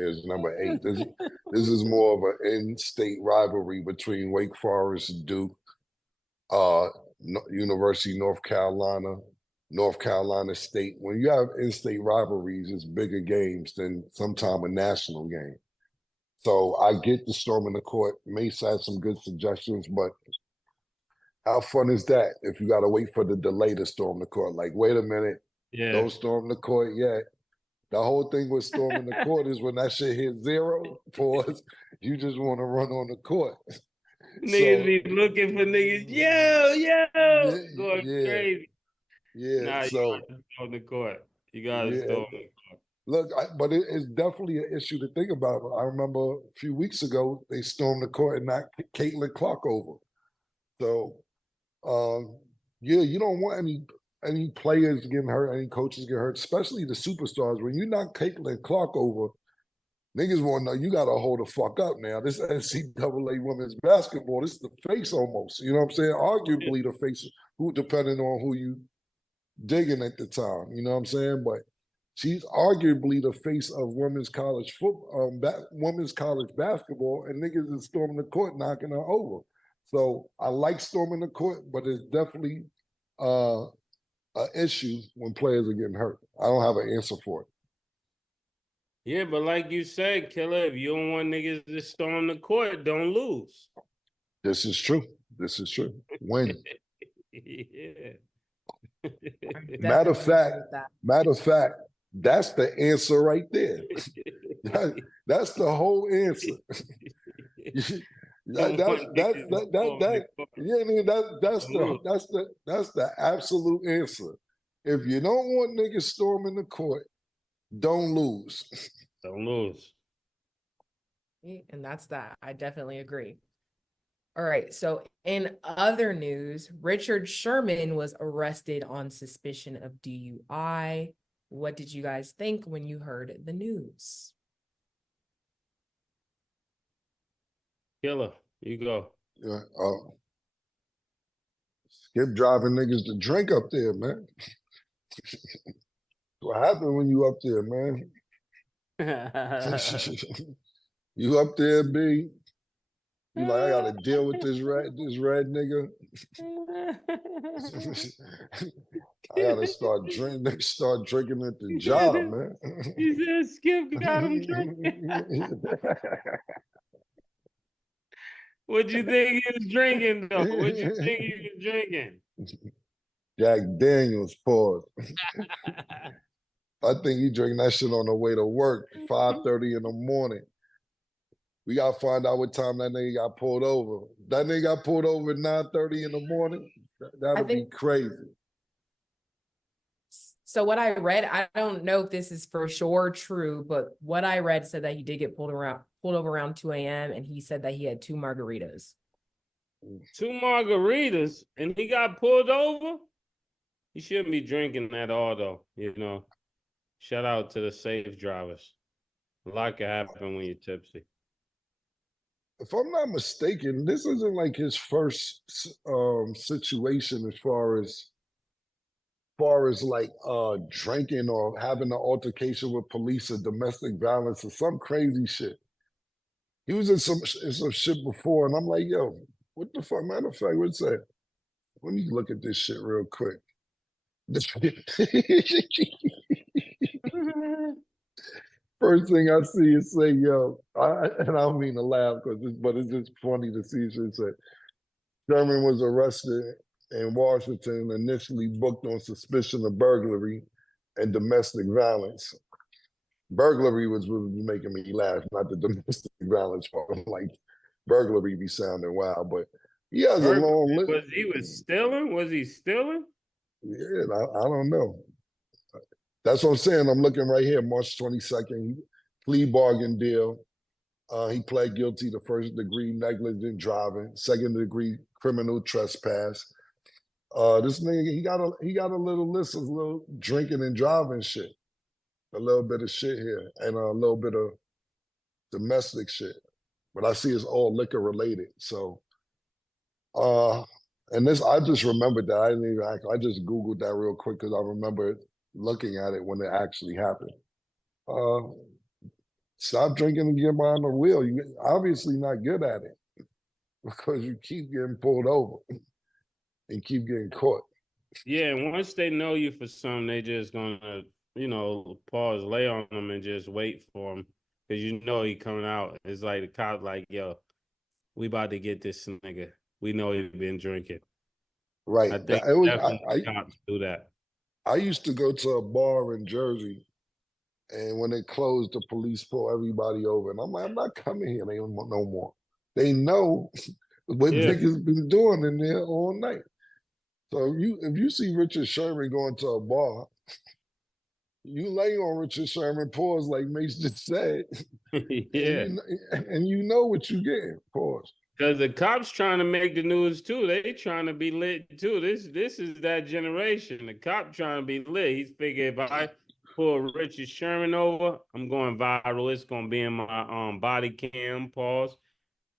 There's number 8. This is more of an in-state rivalry between Wake Forest, Duke, University of North Carolina State. When you have in-state rivalries, it's bigger games than sometime a national game. So I get the storming the court. Mace had some good suggestions, but how fun is that if you got to wait for the delay to storm the court? Like, wait a minute, don't storm the court yet. The whole thing with storming the court is when that shit hits 0, pause, you just want to run on the court. Niggas be looking for niggas, going crazy. Yeah, nah, so you gotta storm the court. You gotta storm the court. Look, but it's definitely an issue to think about. I remember a few weeks ago, they stormed the court and knocked Caitlin Clark over. So, you don't want any players getting hurt, any coaches getting hurt, especially the superstars. When you knock Caitlin Clark over, niggas want to know you got to hold the fuck up now. This NCAA women's basketball, this is the face almost. You know what I'm saying? Arguably the face, depending on who you digging at the time. You know what I'm saying? But she's arguably the face of women's college football, women's college basketball, and niggas is storming the court, knocking her over. So I like storming the court, but it's definitely an issue when players are getting hurt. I don't have an answer for it. Yeah, but like you said, Killer, if you don't want niggas to storm the court, don't lose. This is true. Win. Yeah. Matter of fact, that's the answer right there. That's the whole answer. That's the absolute answer. If you don't want niggas storming the court, don't lose. Don't lose. And that's that. I definitely agree. All right. So in other news, Richard Sherman was arrested on suspicion of DUI. What did you guys think when you heard the news? Killer, you go. Yeah, skip driving niggas to drink up there, man. What happened when you up there, man? You up there, B? You like, I gotta deal with this red nigga. I gotta start drinking at the job, man. He said Skip got him drinking. What'd you think he was drinking, though? What'd you think he was drinking? Jack Daniels, pause. I think he drank that shit on the way to work, 5:30 in the morning. We gotta find out what time that nigga got pulled over. That nigga got pulled over at 9:30 in the morning. That'd be crazy. So what I read, I don't know if this is for sure true, but what I read said that he did get pulled over around 2 a.m. and he said that he had 2 margaritas. 2 margaritas and he got pulled over? He shouldn't be drinking at all, though. You know, shout out to the safe drivers. A lot can happen when you're tipsy. If I'm not mistaken, this isn't like his first situation as far as like drinking or having an altercation with police or domestic violence or some crazy shit. He was in some shit before, and I'm like, yo, what the fuck? Matter of fact, what's that? Let me look at this shit real quick. First thing I see is say, yo, and I don't mean to laugh, but it's just funny to see shit say. Sherman was arrested in Washington, initially booked on suspicion of burglary and domestic violence. Burglary was making me laugh, not the domestic violence part. Like, burglary be sounding wild, but he has a long list. Was he stealing? Was he stealing? Yeah, I don't know. That's what I'm saying. I'm looking right here, March 22nd, plea bargain deal. He pled guilty to first-degree negligent driving, second-degree criminal trespass. This nigga, he got a little list of little drinking and driving shit, a little bit of shit here, and a little bit of domestic shit. But I see it's all liquor related. So, and this, I just remembered that. I didn't even I just Googled that real quick because I remember looking at it when it actually happened. Stop drinking and get behind the wheel. You obviously not good at it because you keep getting pulled over and keep getting caught. Yeah, and once they know you for something, they just gonna, pause, lay on them, and just wait for him because he coming out. It's like the cop, like, yo, we about to get this nigga. We know he been drinking. Right. I think It was, definitely cops do that. I used to go to a bar in Jersey, and when they closed, the police pull everybody over, and I'm like, I'm not coming here no more. They know what Yeah. niggas been doing in there all night. So if you see Richard Sherman going to a bar, you lay on Richard Sherman, pause like Mace just said, Yeah. and you know what you getting. Pause. Because the cops trying to make the news too. They trying to be lit too. This is that generation. The cop trying to be lit. He's figured if I pull Richard Sherman over, I'm going viral. It's gonna be in my body cam, pause.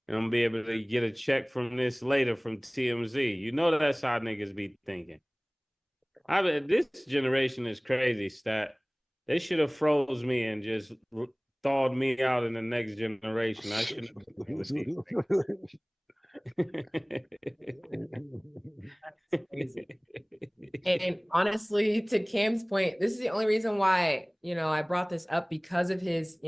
And I'm gonna be able to get a check from this later from TMZ. You know that's how niggas be thinking. This generation is crazy, Stat. They should have froze me and just thawed me out in the next generation. I shouldn't That's crazy. And honestly, to Cam's point, this is the only reason why, I brought this up because of his,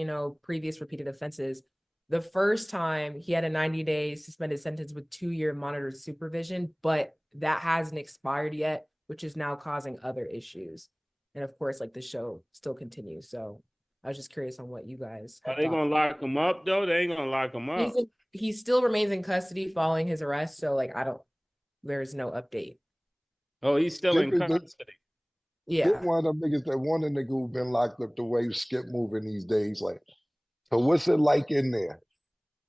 previous repeated offenses. The first time he had a 90-day suspended sentence with 2-year monitored supervision, but that hasn't expired yet, which is now causing other issues. And of course, like the show still continues. So I was just curious on what you guys Are they gonna lock him up though? They ain't gonna lock him up. He still remains in custody following his arrest. So there's no update. Oh, he's still in custody. Yeah. Skip one of them niggas that one of the niggas who've been locked up the way Skip moving these days. Like, so what's it like in there?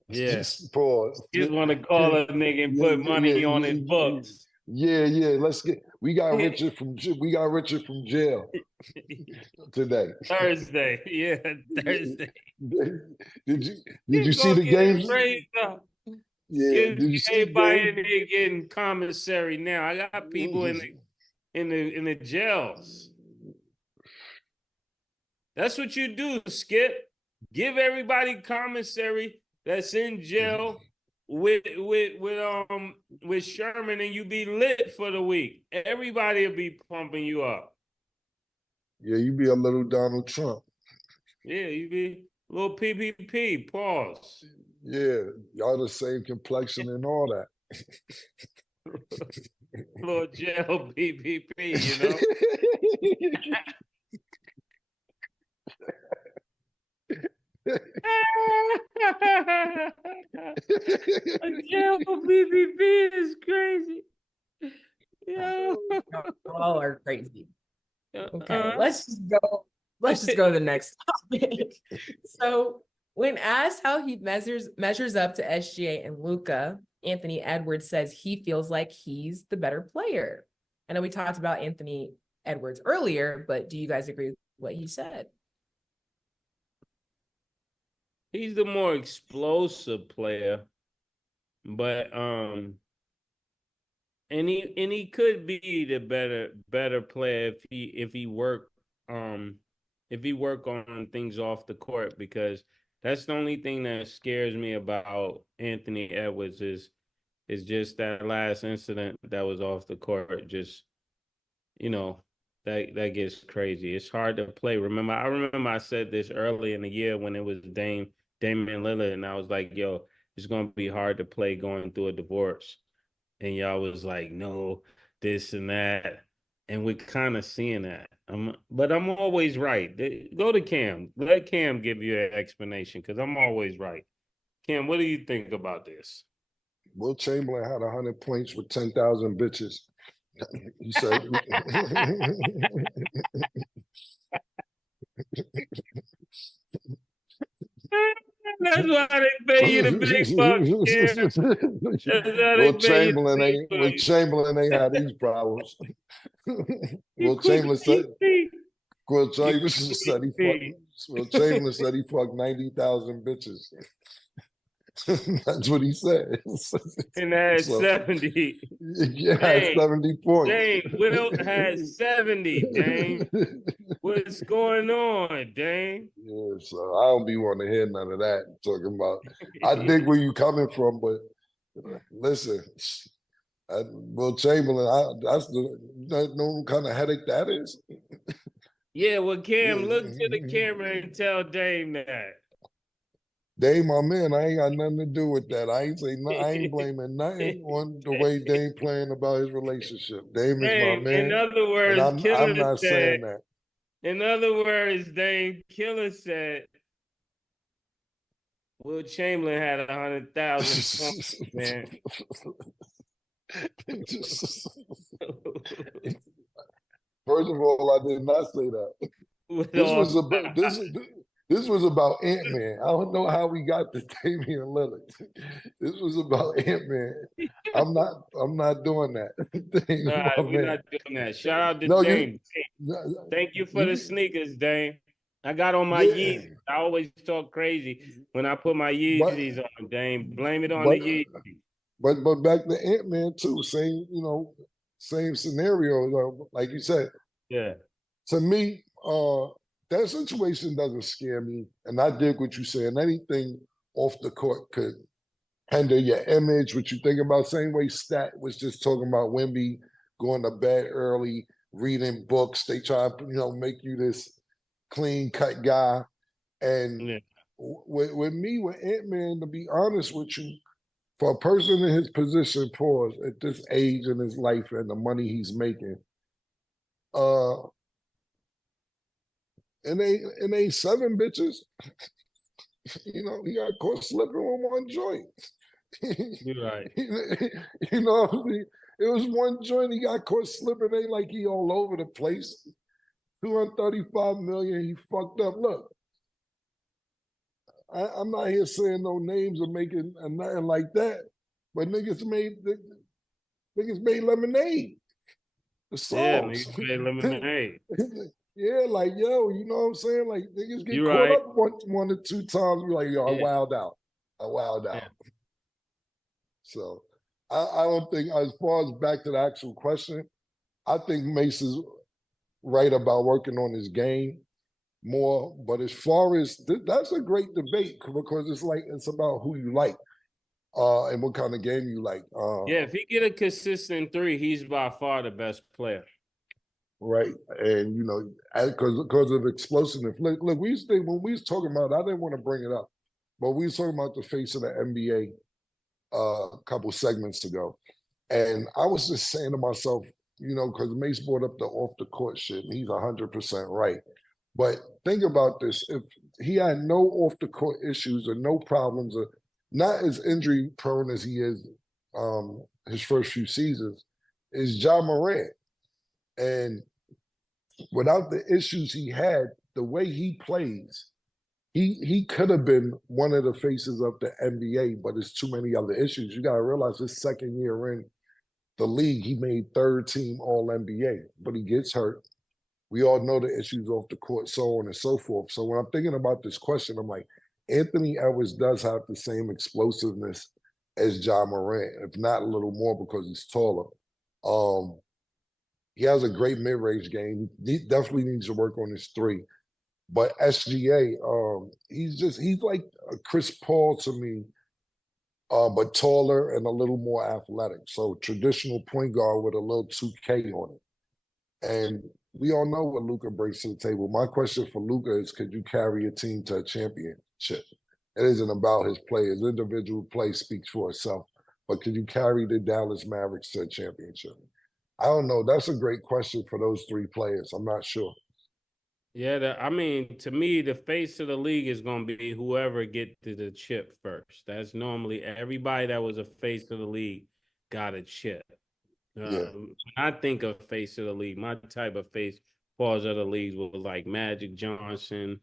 Yeah. Pause. Just want to call a nigga and put money on his books. Yeah. We got Richard from jail today. Thursday. Yeah, Thursday. Did you see the games? Yeah, did you see everybody in there getting commissary now? I got people in the jails. That's what you do, Skip. Give everybody commissary that's in jail with Sherman, and you be lit for the week. Everybody will be pumping you up. Yeah, you be a little Donald Trump. Yeah, you be a little PPP. Pause. Yeah, y'all the same complexion and all that. Little jail PPP, you know. A jail for PPP is crazy. Yeah, all are crazy. Okay, let's just go to the next topic. So when asked how he measures up to SGA and Luka, Anthony Edwards says he feels like he's the better player. I know we talked about Anthony Edwards earlier, but do you guys agree with what he said? He's the more explosive player, but and he could be the better player if he work on things off the court, because that's the only thing that scares me about Anthony Edwards is just that last incident that was off the court. Just, that gets crazy. It's hard to play. I remember I said this early in the year when it was Damian Lillard, and I was like, yo, it's going to be hard to play going through a divorce. And y'all was like, no, this and that. And we're kind of seeing that. But I'm always right. Go to Cam. Let Cam give you an explanation, because I'm always right. Cam, what do you think about this? Will Chamberlain had 100 points with 10,000 bitches. He said. That's why they pay you the big bucks. Will Chamberlain ain't had these problems. Will Chamberlain said he fucked 90,000 bitches. That's what he said. And had So 70. yeah, Dang, 70 points. dang, Will had 70, dang. What's going on, dang? Yeah, so I don't be wanting to hear none of that. Talking about, I dig where you coming from, but listen, Will Chamberlain, that's no kind of headache that is. Yeah, well, Cam, look to the camera and tell Dame that. Dame, my man, I ain't got nothing to do with that. I ain't blaming nothing on the way Dame playing about his relationship. Dame is my Dame, in man, other and words, I'm Killer not said, saying that. in other words, Dame, Killer said, Will Chamberlain had 100,000 points, man. First of all, I did not say that. With This all was about this was about Ant-Man. I don't know how we got to Damian Lillard. This was about Ant-Man. I'm not doing that. Dame's All right, my we're man. not doing that. Shout out to No, Dame. no, Thank you for the sneakers, Dame. I got on my yeah, Yeezys. I always talk crazy when I put my but Yeezys on, Dame. Blame it on the but Yeezys. but back to Ant-Man too. Same, same scenario. Like you said, Yeah. to me, that situation doesn't scare me. And I dig what you're saying. Anything off the court could hinder your image, what you think about. Same way Stat was just talking about Wemby going to bed early, reading books. They try to, make you this clean cut guy. And Yeah. with me, with Ant-Man, to be honest with you, for a person in his position, pause, at this age in his life and the money he's making, uh, and they 7 bitches, he got caught slipping on one joint. You're right. It was one joint he got caught slipping. Ain't like he all over the place. 235 million, he fucked up. Look, I'm not here saying no names or making nothing like that, but niggas made lemonade. The Yeah, songs. niggas made lemonade. Yeah, like yo, you know what I'm saying? Like niggas get You're caught right. up one or two times. Be like, yo, I Yeah. wowed out. I wowed out. Yeah. So I don't think, as far as back to the actual question, I think Mace is right about working on his game more. But as far as that's a great debate because it's about who you like and what kind of game you like. Yeah, if he get a consistent 3, he's by far the best player. Right. And because of explosiveness. Look, we used to, when we was talking about, I didn't want to bring it up, but we was talking about the face of the NBA a couple segments ago. And I was just saying to myself, because Mace brought up the off the court shit, and he's 100% right. But think about this: if he had no off the court issues or no problems, or not as injury prone as he is his first few seasons, is Ja Morant. And without the issues he had, the way he plays, he could have been one of the faces of the NBA, but there's too many other issues. You got to realize his second year in the league, he made 3rd team All NBA, but he gets hurt. We all know the issues off the court, so on and so forth. So when I'm thinking about this question, I'm like, Anthony Edwards does have the same explosiveness as Ja Morant, if not a little more because he's taller. He has a great mid-range game. He definitely needs to work on his 3. But SGA, he's like a Chris Paul to me, but taller and a little more athletic. So traditional point guard with a little 2K on it. And we all know what Luka brings to the table. My question for Luka is, could you carry a team to a championship? It isn't about his play. His individual play speaks for itself. But could you carry the Dallas Mavericks to a championship? I don't know. That's a great question for those 3 players. I'm not sure. Yeah, I mean, to me, the face of the league is going to be whoever get to the chip first. That's normally everybody that was a face of the league got a chip. Yeah. When I think of face of the league, my type of face falls of the leagues was like Magic Johnson,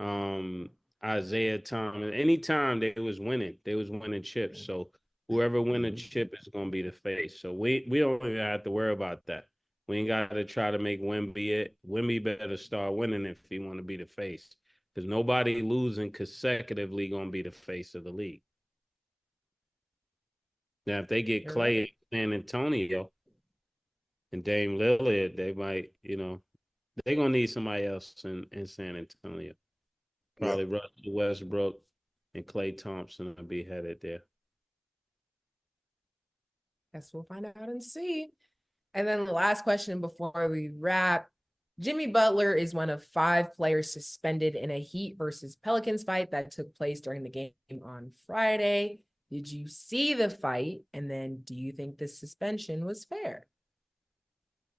Isaiah Thomas. Anytime they was winning chips. So whoever win a chip is going to be the face. So we don't even have to worry about that. We ain't got to try to make Wemby it. Wemby better start winning if he want to be the face, because nobody losing consecutively going to be the face of the league. Now, if they get You're Clay right. in San Antonio and Dame Lillard, they might, they're gonna need somebody else in San Antonio. Yeah. Probably Russell Westbrook and Klay Thompson will be headed there. Guess we'll find out and see. And then the last question before we wrap. Jimmy Butler is one of 5 players suspended in a Heat versus Pelicans fight that took place during the game on Friday. Did you see the fight? And then do you think the suspension was fair?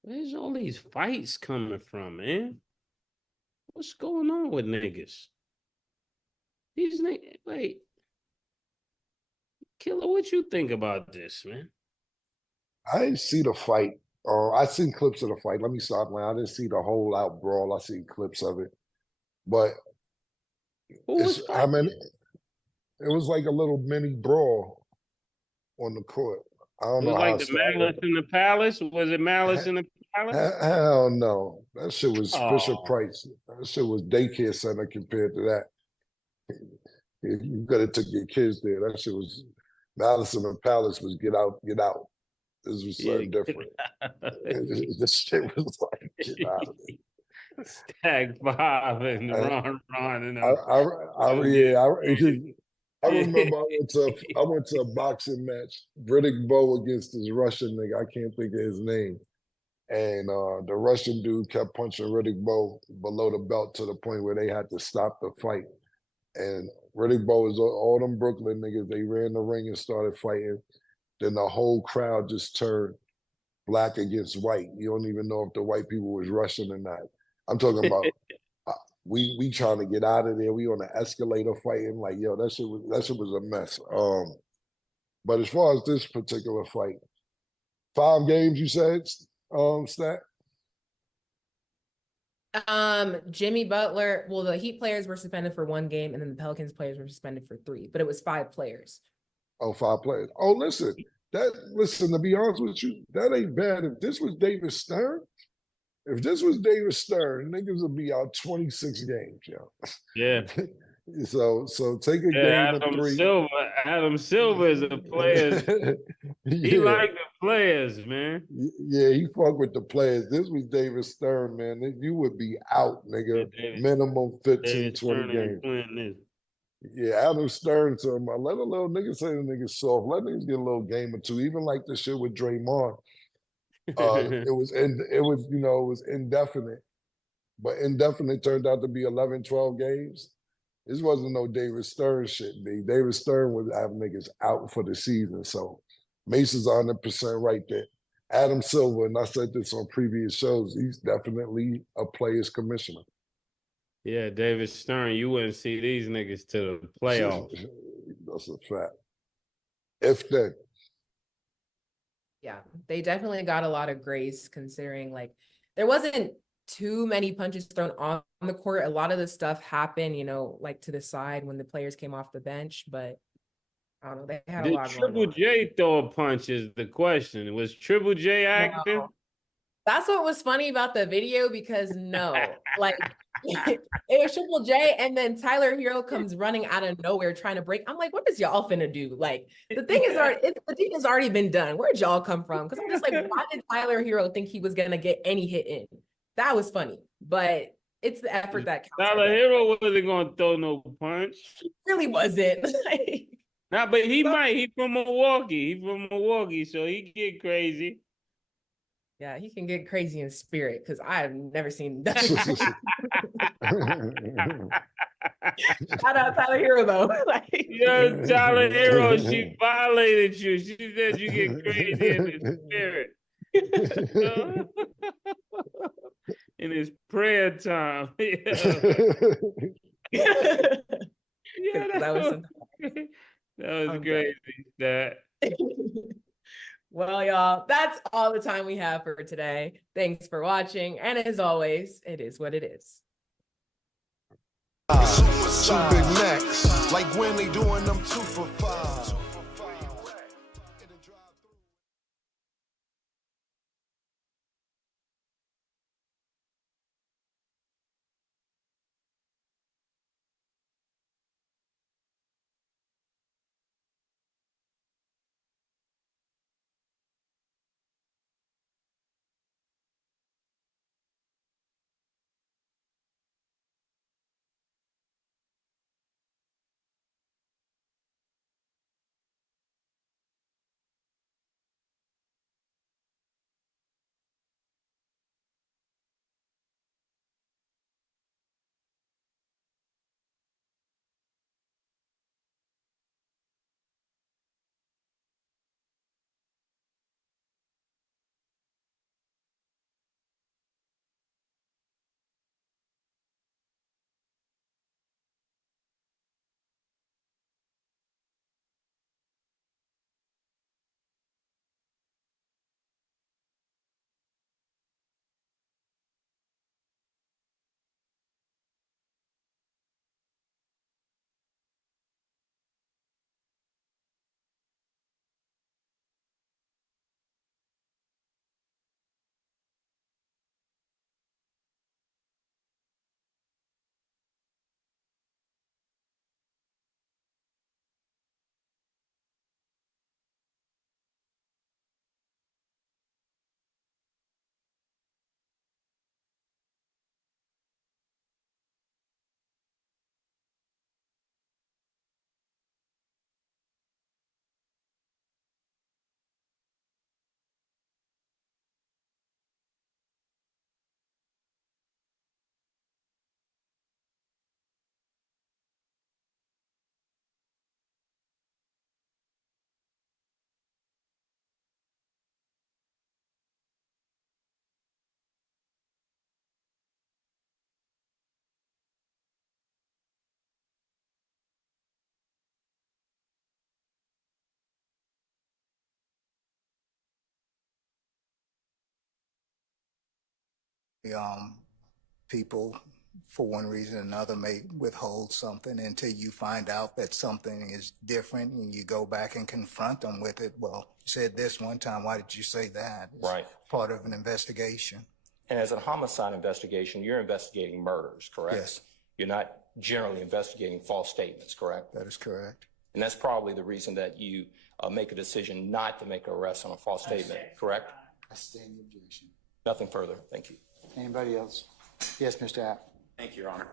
Where's all these fights coming from, man? What's going on with niggas? These niggas, wait. Killer, what you think about this, man? I didn't see the fight. I seen clips of the fight. Let me stop now. I didn't see the whole out brawl. I seen clips of it. But Who was it's I mean, fighting? it was like a little mini brawl on the court. I don't It was know how like it the started. Malice in the Palace? Was it Malice in the Palace? Hell no. That shit was Fisher Oh, Price. That shit was daycare center compared to that. If you could have took your kids there. That shit was Malice in the Palace was get out, get out. This was yeah. something different. This shit was like, get out of Stack 5 and there. Ron and Yeah, them. I remember I went to a boxing match, Riddick Bowe against this Russian nigga. I can't think of his name. And the Russian dude kept punching Riddick Bowe below the belt to the point where they had to stop the fight. And Riddick Bowe is all them Brooklyn niggas. They ran the ring and started fighting. Then the whole crowd just turned black against white. You don't even know if the white people was Russian or not. I'm talking about we trying to get out of there. We on the escalator fighting. Like, yo, that shit was a mess. But as far as this particular fight, 5 games you said, Stat? Jimmy Butler, well, the Heat players were suspended for 1 game, and then the Pelicans players were suspended for 3, but it was 5 players. Oh, 5 players. Oh, listen, to be honest with you, that ain't bad. If this was David Stern, niggas would be out 26 games, yo. Yeah. So take a Yeah, game of 3. Adam Silver is a player. He Yeah. like the players, man. Yeah, he fuck with the players. This was David Stern, man. You would be out, nigga. David- Minimum 15, David 20 Stern ain't games. playing this. Yeah, Adam Stern to him. Let a little nigga say the nigga soft. Let niggas get a little game or 2. Even like the shit with Draymond. It was indefinite. But indefinite turned out to be 11, 12 games. This wasn't no David Stern shit, B. David Stern would have niggas out for the season. So Mason's 100% right there. Adam Silver, and I said this on previous shows, he's definitely a player's commissioner. Yeah, David Stern, you wouldn't see these niggas to the playoffs. That's a fact. If then. Yeah, they definitely got a lot of grace considering like there wasn't too many punches thrown on the court. A lot of the stuff happened, like to the side when the players came off the bench, but I don't know, they had a Did lot going Triple on. J throw a punch is the question. Was Triple J active? No. That's what was funny about the video because no, like it was Triple J and then Tyler Hero comes running out of nowhere trying to break. I'm like, what is y'all finna do? Like the thing is the deed has already been done. Where'd y'all come from? Because I'm just like, why did Tyler Hero think he was gonna get any hit in? That was funny, but it's the effort that counts. Tyler Hero wasn't gonna throw no punch. He really wasn't. Nah, but he might. He from Milwaukee, so he get crazy. Yeah, he can get crazy in spirit because I've never seen that. Shout out Tyler Hero though. Yo, Tyler Hero, she violated you. She said you get crazy in the spirit. In his prayer time. Yeah, that was crazy. That. Well, y'all, that's all the time we have for today. Thanks for watching. And as always, it is what it is. Two big necks, like when they doing them 2 for 5. People, for one reason or another, may withhold something until you find out that something is different and you go back and confront them with it. Well, you said this one time, why did you say that? It's Right. part of an investigation. And as a homicide investigation, you're investigating murders, correct? Yes, You're not generally investigating false statements, correct? that is correct. And that's probably the reason that you make a decision not to make an arrest on a false statement, correct? I stand the objection. Nothing further. Thank you. Anybody else? Yes, Mr. App. Thank you, Your Honor.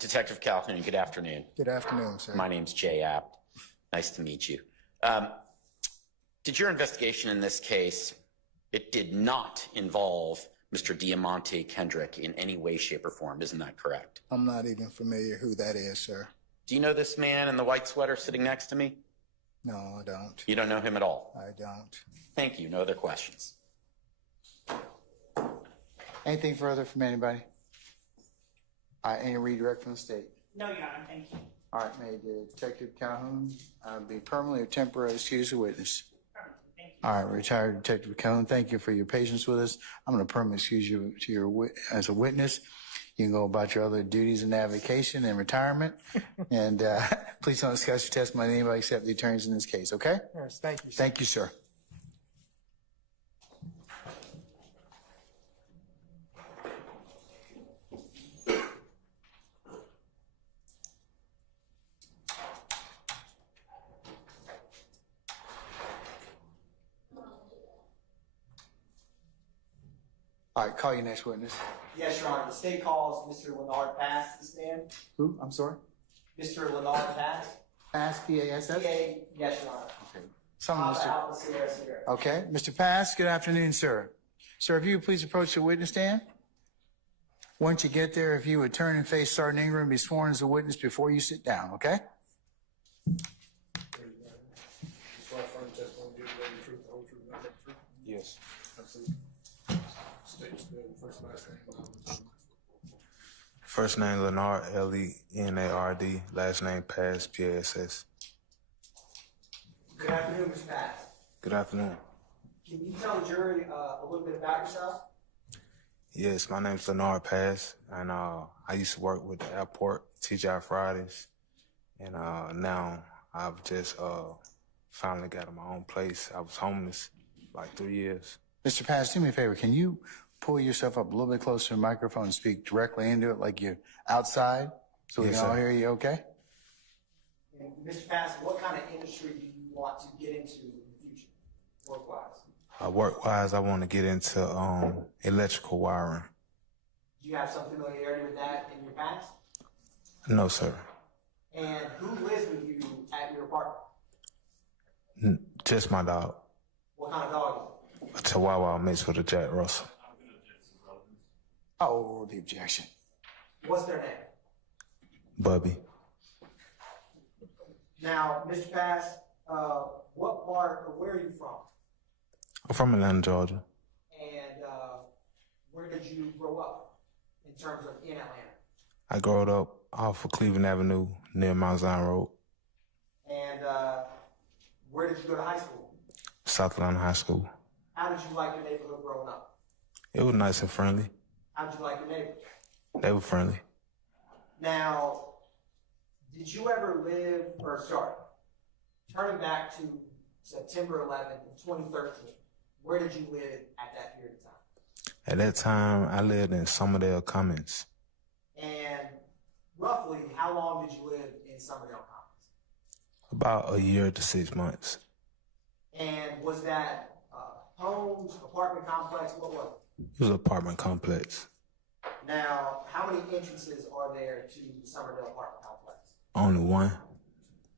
Detective Calhoun, good afternoon. Good afternoon, sir. My name's Jay App. Nice to meet you. Did your investigation in this case, it did not involve Mr. Diamante Kendrick in any way, shape, or form, isn't that correct? I'm not even familiar who that is, sir. Do you know this man in the white sweater sitting next to me? No, I don't. You don't know him at all? I don't. Thank you. No other questions. Anything further from anybody? Any redirect from the state? No, Your Honor, thank you. All right, may Detective Calhoun be permanently or temporarily excused as a witness? Thank you. All right, retired Detective Calhoun, thank you for your patience with us. I'm going to permanently excuse you as a witness. You can go about your other duties and avocation and retirement. And please don't discuss your testimony with anybody except the attorneys in this case, okay? Yes, thank you. Thank you, sir. All right, call your next witness. Yes, Your Honor. The state calls Mr. Leonard Pass to the stand. Who? I'm sorry? Mr. Leonard Pass. Pass, P-A-S-S? P-A, yes, Your Honor. Okay. Someone, Alpha, Mr. Alpha, Sierra, Sierra. Okay, Mr. Pass, good afternoon, sir. Sir, if you would please approach the witness stand. Once you get there, if you would turn and face Sergeant Ingram and be sworn as a witness before you sit down, okay? Yes. First name Leonard, L-E-N-A-R-D. Last name Pass, P-A-S-S. Good afternoon, Mr. Pass. Good afternoon. Can you tell the jury a little bit about yourself? Yes, my name's Leonard Pass, and I used to work with the airport, TGI Fridays, and now I've just finally got my own place. I was homeless like 3 years. Mr. Pass, do me a favor. Can you pull yourself up a little bit closer to the microphone and speak directly into it like you're outside so we Yes, can all sir. hear you, okay? And Mr. Pass, what kind of industry do you want to get into in the future, work-wise? Work-wise, I want to get into electrical wiring. Do you have some familiarity with that in your past? No, sir. And who lives with you at your apartment? Just my dog. What kind of dog is it? A Chihuahua mixed with a Jack Russell. Oh, the objection. What's their name? Bubby. Now, Mr. Pass, what part or where are you from? I'm from Atlanta, Georgia. And where did you grow up in terms of in Atlanta? I grew up off of Cleveland Avenue near Mount Zion Road, And where did you go to high school? South Atlanta High School. How did you like your neighborhood growing up? It was nice and friendly. How did you like your neighbors? They were friendly. Now, did you ever live, or sorry, turning back to September 11th of 2013, where did you live at that period of time? At that time, I lived in Somerdale Commons. And roughly, how long did you live in Somerdale Commons? About a year to 6 months. And was that homes, apartment complex, what was it? It was an apartment complex. Now, how many entrances are there to the Somerdale apartment complex? Only one.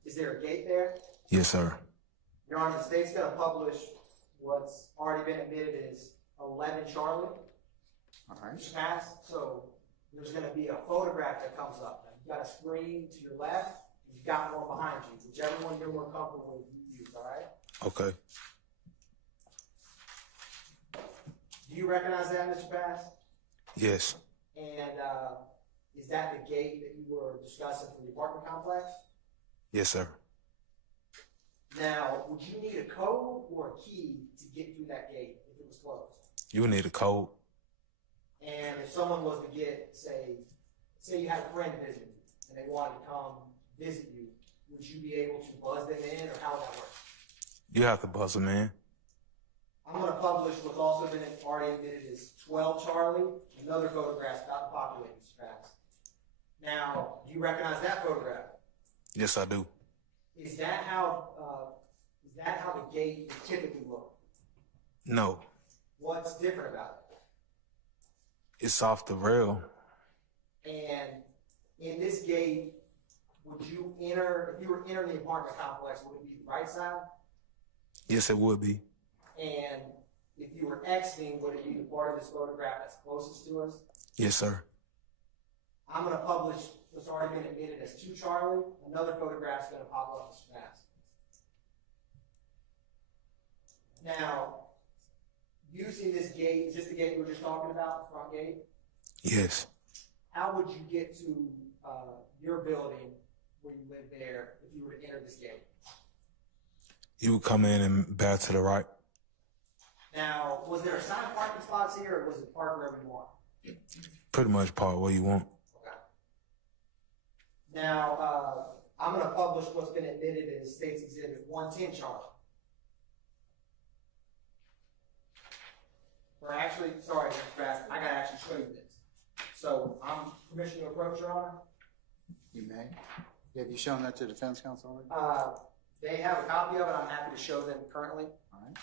Is there a gate there? Yes, sir. Your Honor, the state's going to publish what's already been admitted as 11 Charlotte. All right. Pass. So there's going to be a photograph that comes up. Now, you've got a screen to your left, and you've got one behind you. Whichever one you're more comfortable with, you use, all right? Okay. Do you recognize that, Mr. Pass? Yes. And is that the gate that you were discussing for the apartment complex? Yes, sir. Now, would you need a code or a key to get through that gate if it was closed? You would need a code. And if someone was to get, say you had a friend visit you and they wanted to come visit you, would you be able to buzz them in, or how would that work? You have to buzz them in. I'm going to publish what's also been already admitted as 12 Charlie, another photograph about to populate Mr. Pass. Now, do you recognize that photograph? Yes, I do. Is that how the gate would typically look? No, What's different about it's off the rail. it? And in this gate, would you enter, if you were entering the apartment complex, would it be the right side? Yes, it would be. And if you were exiting, would it be the part of this photograph that's closest to us? Yes, sir. I'm going to publish what's already been admitted as 2 Charlie. Another photograph is going to pop up Mr. Pass. Now, using this gate, is this the gate you were just talking about, the front gate? Yes. How would you get to your building where you live there if you were to enter this gate? You would come in and back to the right. Now, was there assigned parking spots here, or was it park wherever you want? Pretty much park where you want. Okay. Now, I'm going to publish what's been admitted as State's Exhibit 110 Charlie. Or actually, sorry, Mr. Bass, I got to actually show you this. So, I'm permission to approach, Your Honor. You may. Have you shown that to defense counsel already? They have a copy of it. I'm happy to show them currently. All right.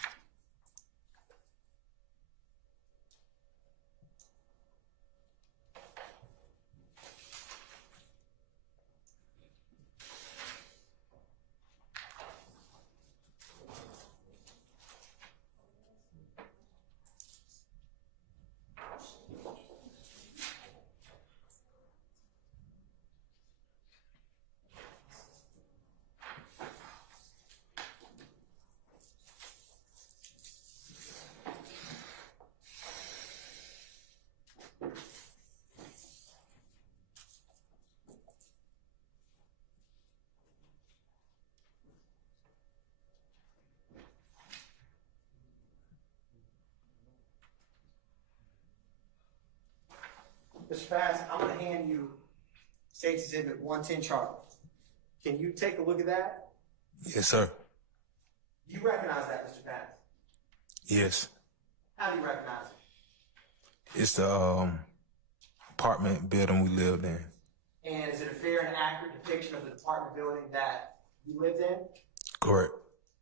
Mr. Bass, I'm going to hand you State's Exhibit 110 Charlie. Can you take a look at that? Yes, sir. Do you recognize that, Mr. Bass? Yes. How do you recognize it? It's the apartment building we lived in. And is it a fair and accurate depiction of the apartment building that you lived in? Correct.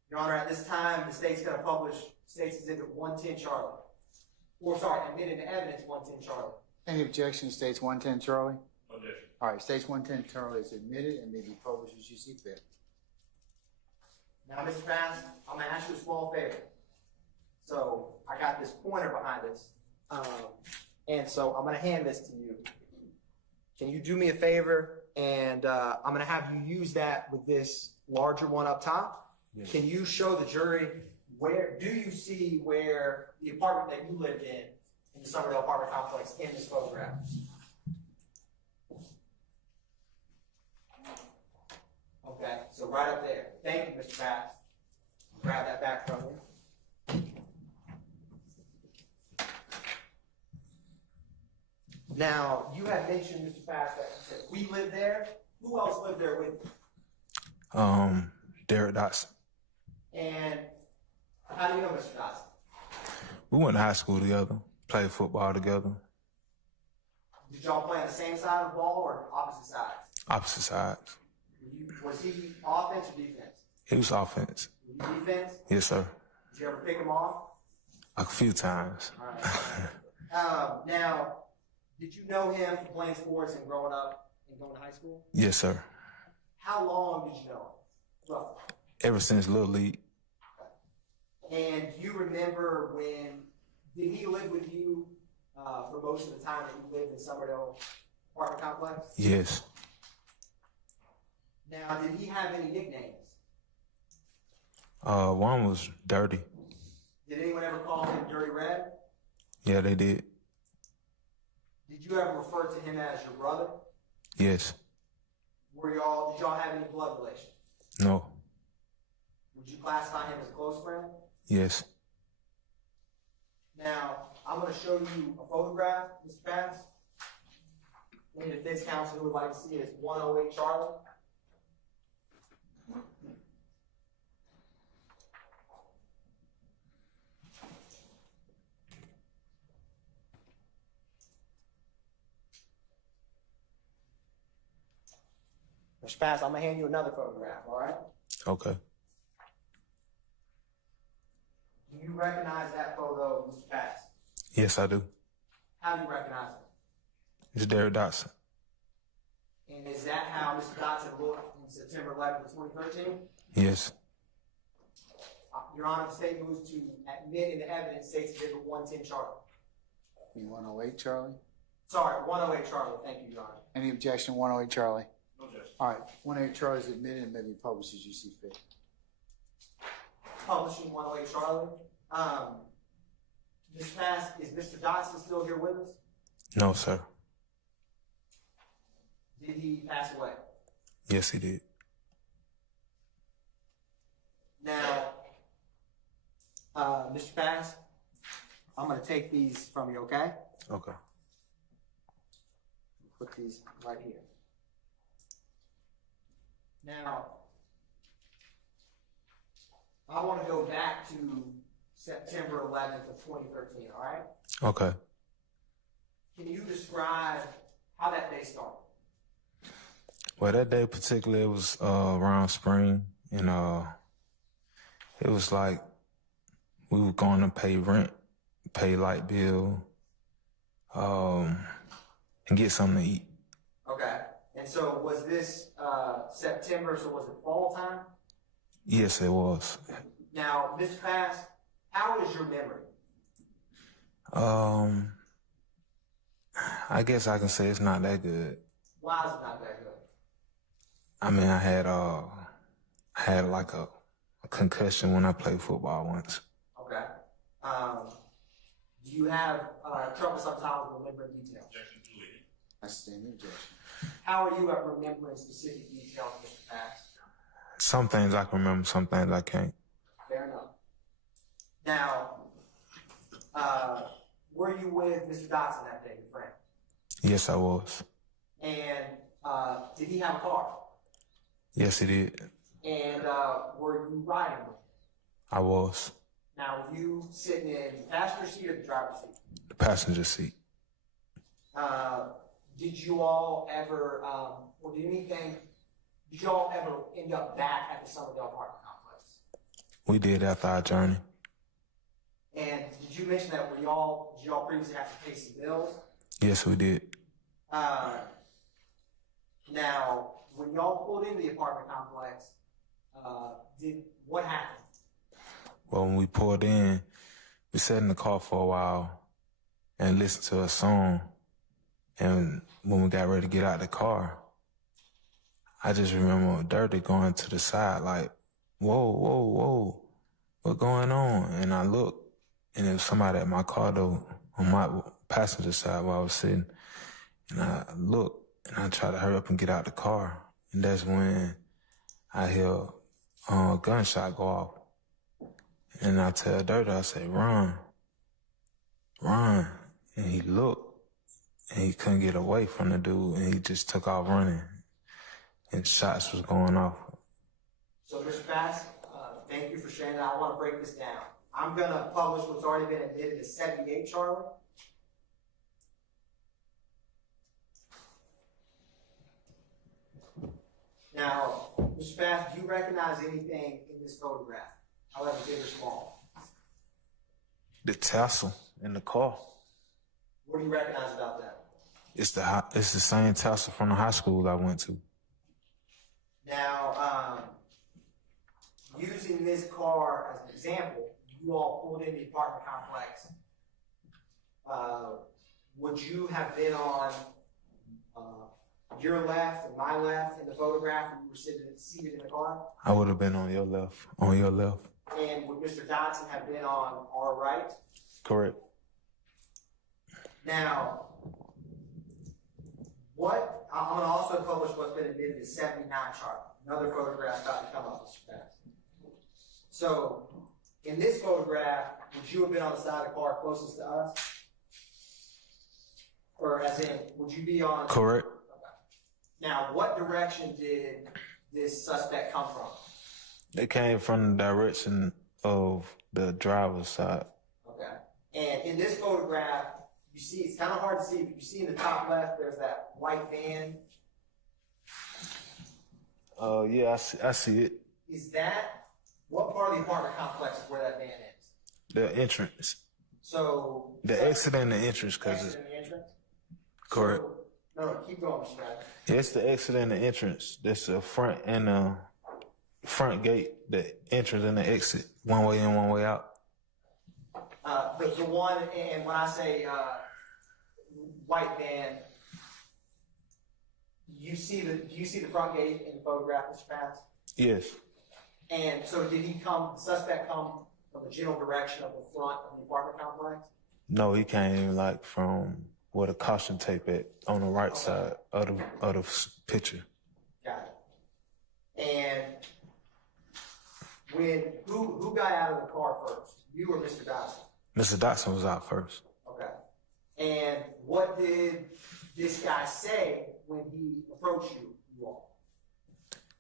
Your Honor, at this time, the state's going to publish State's Exhibit 110 Charlie. Or, sorry, admitted to evidence 110 Charlie. Any objection, states 110 Charlie? Objection. All right, states 110 Charlie is admitted and may be published as you see fit. Now, Mr. Bass, I'm going to ask you a small favor. So, I got this pointer behind us. And so, I'm going to hand this to you. Can you do me a favor? And I'm going to have you use that with this larger one up top. Yes. Can you show the jury where do you see where the apartment that you lived in the Summerdale apartment complex in this photograph? Okay, so right up there. Thank you, Mr. Bass. Grab that back from you. Now, you had mentioned, Mr. Bass, that we lived there. Who else lived there with you? Derek Dotson. And how do you know Mr. Dotson? We went to high school together, played football together, Did y'all play on the same side of the ball or opposite sides? opposite sides. Was he offense or defense? He was offense. Were you defense? Yes, sir. Did you ever pick him off? A few times. All right. Now, did you know him from playing sports and growing up and going to high school? Yes, sir. How long did you know him? Roughly. Ever since Little League. And do you remember did he live with you for most of the time that you lived in Summerdale apartment complex? Yes. Now, did he have any nicknames? One was Dirty. Did anyone ever call him Dirty Red? Yeah, they did. Did you ever refer to him as your brother? Yes. Did y'all have any blood relation? No. Would you classify him as a close friend? Yes. Now, I'm gonna show you a photograph, Mr. Bass. Any defense counsel who would like to see it is 108 Charlie. Mr. Bass, I'm gonna hand you another photograph, all right? Okay. Do you recognize that photo, Mr. Bass? Yes, I do. How do you recognize it? It's Derek Dotson. And is that how Mr. Dotson looked in September 11th, 2013? Yes. Your Honor, the state moves to admit in the evidence states Exhibit 110 Charlie. You 108, Charlie? Sorry, 108 Charlie. Thank you, Your Honor. Any objection, 108, Charlie? No objection. All right, 108 Charlie is admitted and may be published as you see fit. Publishing 108 Charlie. Ms. Bass, is Mr. Dotson still here with us? No, sir. Did he pass away? Yes, he did. Now, Mr. Bass, I'm going to take these from you, okay? Okay. Put these right here. Now, I want to go back to September 11th of 2013, all right? Okay. Can you describe how that day started? Well, that day particularly, it was around spring, and it was like we were going to pay rent, pay light bill, and get something to eat. Okay. And so was this September, so was it fall time? Yes, it was. Now, Mr. Bass, how is your memory? I guess I can say it's not that good. Why is it not that good? I mean, I had like a concussion when I played football once. Okay. Do you have trouble sometimes remembering details? I stand the objection. How are you at remembering specific details, Mr. Bass? Some things I can remember, some things I can't. Fair enough. Now, were you with Mr. Dotson that day, your friend? Yes, I was. And did he have a car? Yes, he did. And were you riding with him? I was. Now, were you sitting in the passenger seat or the driver's seat? The passenger seat. Did you all ever, did you all ever end up back at the Summerdale apartment complex? We did after our journey. And did you mention that did y'all previously have to pay some bills? Yes, we did. Now, when y'all pulled into the apartment complex, what happened? Well, when we pulled in, we sat in the car for a while and listened to a song. And when we got ready to get out of the car, I just remember Dirty going to the side like, whoa, whoa, whoa, what's going on? And I looked, and there was somebody at my car door on my passenger side where I was sitting. And I looked, and I tried to hurry up and get out the car. And that's when I hear a gunshot go off. And I tell Dirty, I say, run, run. And he looked, and he couldn't get away from the dude, and he just took off running. And shots was going off. So, Mr. Bass, thank you for sharing that. I want to break this down. I'm going to publish what's already been admitted as 78, Charlie. Now, Mr. Bass, do you recognize anything in this photograph, however big or small? The tassel in the car. What do you recognize about that? It's the same tassel from the high school I went to. Now, using this car as an example, you all pulled in the apartment complex. Would you have been on your left and my left in the photograph when you were seated in the car? I would have been on your left. And would Mr. Dotson have been on our right? Correct. Now, I'm going to also publish what's been admitted as 79 Charlie. Another photograph about to come up, Mr. Bass. So, in this photograph, would you have been on the side of the car closest to us? Or as in, would you be on? Correct. Now, what direction did this suspect come from? They came from the direction of the driver's side. Okay. And in this photograph, you see, it's kind of hard to see, but you see in the top left, there's that white van. Yeah, I see it. Is that, what part of the apartment complex is where that van is? The entrance. So. The exit and the entrance, cause it's Exit and the entrance? correct. So, no, keep going, Mr. Madden. Yeah, it's the exit and the entrance. That's the front and the front gate, the entrance and the exit. One way in, one way out. The one, and when I say, white van, do you see the front gate in the photograph, Mr. Pass? Yes. And so did the suspect come from the general direction of the front of the apartment complex? No, he came like from where the caution tape at on the right side of the picture. Got it. And who got out of the car first? You or Mr. Dodson? Mr. Dotson was out first. Okay. And what did this guy say when he approached you all?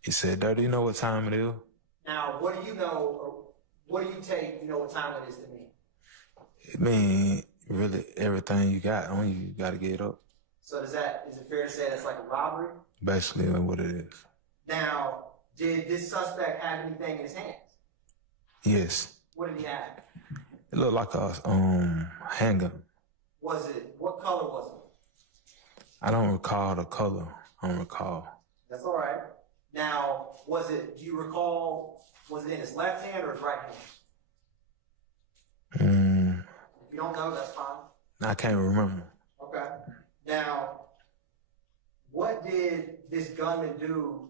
He said, "Dirty, you know what time it is?" Now, what do you know, or what do you take, you know what time it is to mean? It mean really everything you got on you, you gotta get up. So is it fair to say that's like a robbery? Basically what it is. Now, did this suspect have anything in his hands? Yes. What did he have? It looked like a handgun. What color was it? I don't recall the color. I don't recall. That's all right. Now, do you recall, was it in his left hand or his right hand? If you don't know, that's fine. I can't remember. Okay. Now, what did this gunman do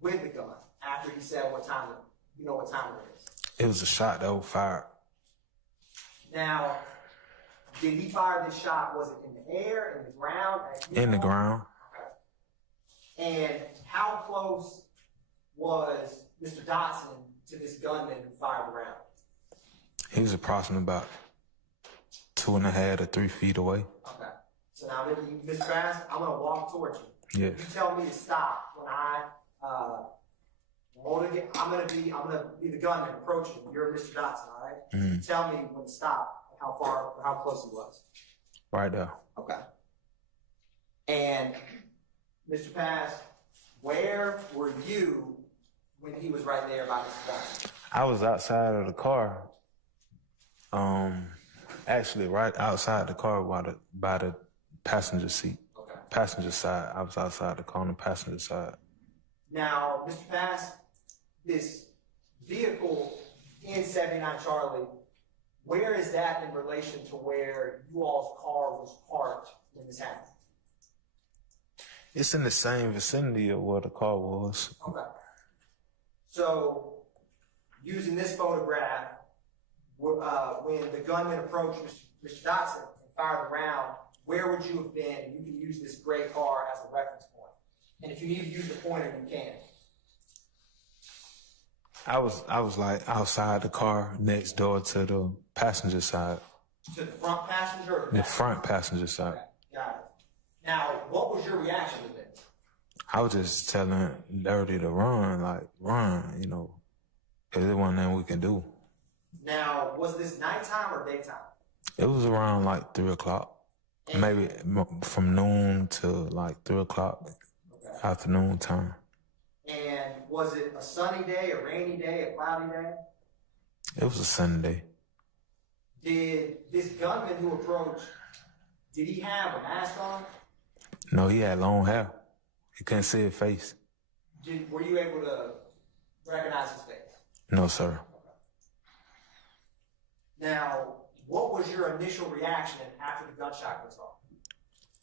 with the gun after he said what time it is? It was a shot that was fired. Now, did he fire this shot? Was it in the air, in the ground? In the ground. Okay. And how close was Mr. Dotson to this gunman who fired the round? He was approximately about 2.5 to 3 feet away. Okay. So now, Mr. Bass, I'm going to walk towards you. Yes. You tell me to stop when I'm going to be the gunman approaching. You're Mr. Dotson, all right? Mm-hmm. You tell me when to stop, how far or how close he was. Right there. Okay. And Mr. Pass, where were you when he was right there by Mr. Dotson? I was outside of the car. Actually right outside the car by the passenger seat. Okay. Passenger side. I was outside the car on the passenger side. Now, Mr. Pass, this vehicle in 79 Charlie, where is that in relation to where you all's car was parked when this happened? It's in the same vicinity of where the car was. Okay. So, using this photograph, when the gunman approached Mr. Dotson and fired the round, where would you have been? And you can use this gray car as a reference point. And if you need to use the pointer, you can. I was like outside the car next door to the passenger side. To the front passenger or the front passenger side. Okay, got it. Now, what was your reaction to this? I was just telling Dirty to run, you know, because there wasn't nothing we can do. Now, was this nighttime or daytime? It was around like 3 o'clock, maybe from noon to like 3 o'clock, afternoon time. And was it a sunny day, a rainy day, a cloudy day? It was a Sunday. Did this gunman who approached, did he have a mask on? No, he had long hair. You couldn't see his face. Were you able to recognize his face? No, sir. Now, what was your initial reaction after the gunshot was off?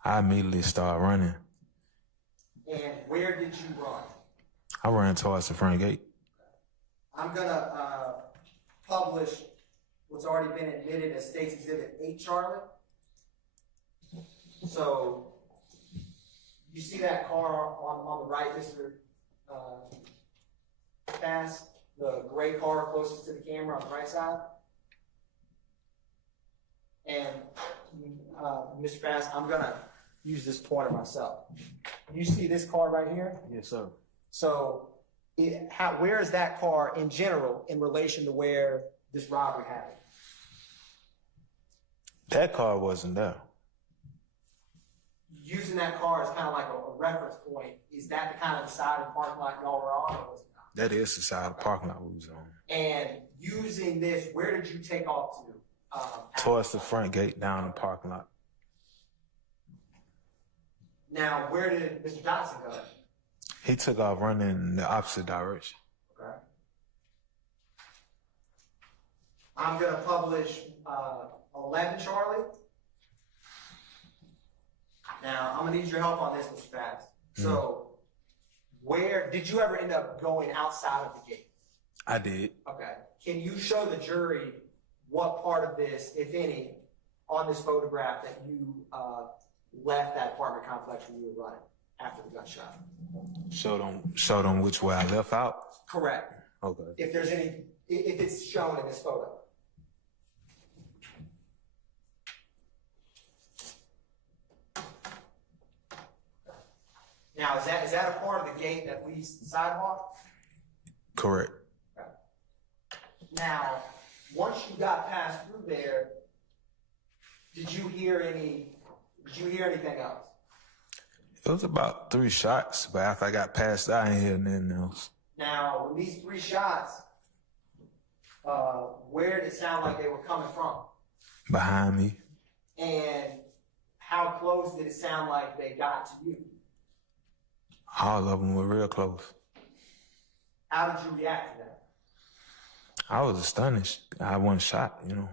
I immediately started running. And where did you run? I ran towards the front gate. I'm going to publish what's already been admitted as State's Exhibit 8, Charlie. So, you see that car on the right, Mr. Pass? the gray car closest to the camera on the right side. And, Mr. Pass, I'm gonna use this pointer myself. You see this car right here? Yes, sir. So, where is that car in general in relation to where this robbery happened? That car wasn't there. Using that car as kind of like a reference point, is that the kind of the side of the parking lot y'all were on, or was it not? That is the side of the parking lot we was on. And using this, where did you take off to? Towards the front gate down the parking lot. Now, where did Mr. Dotson go? He took off running in the opposite direction. Okay. I'm gonna publish 11 Charlie. Now, I'm gonna need your help on this, Mr. Pass. So, where did you ever end up going outside of the gate? I did. Okay. Can you show the jury what part of this, if any, on this photograph that you left that apartment complex when you were running after the gunshot? Show them which way I left out. Correct. Okay. If there's any, if it's shown in this photo. Now, is that a part of the gate that leads to the sidewalk? Correct. Okay. Now, once you got passed through there, did you hear anything else? It was about 3 shots, but after I got past that, I didn't hear nothing else. Now, when these 3 shots, where did it sound like they were coming from? Behind me. And how close did it sound like they got to you? All of them were real close. How did you react to that? I was astonished. I wasn't shot, you know.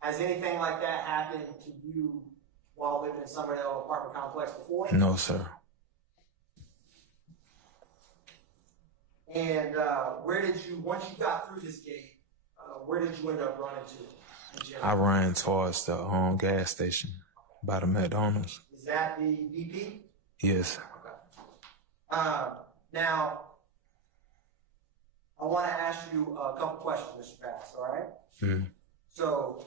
Has anything like that happened to you while living in Summerdale apartment complex before? No, sir. And where did you, once you got through this gate, where did you end up running to? I ran towards the gas station by the McDonald's. Is that the BP? Yes. Now, I want to ask you a couple questions, Mr. Pass, all right? Mm-hmm. So,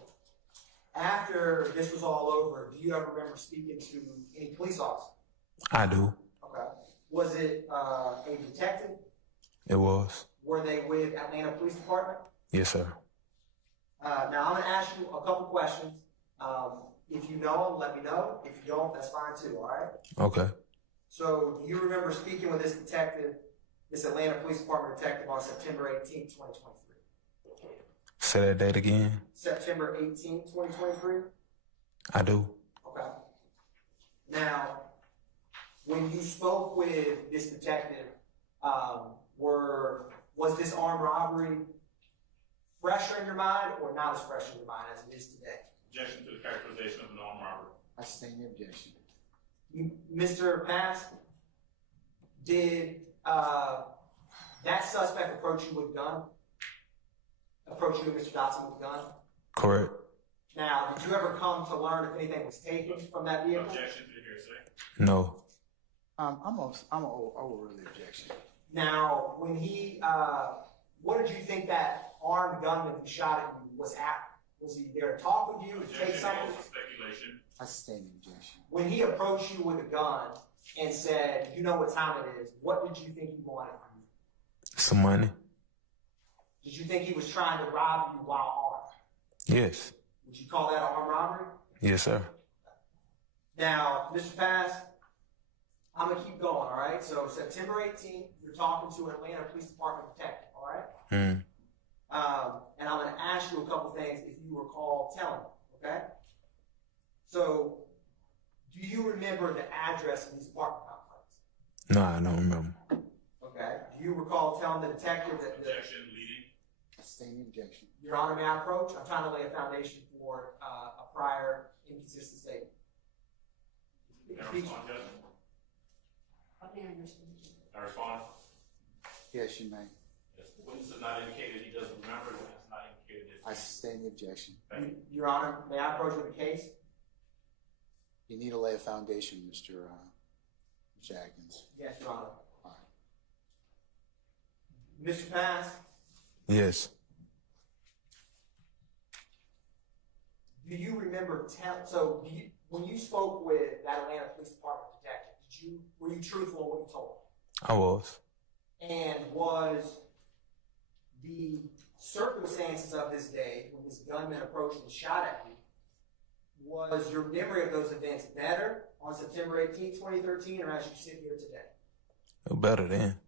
after this was all over, do you ever remember speaking to any police officer? I do. Okay. Was it a detective? It was. Were they with Atlanta Police Department? Yes, sir. Now, I'm going to ask you a couple questions. If you know them, let me know. If you don't, that's fine too, all right? Okay. So, do you remember speaking with this detective, this Atlanta Police Department detective on September 18, 2023? Say that date again. September 18, 2023? I do. Okay. Now, when you spoke with this detective, was this armed robbery fresher in your mind or not as fresh in your mind as it is today? Objection to the characterization of an armed robbery. I sustain the objection. Mr. Pass, did that suspect approach you with a gun? Approach you and Mr. Dotson with a gun? Correct. Now, did you ever come to learn if anything was taken from that vehicle? Objection to the hearsay. No. I'm overrule the objection. Now, when he, what did you think that armed gunman who shot at you was after? Was he there to talk with you, to take Objection something? is speculation. I sustain the objection. When he approached you with a gun and said, you know what time it is, what did you think he wanted from you? Some money. Did you think he was trying to rob you while armed? Yes. Would you call that an armed robbery? Yes, sir. Now, Mr. Pass, I'm going to keep going, all right? So September 18th, you're talking to an Atlanta Police Department detective, all right? Mm. And I'm going to ask you a couple things if you recall telling me, okay? So, do you remember the address of these apartment complexes? No, I don't remember. Okay. Do you recall telling the detective that Objection leading. I sustain the objection. Your Honor, may I approach? I'm trying to lay a foundation for a prior inconsistent statement. Can I respond, Judge? I respond? Yes, you may. Yes, the witness has not indicated he doesn't remember. The witness has not indicated I it. sustain the objection. Thank you. Your Honor, may I approach with a case? You need to lay a foundation, Mr. Atkins. Yes, Your Honor. All right. Mr. Pass, Yes. do you remember when you spoke with that Atlanta Police Department detective, were you truthful in what you told I was. him? And was the circumstances of this day, when this gunman approached and shot at you, was your memory of those events better on September 18, 2013, or as you sit here today? It was better then.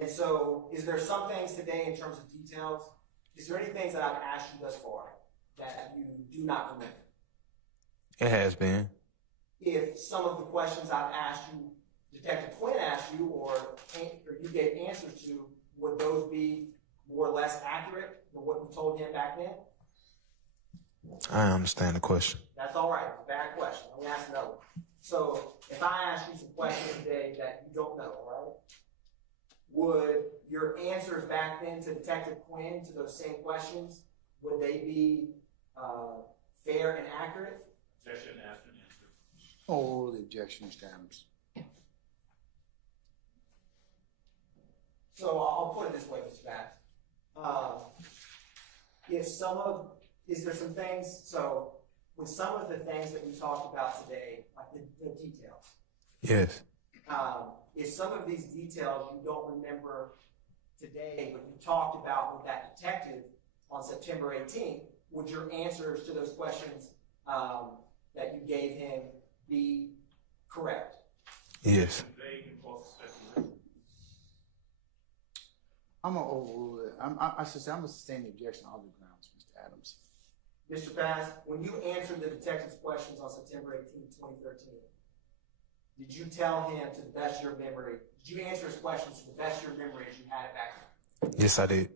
And so, is there some things today in terms of details? Is there any things that I've asked you thus far that you do not remember? It has been. If some of the questions I've asked you, Detective Quinn asked you, or you gave answers to, would those be more or less accurate than what you told him back then? I understand the question. That's all right. It's a bad question. Let me ask another one. So, if I ask you some questions today that you don't know, all right? Would your answers back then to Detective Quinn to those same questions, would they be fair and accurate? Objection, ask and answer. Oh, the objection, Mr. Adams. So I'll put it this way, Mr. Bass. Is there some things, so with some of the things that we talked about today, like the details, Yes. if some of these details you don't remember today, but you talked about with that detective on September 18th, would your answers to those questions that you gave him be correct? Yes. Vague and false speculation. I'm gonna overrule it. I should say I'm gonna sustain the objection on all the grounds, Mr. Adams. Mr. Bass, when you answered the detective's questions on September 18th, 2013, did you tell him to the best of your memory, did you answer his questions to the best of your memory as you had it back then? Yes, I did.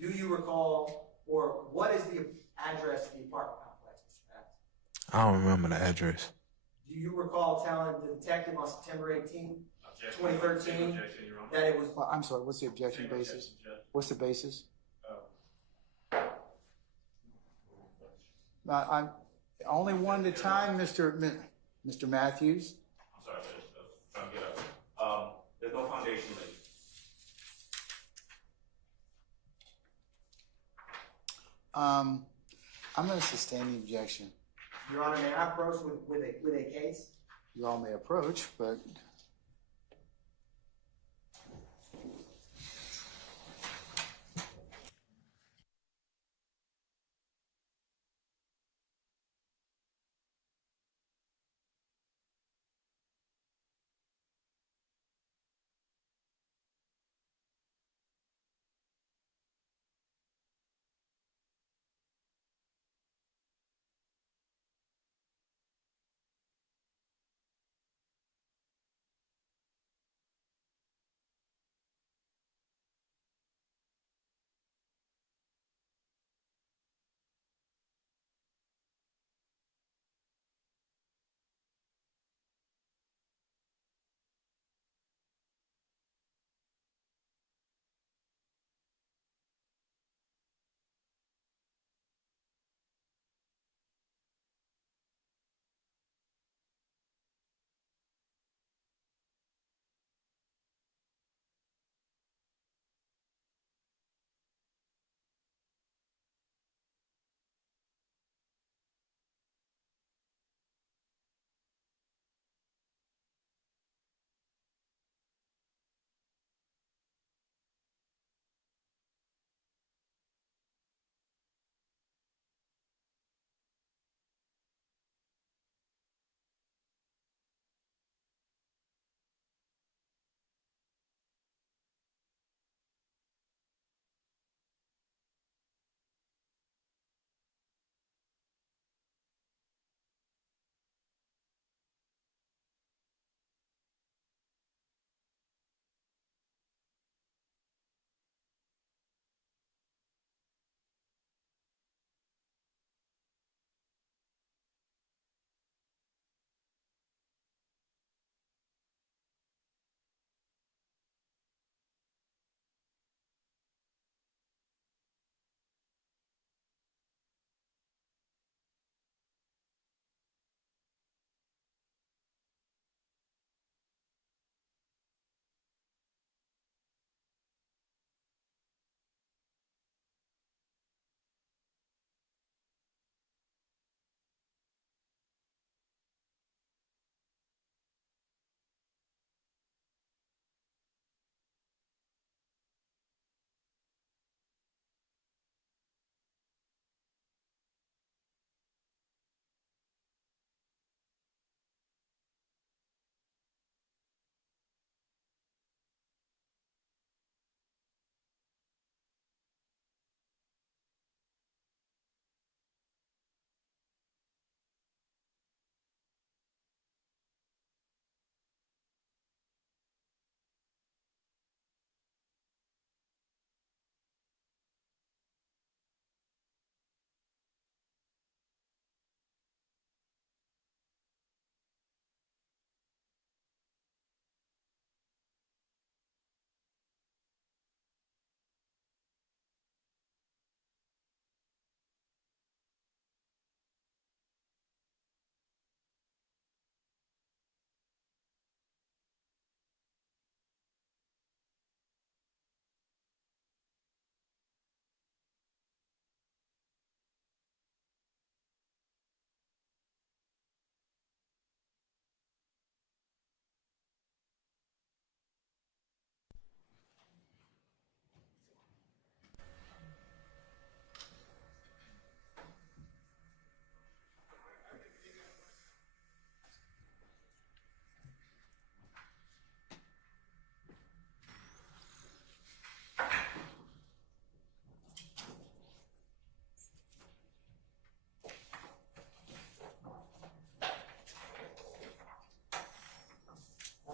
Do you recall, or what is the address of the apartment complex, Mr. Bass? I don't remember the address. Do you recall telling the detective on September 18th, Objection. 2013, Objection, Your Honor. that it was, Well, I'm sorry, what's the objection Same basis? objection, Judge. What's the basis? Oh. I'm only one at a time, Mr. Matthews. I'm sorry, Judge. I was trying to get up. There's no foundation laid. I'm gonna sustain the objection. Your Honor, may I approach with a case? You all may approach, but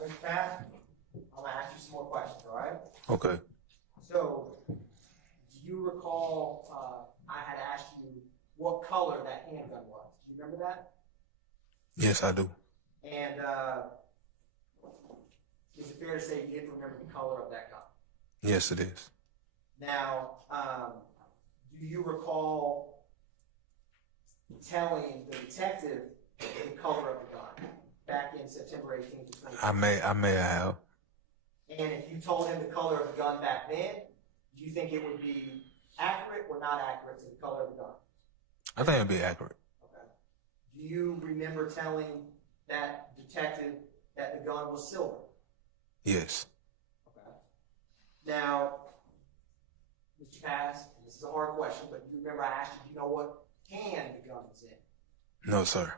Mr. Pat, I'm gonna ask you some more questions, all right? Okay. So, do you recall, I had asked you what color that handgun was? Do you remember that? Yes, I do. And, is it fair to say you didn't remember the color of that gun? Yes, it is. Now, do you recall telling the detective the color of the gun back in September 18th, 2020? I may have. And if you told him the color of the gun back then, do you think it would be accurate or not accurate to the color of the gun? I think it'd be accurate. Okay. Do you remember telling that detective that the gun was silver? Yes. Okay. Now, Mr. Pass, and this is a hard question, but you remember I asked you, do you know what hand the gun was in? No, sir.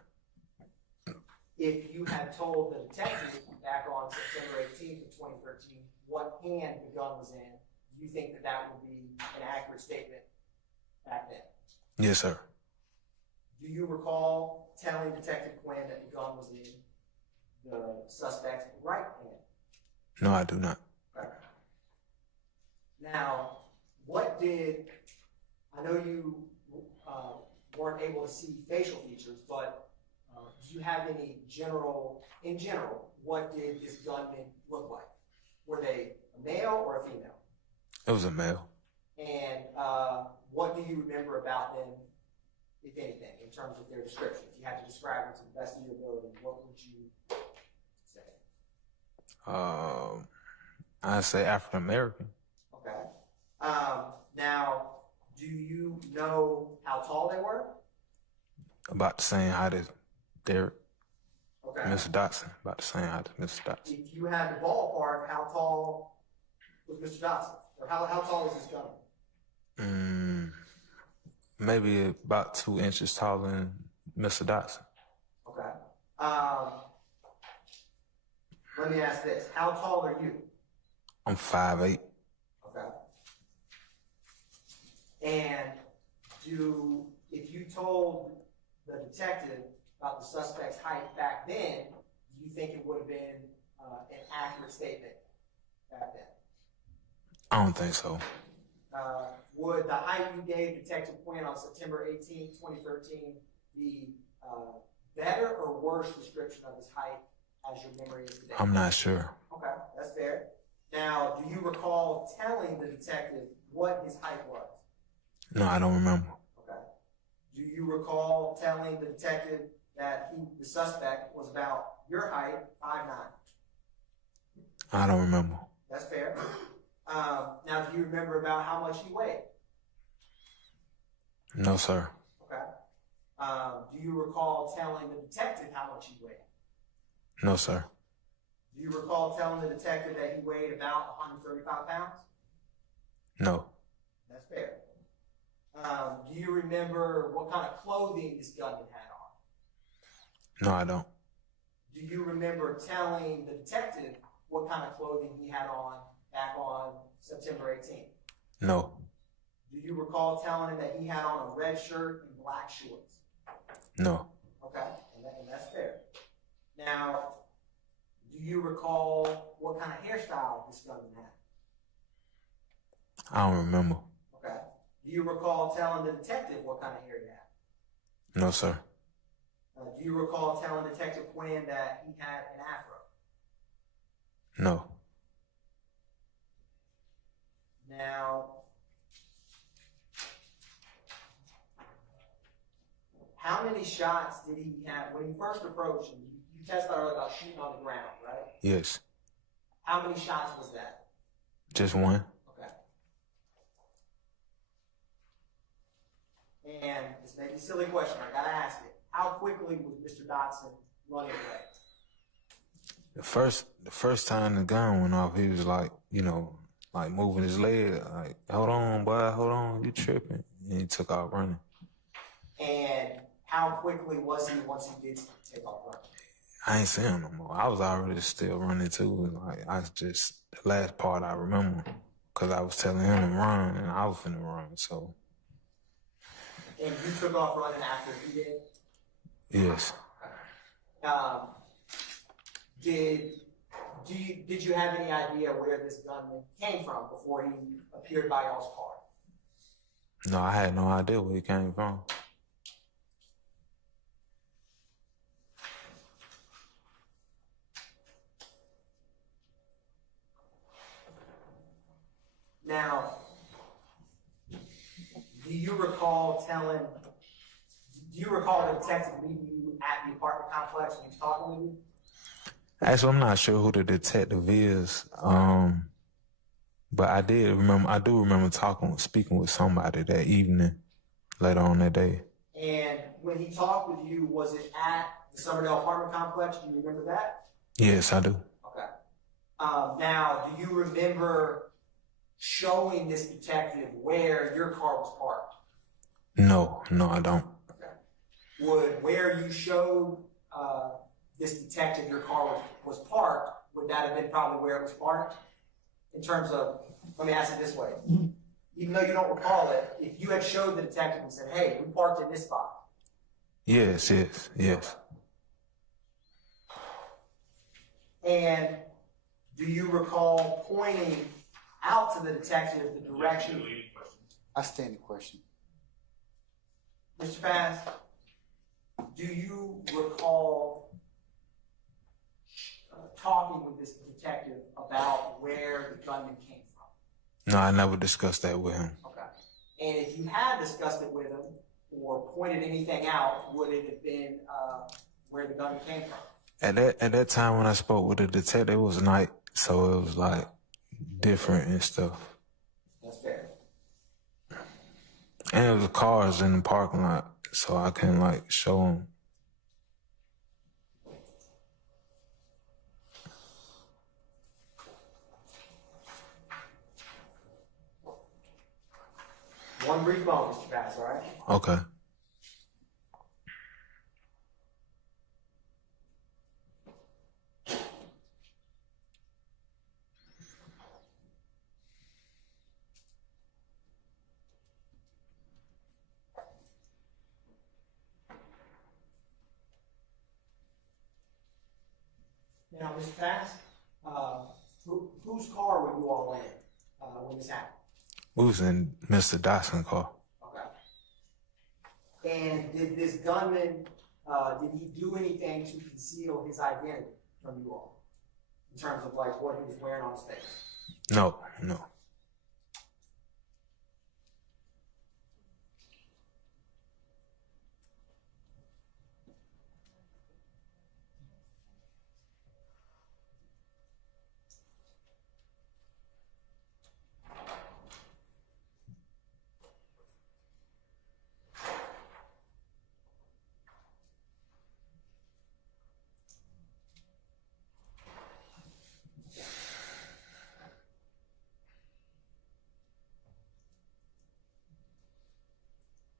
If you had told the detective back on September 18th of 2013 what hand the gun was in, do you think that that would be an accurate statement back then? Yes, sir. Do you recall telling Detective Quinn that the gun was in the suspect's right hand? No, I do not. Okay. Now, I know you weren't able to see facial features, but do you have any in general, what did this gunman look like? Were they a male or a female? It was a male. And what do you remember about them, if anything, in terms of their description? If you had to describe them to the best of your ability, what would you say? I'd say African American. Okay. Now, do you know how tall they were? About the same height as Derek. Okay. Mr. Dotson. About the same height as Mr. Dotson. If you had the ballpark, how tall was Mr. Dotson? Or how tall was this gunman? Maybe about 2 inches taller than Mr. Dotson. Okay. Let me ask this. How tall are you? I'm 5'8". Okay. And if you told the detective about the suspect's height back then, do you think it would have been an accurate statement back then? I don't think so. Would the height you gave Detective Quinn on September 18, 2013 be better or worse description of his height as your memory is today? I'm not sure. Okay, that's fair. Now, do you recall telling the detective what his height was? No, I don't remember. Okay. Do you recall telling the detective that the suspect was about your height, 5'9"? I don't remember. That's fair. Now, do you remember about how much he weighed? No, sir. Okay. Do you recall telling the detective how much he weighed? No, sir. Do you recall telling the detective that he weighed about 135 pounds? No. That's fair. Do you remember what kind of clothing this gunman had on? No, I don't. Do you remember telling the detective what kind of clothing he had on back on September 18th? No. Do you recall telling him that he had on a red shirt and black shorts? No. Okay, and that's fair. Now, do you recall what kind of hairstyle this gunman had? I don't remember. Okay. Do you recall telling the detective what kind of hair he had? No, sir. Do you recall telling Detective Quinn that he had an afro? No. Now, how many shots did he have when he first approached him? You testified earlier about shooting on the ground, right? Yes. How many shots was that? Just one. Okay. And this may be a silly question, I gotta ask it. How quickly was Mr. Dotson running away? The first time the gun went off, he was like, like moving his leg, like, hold on, boy, hold on, you tripping. And he took off running. And how quickly was he once he did take off running? I ain't seen him no more. I was already still running too. And like, the last part I remember, because I was telling him to run and I was finna run, so. And you took off running after he did? Yes. Did did you have any idea where this gunman came from before he appeared by y'all's car? No, I had no idea where he came from. Now, do you recall the detective meeting you at the apartment complex when he was talking with you? Actually, I'm not sure who the detective is, but I do remember speaking with somebody that evening, later on that day. And when he talked with you, was it at the Summerdale apartment complex? Do you remember that? Yes, I do. Okay. Now, do you remember showing this detective where your car was parked? No, I don't. Okay. Would where you showed this detective your car was parked, would that have been probably where it was parked? In terms of, let me ask it this way. Even though you don't recall it, if you had showed the detective and said, hey, we parked in this spot. Yes. And do you recall pointing out to the detective the direction? I stand the question. Mr. Bass, do you recall talking with this detective about where the gunman came from? No, I never discussed that with him. Okay. And if you had discussed it with him or pointed anything out, would it have been where the gunman came from? At that time when I spoke with the detective, it was night, so it was like different and stuff. That's fair. And there was cars in the parking lot, so I can like show them. One brief moment, Mr. Bass, all right? Okay. Now, Mr. Bass, whose car were you all in when this happened? We was in Mr. Dawson's car. Okay. And did this gunman, did he do anything to conceal his identity from you all? In terms of like what he was wearing on his face? No.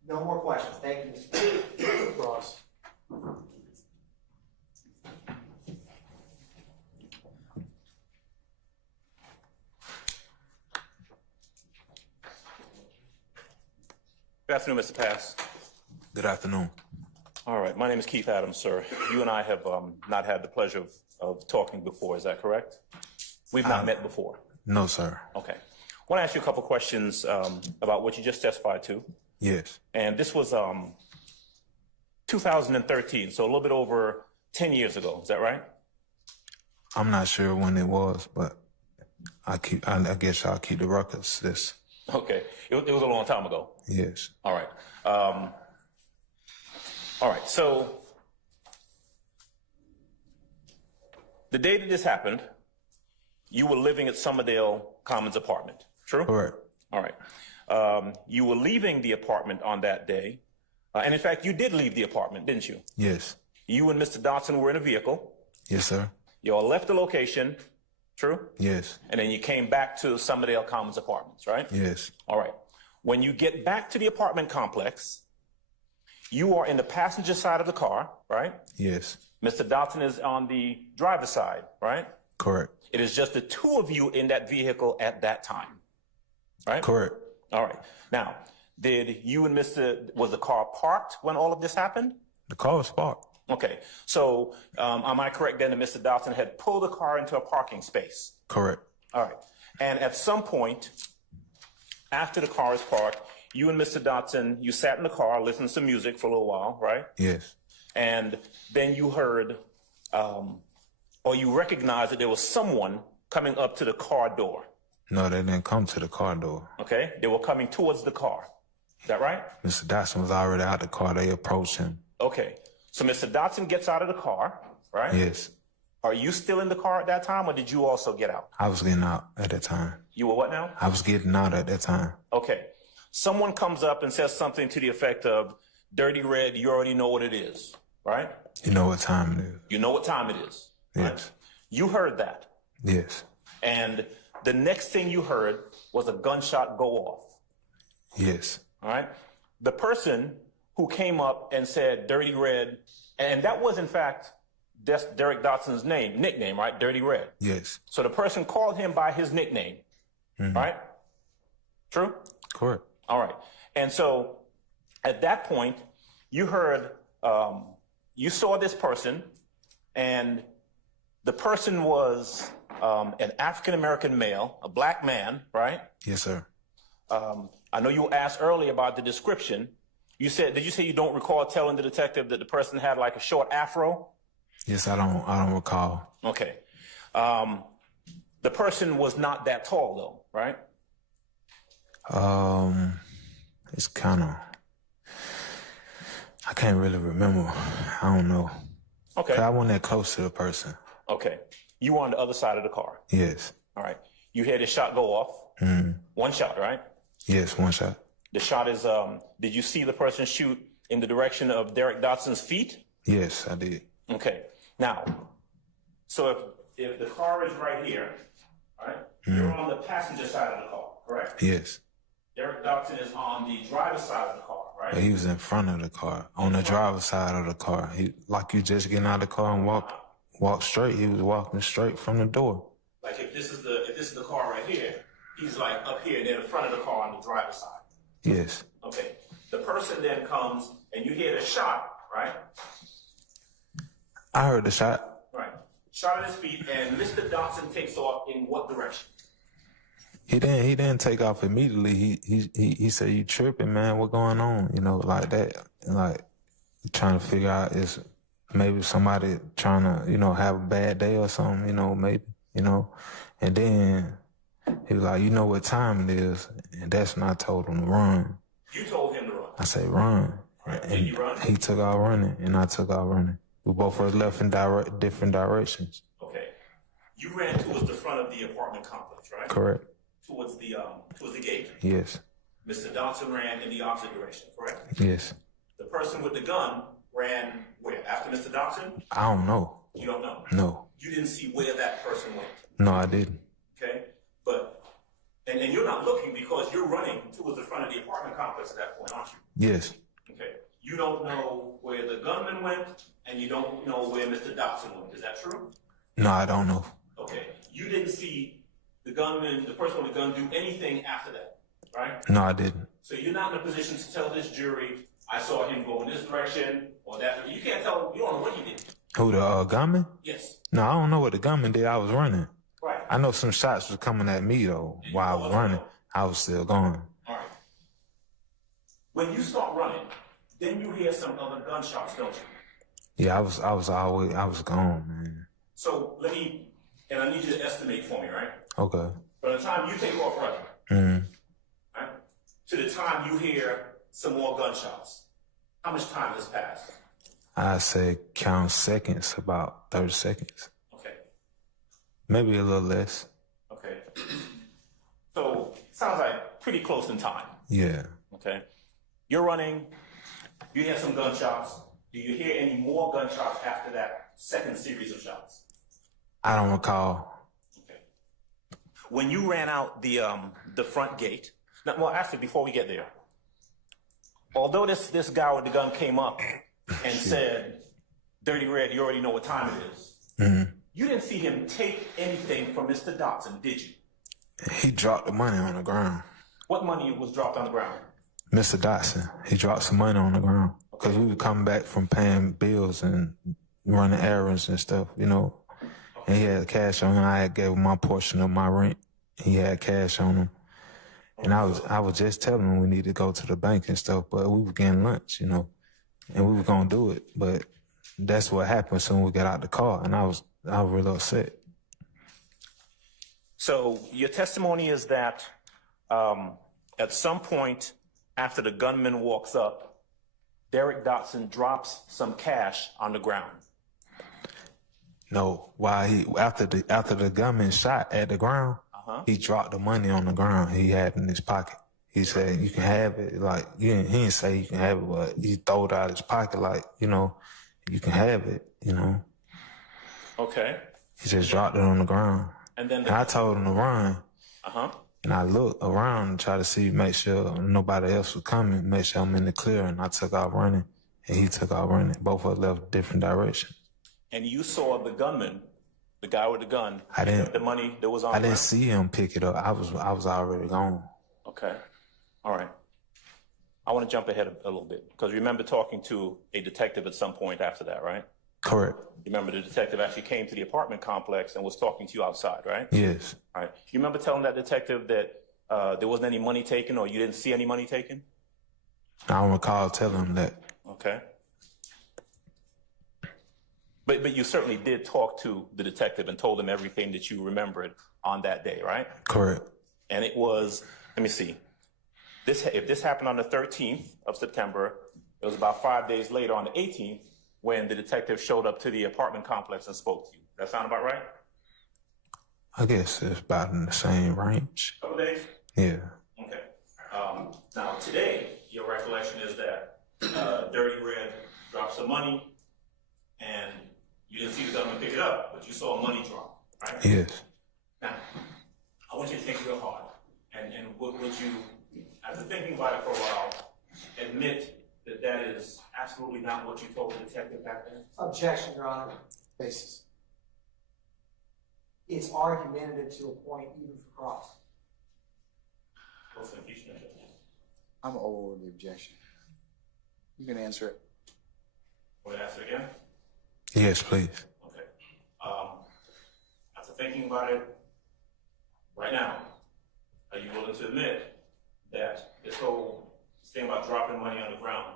No more questions. Thank you, Mr. Ross. Good afternoon, Mr. Pass. Good afternoon. All right, my name is Keith Adams, sir. You and I have not had the pleasure of talking before, is that correct? We've not met before. No, sir. Okay. I want to ask you a couple questions about what you just testified to. Yes. And this was 2013, so a little bit over 10 years ago. Is that right? I'm not sure when it was, but I guess I'll keep the records. This. Okay. It was a long time ago. Yes. All right. All right. So the day that this happened, you were living at Summerdale Commons apartment. True? Correct. All right. You were leaving the apartment on that day. And in fact, you did leave the apartment, didn't you? Yes. You and Mr. Dotson were in a vehicle. Yes, sir. You all left the location. True? Yes. And then you came back to Summerdale Commons apartments, right? Yes. All right. When you get back to the apartment complex, you are in the passenger side of the car, right? Yes. Mr. Dotson is on the driver's side, right? Correct. It is just the two of you in that vehicle at that time, right? Correct. All right. Now, was the car parked when all of this happened? The car was parked. Okay, so am I correct then that Mr. Dotson had pulled the car into a parking space? Correct. All right. And at some point, after the car is parked, you and Mr. Dotson, you sat in the car, listened to some music for a little while, right? Yes. And then you heard, or you recognized that there was someone coming up to the car door. No, they didn't come to the car door. Okay? They were coming towards the car. Is that right? Mr. Dotson was already out the car. They approached him. Okay. So Mr. Dotson gets out of the car, right? Yes. Are you still in the car at that time, or did you also get out? I was getting out at that time. You were what now? I was getting out at that time. Okay. Someone comes up and says something to the effect of, Dirty Red, you already know what it is, right? You know what time it is. You know what time it is. Right? Yes. You heard that. Yes. And the next thing you heard was a gunshot go off. Yes. All right. The person who came up and said Dirty Red, and that was in fact Derek Dotson's nickname, right? Dirty Red. Yes. So the person called him by his nickname, right? True? Correct. All right. And so at that point, you heard, you saw this person, and the person was an African-American male, a black man, right? Yes, sir. I know you asked earlier about the description. Did you say you don't recall telling the detective that the person had like a short afro? Yes, I don't recall. Okay. The person was not that tall though, right? It's kind of, I can't really remember. I don't know. Okay. 'Cause I wasn't that close to the person. Okay. You were on the other side of the car. Yes. All right. You heard the shot go off. One shot, right? Yes, one shot. The shot is, did you see the person shoot in the direction of Derek Dotson's feet? Yes, I did. Okay. Now, so if the car is right here, all right, you're on the passenger side of the car, correct? Yes. Derek Dotson is on the driver's side of the car, right? He was in front of the car, on the driver's side of the car. He, like you just getting out of the car and walk straight. He was walking straight from the door. Like if this is the car right here, he's like up here and in front of the car on the driver's side. Yes. Okay. The person then comes and you hear the shot, right? I heard the shot. Right. Shot at his feet, and Mr. Dotson takes off in what direction? He didn't take off immediately. He said, "You tripping, man? What going on?" You know, like that. And like trying to figure out is maybe somebody trying to, you know, have a bad day or something, you know, maybe, you know. And then he was like, "You know what time it is?" And that's when I told him to run. You told him to run. I said, "Run." Right. And Did you run? he took out running, and I took out running. We both were left in different directions. Okay. You ran towards the front of the apartment complex, right? Correct. Towards the gate. Yes. Mr. Dotson ran in the opposite direction, correct? Yes. The person with the gun ran where? After Mr. Dotson? I don't know. You don't know? No. You didn't see where that person went. No, I didn't. Okay? But, and you're not looking because you're running towards the front of the apartment complex at that point, aren't you? Yes. Okay. You don't know where the gunman went, and you don't know where Mr. Dotson went. Is that true? No, I don't know. Okay. You didn't see the gunman, the person with the gun, do anything after that, right? No, I didn't. So you're not in a position to tell this jury, I saw him go in this direction or that. You can't tell, you don't know what he did. Who, the gunman? Yes. No, I don't know what the gunman did. I was running. Right. I know some shots was coming at me, though, while I was running. I was still going. All right. When you start running, then you hear some other gunshots, don't you? Yeah, I was gone, man. So and I need you to estimate for me, right? Okay. From the time you take off running, Mm. right, to the time you hear some more gunshots, how much time has passed? I say count seconds, about 30 seconds. Okay. Maybe a little less. Okay. So sounds like pretty close in time. Yeah. Okay. You're running. You hear some gunshots. Do you hear any more gunshots after that second series of shots? I don't recall. Okay. When you ran out the front gate, now, well, actually, before we get there, although this guy with the gun came up and said, "Dirty Red, you already know what time it is," you didn't see him take anything from Mr. Dotson, did you? He dropped the money on the ground. What money was dropped on the ground? Mr. Dotson, he dropped some money on the ground. because we were coming back from paying bills and running errands and stuff, you know. And he had cash on him. I had gave him my portion of my rent. He had cash on him. And I was just telling him we need to go to the bank and stuff, but we were getting lunch, you know, and we were gonna do it. But that's what happened soon we got out the car, and I was really upset. So your testimony is that at some point after the gunman walks up, Derek Dotson drops some cash on the ground. No, after the gunman shot at the ground, he dropped the money on the ground he had in his pocket. He said, "You can have it." Like he didn't say you can have it, but he threw it out of his pocket, like, you know, you can have it, you know. Okay. He just dropped it on the ground. And I told him to run. And I looked around and tried to see, make sure nobody else was coming, make sure I'm in the clear, and I took off running, and he took off running. Both of us left different directions. And you saw the gunman, the guy with the gun, I didn't- pick up the money that was on I the didn't ground? see him pick it up. I was already gone. Okay. All right. I want to jump ahead a little bit because you remember talking to a detective at some point after that, right? Correct. You remember the detective actually came to the apartment complex and was talking to you outside, right? Yes. All right. You remember telling that detective that there wasn't any money taken or you didn't see any money taken? I don't recall telling him that. Okay. But you certainly did talk to the detective and told him everything that you remembered on that day, right? Correct. And it was, let me see. If this happened on the 13th of September, it was about 5 days later on the 18th when the detective showed up to the apartment complex and spoke to you. That sound about right? I guess it's about in the same range. Couple days? Yeah. Okay. Now today, your recollection is that Dirty Red dropped some money and you didn't see the government pick it up, but you saw a money drop, right? Yes. Now, I want you to think real hard. And would you, after thinking about it for a while, admit that that is absolutely not what you told the detective back then? Objection, Your Honor. Basis. It's argumentative to a point even for cross. What's the impeachment? I'm over the objection. You can answer it. Want to answer again? Yes, please. Okay. After thinking about it right now, are you willing to admit that this whole thing about dropping money on the ground,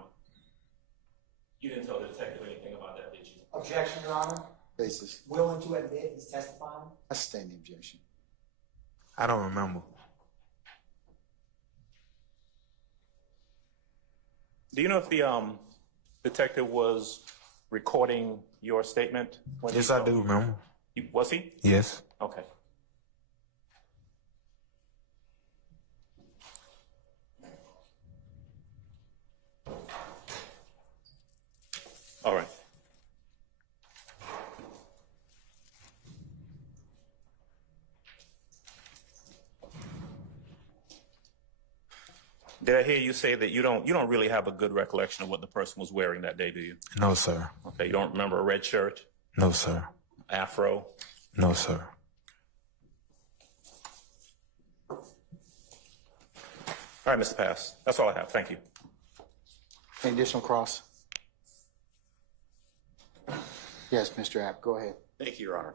you didn't tell the detective anything about that, did you? Objection, Your Honor. Basis. Willing to admit he's testifying? I sustain the objection. I don't remember. Do you know if the detective was recording your statement? When Yes, you I do remember. Was he? Yes. Okay. All right. Did I hear you say that you don't really have a good recollection of what the person was wearing that day, do you? No, sir. Okay, you don't remember a red shirt, No, sir. afro? No, sir. All right, Mr. Pass. That's all I have. Thank you. Any additional cross? Yes, Mr. App, go ahead. Thank you, Your Honor.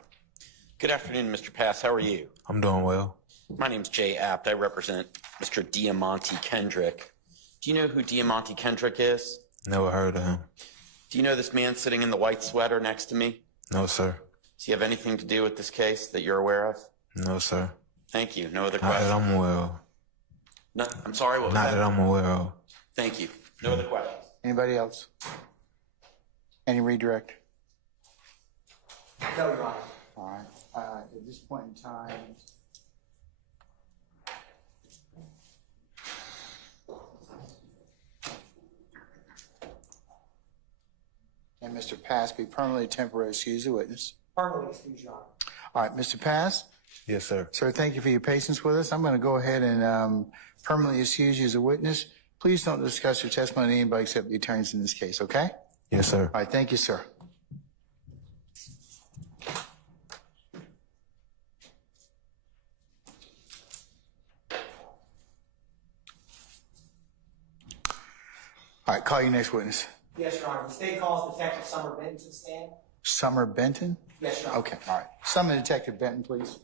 Good afternoon, Mr. Pass. How are you? I'm doing well. My name's Jay Apt. I represent Mr. Diamante Kendrick. Do you know who Diamante Kendrick is? Never heard of him. Do you know this man sitting in the white sweater next to me? No, sir. Does he have anything to do with this case that you're aware of? No, sir. Thank you. No other Not that questions? I'm aware of. No, I'm sorry, what was Not that? that I'm aware of. Thank you. No other questions? Anybody else? Any redirect? No, Your Honor. All right. At this point in time, and Mr. Pass be permanently temporarily excused the witness. Permanently excuse, Your Honor. All right, Mr. Pass. Yes, sir. Sir, thank you for your patience with us. I'm going to go ahead and permanently excuse you as a witness. Please don't discuss your testimony with anybody except the attorneys in this case, okay? Yes, sir. All right, thank you, sir. All right, call your next witness. Yes, Your Honor. The state calls Detective Summer Benton to the stand. Summer Benton? Yes, Your Honor. Okay, all right. Summon Detective Benton, please.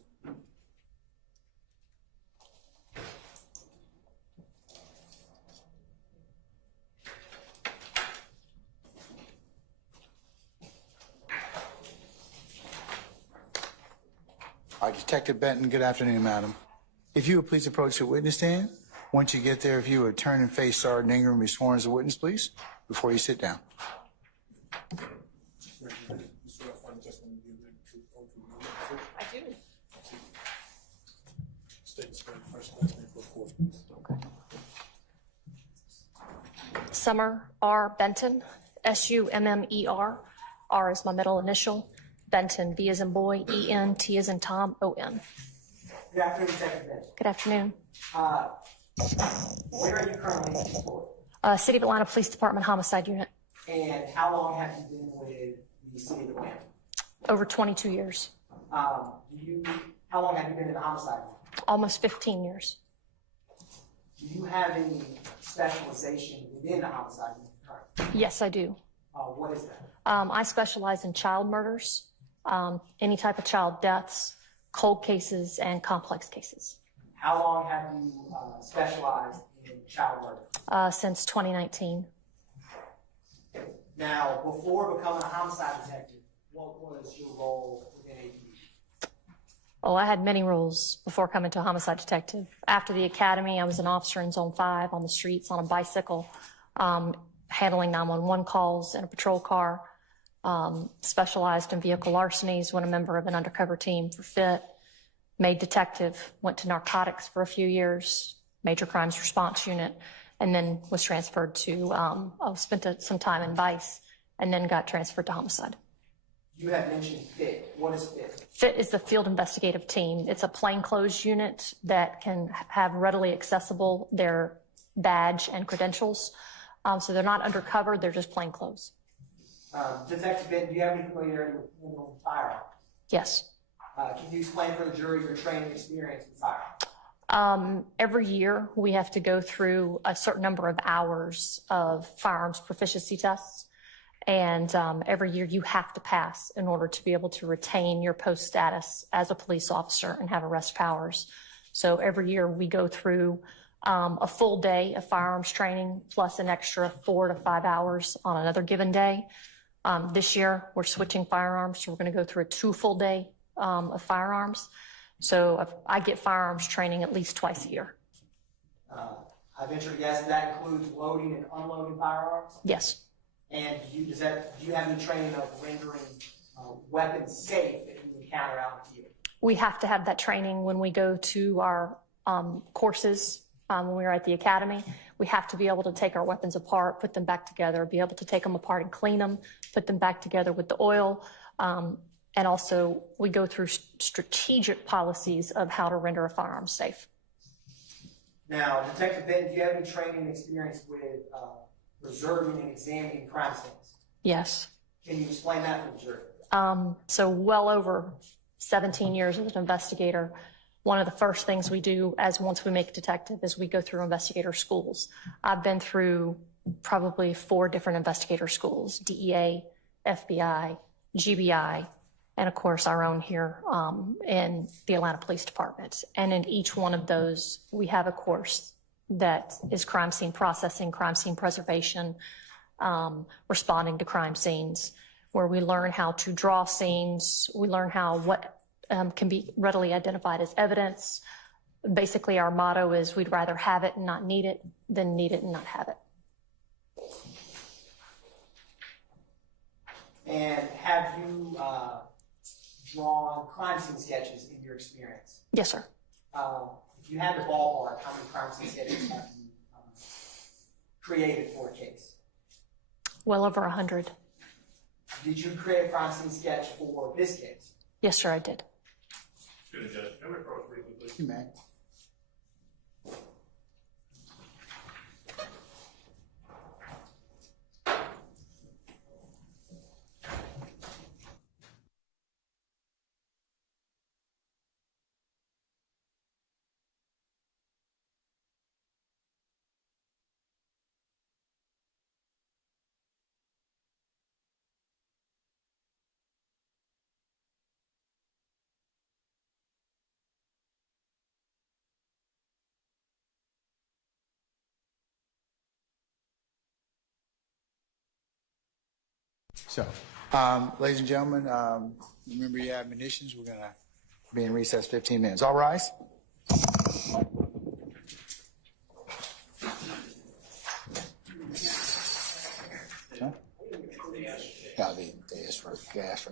All right, Detective Benton, good afternoon, madam. If you would please approach the witness stand. Once you get there, if you would turn and face Sergeant Ingram and be sworn as a witness, please, before you sit down. I do. Summer R. Benton, Summer. R is my middle initial. Benton, B as in boy, E-N, T as in Tom, O-N. Good afternoon, Detective Benton. Good afternoon. Where are you currently employed? City of Atlanta Police Department Homicide Unit, And how long have you been with the City of Atlanta? over 22 years, How long have you been in the homicide unit? almost 15 years. Do you have any specialization within the homicide unit? Correct. Yes, I do. What is that? I specialize in child murders, any type of child deaths, cold cases, and complex cases. How long have you specialized in child murder? Since 2019. Now, before becoming a homicide detective, what was your role within APD? Oh, I had many roles before coming to a homicide detective. After the academy, I was an officer in Zone 5 on the streets on a bicycle, handling 911 calls in a patrol car, specialized in vehicle larcenies, when a member of an undercover team for FIT, made detective, went to narcotics for a few years, major crimes response unit, and then was transferred to, spent some time in Vice, and then got transferred to homicide. You have mentioned FIT. What is FIT? FIT is the Field Investigative Team. It's a plainclothes unit that can have readily accessible their badge and credentials. So they're not undercover, they're just plainclothes. Detective Benton, do you have any familiarity with handling firearms? Yes. Can you explain for the jury your training experience with firearms? Every year we have to go through a certain number of hours of firearms proficiency tests. And every year you have to pass in order to be able to retain your post status as a police officer and have arrest powers. So every year we go through a full day of firearms training plus an extra 4 to 5 hours on another given day. This year we're switching firearms, so we're going to go through a 2 full day of firearms. So I get firearms training at least twice a year. I venture to guess that includes loading and unloading firearms? Yes. And do you have any training of rendering weapons safe if you encounter out in the field? We have to have that training when we go to our courses. When we were at the academy, we have to be able to take our weapons apart, put them back together, be able to take them apart and clean them, put them back together with the oil. And also we go through strategic policies of how to render a firearm safe. Now, Detective Benton, do you have any training experience with preserving and examining crime scenes? Yes. Can you explain that for the jury? So well over 17 years as an investigator, one of the first things we do as once we make a detective is we go through investigator schools. I've been through probably 4 different investigator schools, DEA, FBI, GBI, and of course our own here in the Atlanta Police Department. And in each one of those, we have a course that is crime scene processing, crime scene preservation, responding to crime scenes, where we learn how to draw scenes, we learn how what can be readily identified as evidence. Basically, our motto is we'd rather have it and not need it than need it and not have it. And have you drawn crime scene sketches in your experience? Yes, sir. If you had the ballpark, how many crime scene sketches have you created for a case? Well over 100. Did you create a crime scene sketch for this case? Yes, sir, I did. Good, Judge. Can we approach briefly, please? You may. So, ladies and gentlemen, remember your admonitions. We're going to be in recess 15 minutes. All rise. Huh? Yeah, they asked for a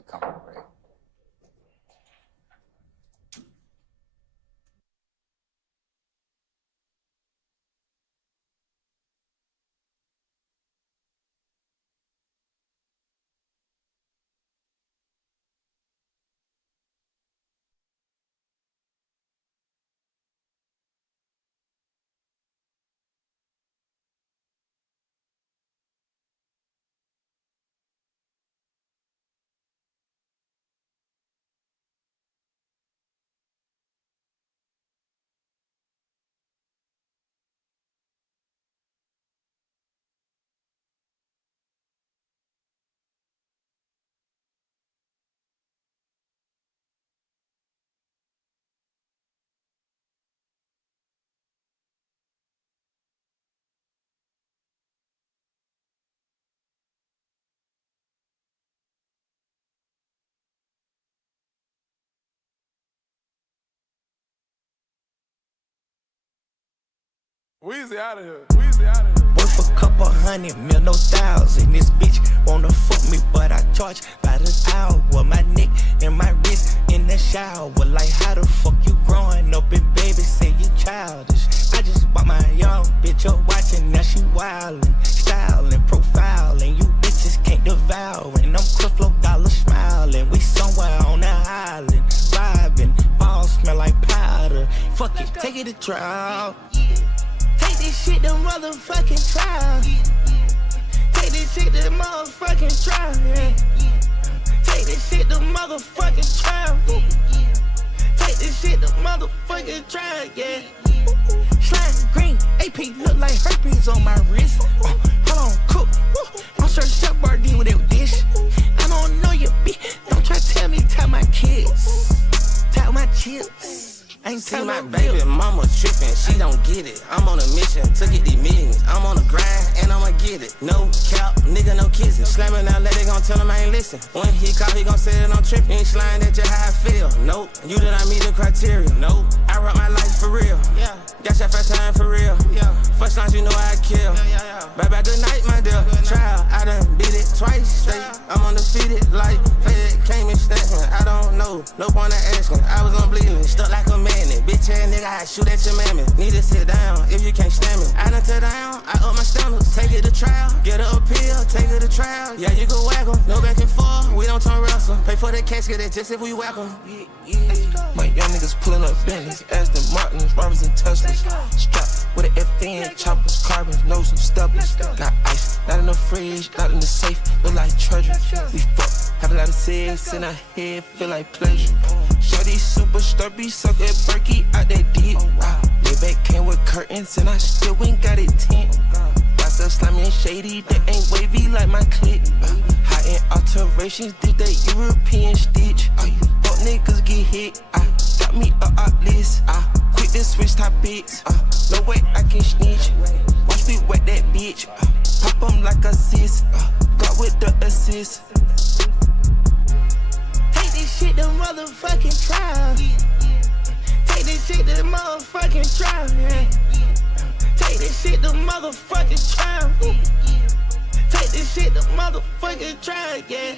comfort break. Weezy out of here. Weezy out of here. Worth a couple $100 million, no thousand. This bitch wanna fuck me, but I charge by the hour. My neck and my wrist in the shower. Like, how the fuck you growing up and baby say you childish? I just bought my young bitch up watching, now she wildin', styling, profiling. You bitches can't devour. And I'm Creflo Dollar smiling. We somewhere on the island, vibing. Balls smell like powder. Fuck it, take it to trial. Take this shit to motherfucking trial. Take this shit to motherfucking trial. Yeah. Take this shit to motherfucking trial. Take this shit to motherfucking trial. Yeah. Slime green, AP look like herpes on my wrist. Hold on, cook. I'm sure Chef Boyardee with that dish. I don't know you, bitch. Don't try to tell me tell my kids. Tell my chips. Ain't see my baby mama trippin', she don't get it. I'm on a mission to get these millions. I'm on the grind and I'ma get it. No cap, nigga, no kissing. Slamming out, let it gon' tell him I ain't listen. When he call, he gon' say that I'm trippin'. Ain't slime, that's just how I feel. Nope, you did not meet the criteria. Nope, I rock my life for real. Yeah, got your first time for real. Yeah, first lines you know I kill. Bye bye, good night, my dear. Trial, I done beat it twice straight. I'm undefeated like Fed came and snatched me. I don't know, no point of asking. I was on bleeding, stuck like a man. Bitch ass nigga, I shoot at your mammy. Need to sit down if you can't stand me. I done tear down, I up my standards. Take it to trial, get her appeal, take her to trial. Yeah, you can whack 'em, no back and forth. We don't turn wrestle. Pay for the casket, that's just if we whack 'em. My young niggas pulling up Bentleys, Aston Martins, Robbers and Teslas. Strapped with an FN, choppers, carbons, know some stubblers. Got ice, not in the fridge, not in the safe, look like treasure. We fuck, have a lot of sex in our head, feel like pleasure. Shorty super sturdy, suck that Berkey out that deep. Lay back came with curtains and I still ain't got it tint. Myself slimy and shady, that ain't wavy like my clip. High-end alterations, did that European stitch. Fuck niggas get hit, got me a list. Quick to switch topics, no way I can snitch. Watch me wet that bitch, pop 'em like a sis. Got with the assist. Take this shit to motherfucking trial. Take this shit to motherfucking trial. Yeah. Take this shit to motherfucking trial. Take this shit to motherfucking trial. Yeah.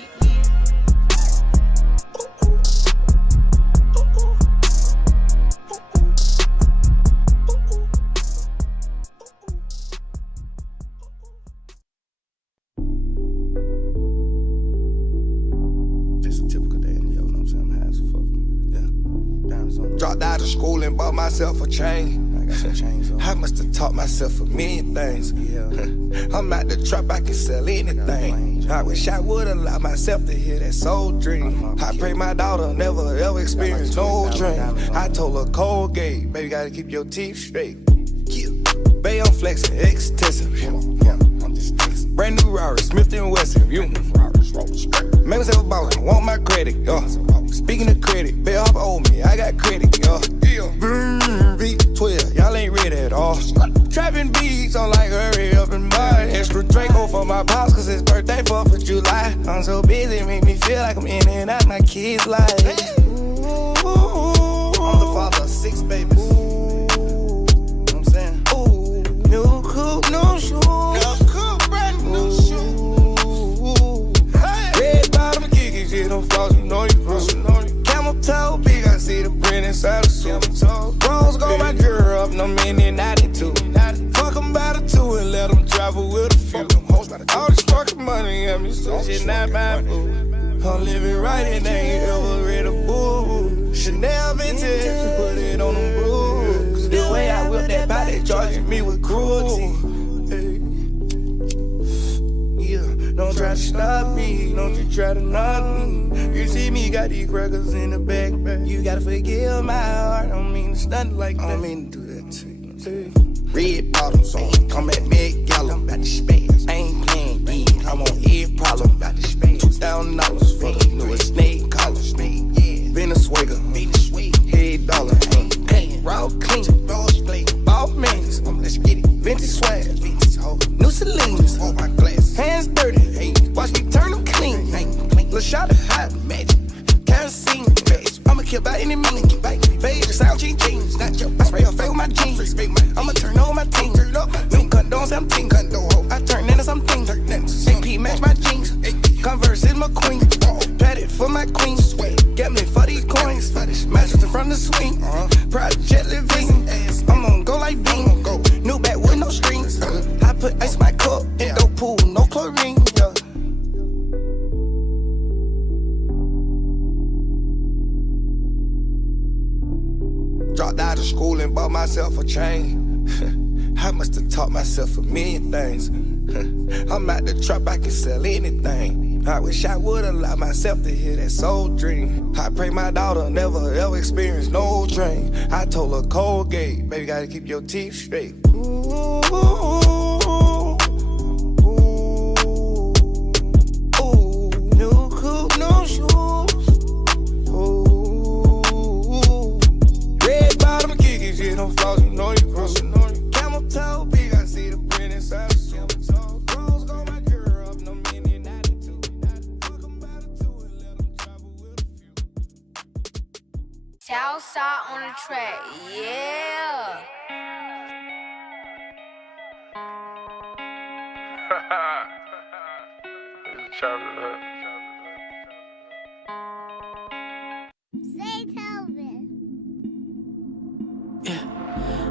Dropped out of school and bought myself a chain. I got some chains on. I must have taught myself a million things. Yeah. I'm out the trap, I can sell anything. I wish I would allow myself to hear that soul dream. I pray my daughter never ever experience no dream. I told her Colgate, baby, gotta keep your teeth straight. Yeah. Bay on flexing, extensive. Yeah. Brand new Rari, Smith & Wesson. Make myself a baller, want my credit. Speaking of credit, Bay off owe me, I got credit. V12, y'all ain't ready at all. Trapping beats, I'm like hurry up and buy extra Draco for my my pops cause his birthday 4th of July. I'm so busy, make me feel like I'm in and out my kids' life. I'm the father of 6 babies. Ooh, you know what I'm saying? Ooh, new coupe, new shoes. New coupe, brand new shoes. Hey. Red bottom kicking shit on floss, you know you gross. Camel toe big, I see the print inside the suit. Rose gold, my girl up, no mini 92. Fuck 'em by the 2 and let 'em travel with a few. All this fucking money got me so shit not my boo. I'm living right and they ain't ever read a book. Chanel vintage, put it on them rules. The way I whip that body, charging me with cruelty. Hey. Yeah, don't try to stop me, don't you try to knock me. You see me, got these crackers in the back. You gotta forgive my heart, I don't mean to stunt like that. I don't mean to do that to you. Red bottoms on, come at me, yellow, got the space. I ain't playing games, I'm on every problem, got the space. $2,000 for the newest snake collar. Venezuela, head dollar, ain't paying. Raw clean, ball mans, let's get it. Vintage swag, new Celine's, my glass, hands dirty, watch me turn them clean. Let's shot a hot magic, kerosene, I'ma kill by any means. Fade the sound jeans, not your. I spray her face with my jeans. I'ma turn on my team. New condones, I'm team. I turn into something. AP match my jeans. Converse is my queen. Padded for my queen. Get me for these coins. Matches in front of the swing. Project living. I'm gonna go like Bean. New back with no strings. I put ice in my cup. No pool, no chlorine. Dropped out of school and bought myself a chain. I must have taught myself a million things. I'm out the trap, I can sell anything. I wish I would allow myself to hear that soul dream. I pray my daughter never ever experience no drain. I told her Colgate, baby, gotta keep your teeth straight. Ooh, new coupe, new shoes. Don't floss, you know you gross. Camel toe big, I see the print inside the suit. Rose gold, my girl up, no mini 92. Fuck 'em by the 2 and let 'em travel with a few. Southside on the track, yeah.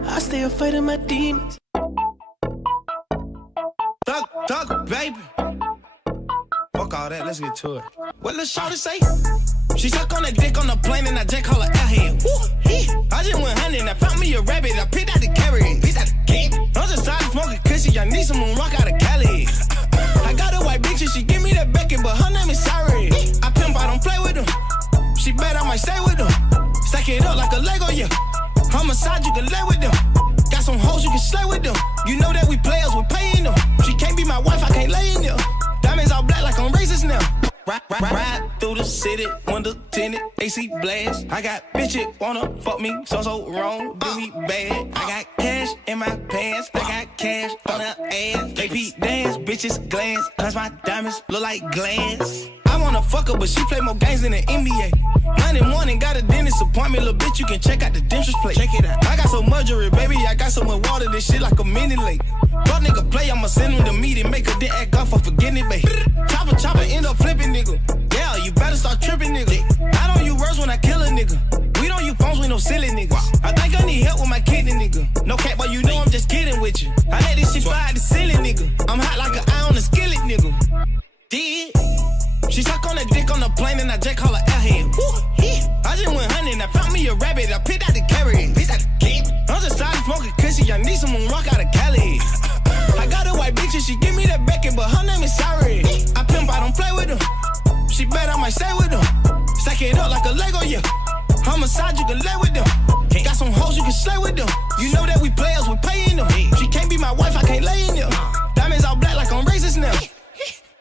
I stay afraid of my demons. Thug, baby. Fuck all that, let's get to it. What Lil' Shawty say? She suck on that dick on the plane and I just call her airhead. Woo, I just went hunting and I found me a rabbit. I picked out the carrot. I'm just started smoking cushion. I need some moon rock out of Cali. I got a white bitch and she give me that Beckett, but her name is Sari. I pimp, I don't play with them. She bet I might stay with them. Stack it up like a Lego, yeah. Homicide, you can lay with them. Got some hoes, you can slay with them. You know that we players, we're paying them. She can't be my wife, I can't lay in them. Diamonds all black like I'm racist now. Ride through the city, window tinted, AC blast. I got bitches wanna fuck me, so wrong, do me bad. I got cash in my pants, I got cash on her ass. AP dance, bitches glance, cause my diamonds look like glass. I wanna fuck her, but she play more games than the NBA. 9 in the morning, got a dentist appointment, little bitch, you can check out the dentist plate. Check it out. I got so much jewelry, baby, I got so much water, this shit like a mini lake. Fuck nigga play, I'ma send him the meeting, make a dick act off for forgetting it, babe. Chopper, end up flipping, nigga. Yeah, you better start tripping, nigga. I don't use words when I kill a nigga. We don't use phones with no silly niggas. I think I need help with my kidney, nigga. No cap, but you know I'm just kidding with you. I let this shit fly out the ceiling, nigga. I'm hot like an eye on the skillet, nigga. Did she suck on that dick on the plane and I just call her airhead. Woo, I just went hunting, I found me a rabbit, I picked out the carrot. I'm just started smoking cushion, I need some moon rock out of Cali. I got a white bitch and she give me that Beckett, but her name is Sari. I pimp, I don't play with them. She bet I might stay with them. Stack it up like a Lego, yeah. Homicide, you can lay with them. Got some hoes, you can slay with them. You know that we players, we paying them. She can't be my wife, I can't lay in them. Diamonds all black like I'm racist now.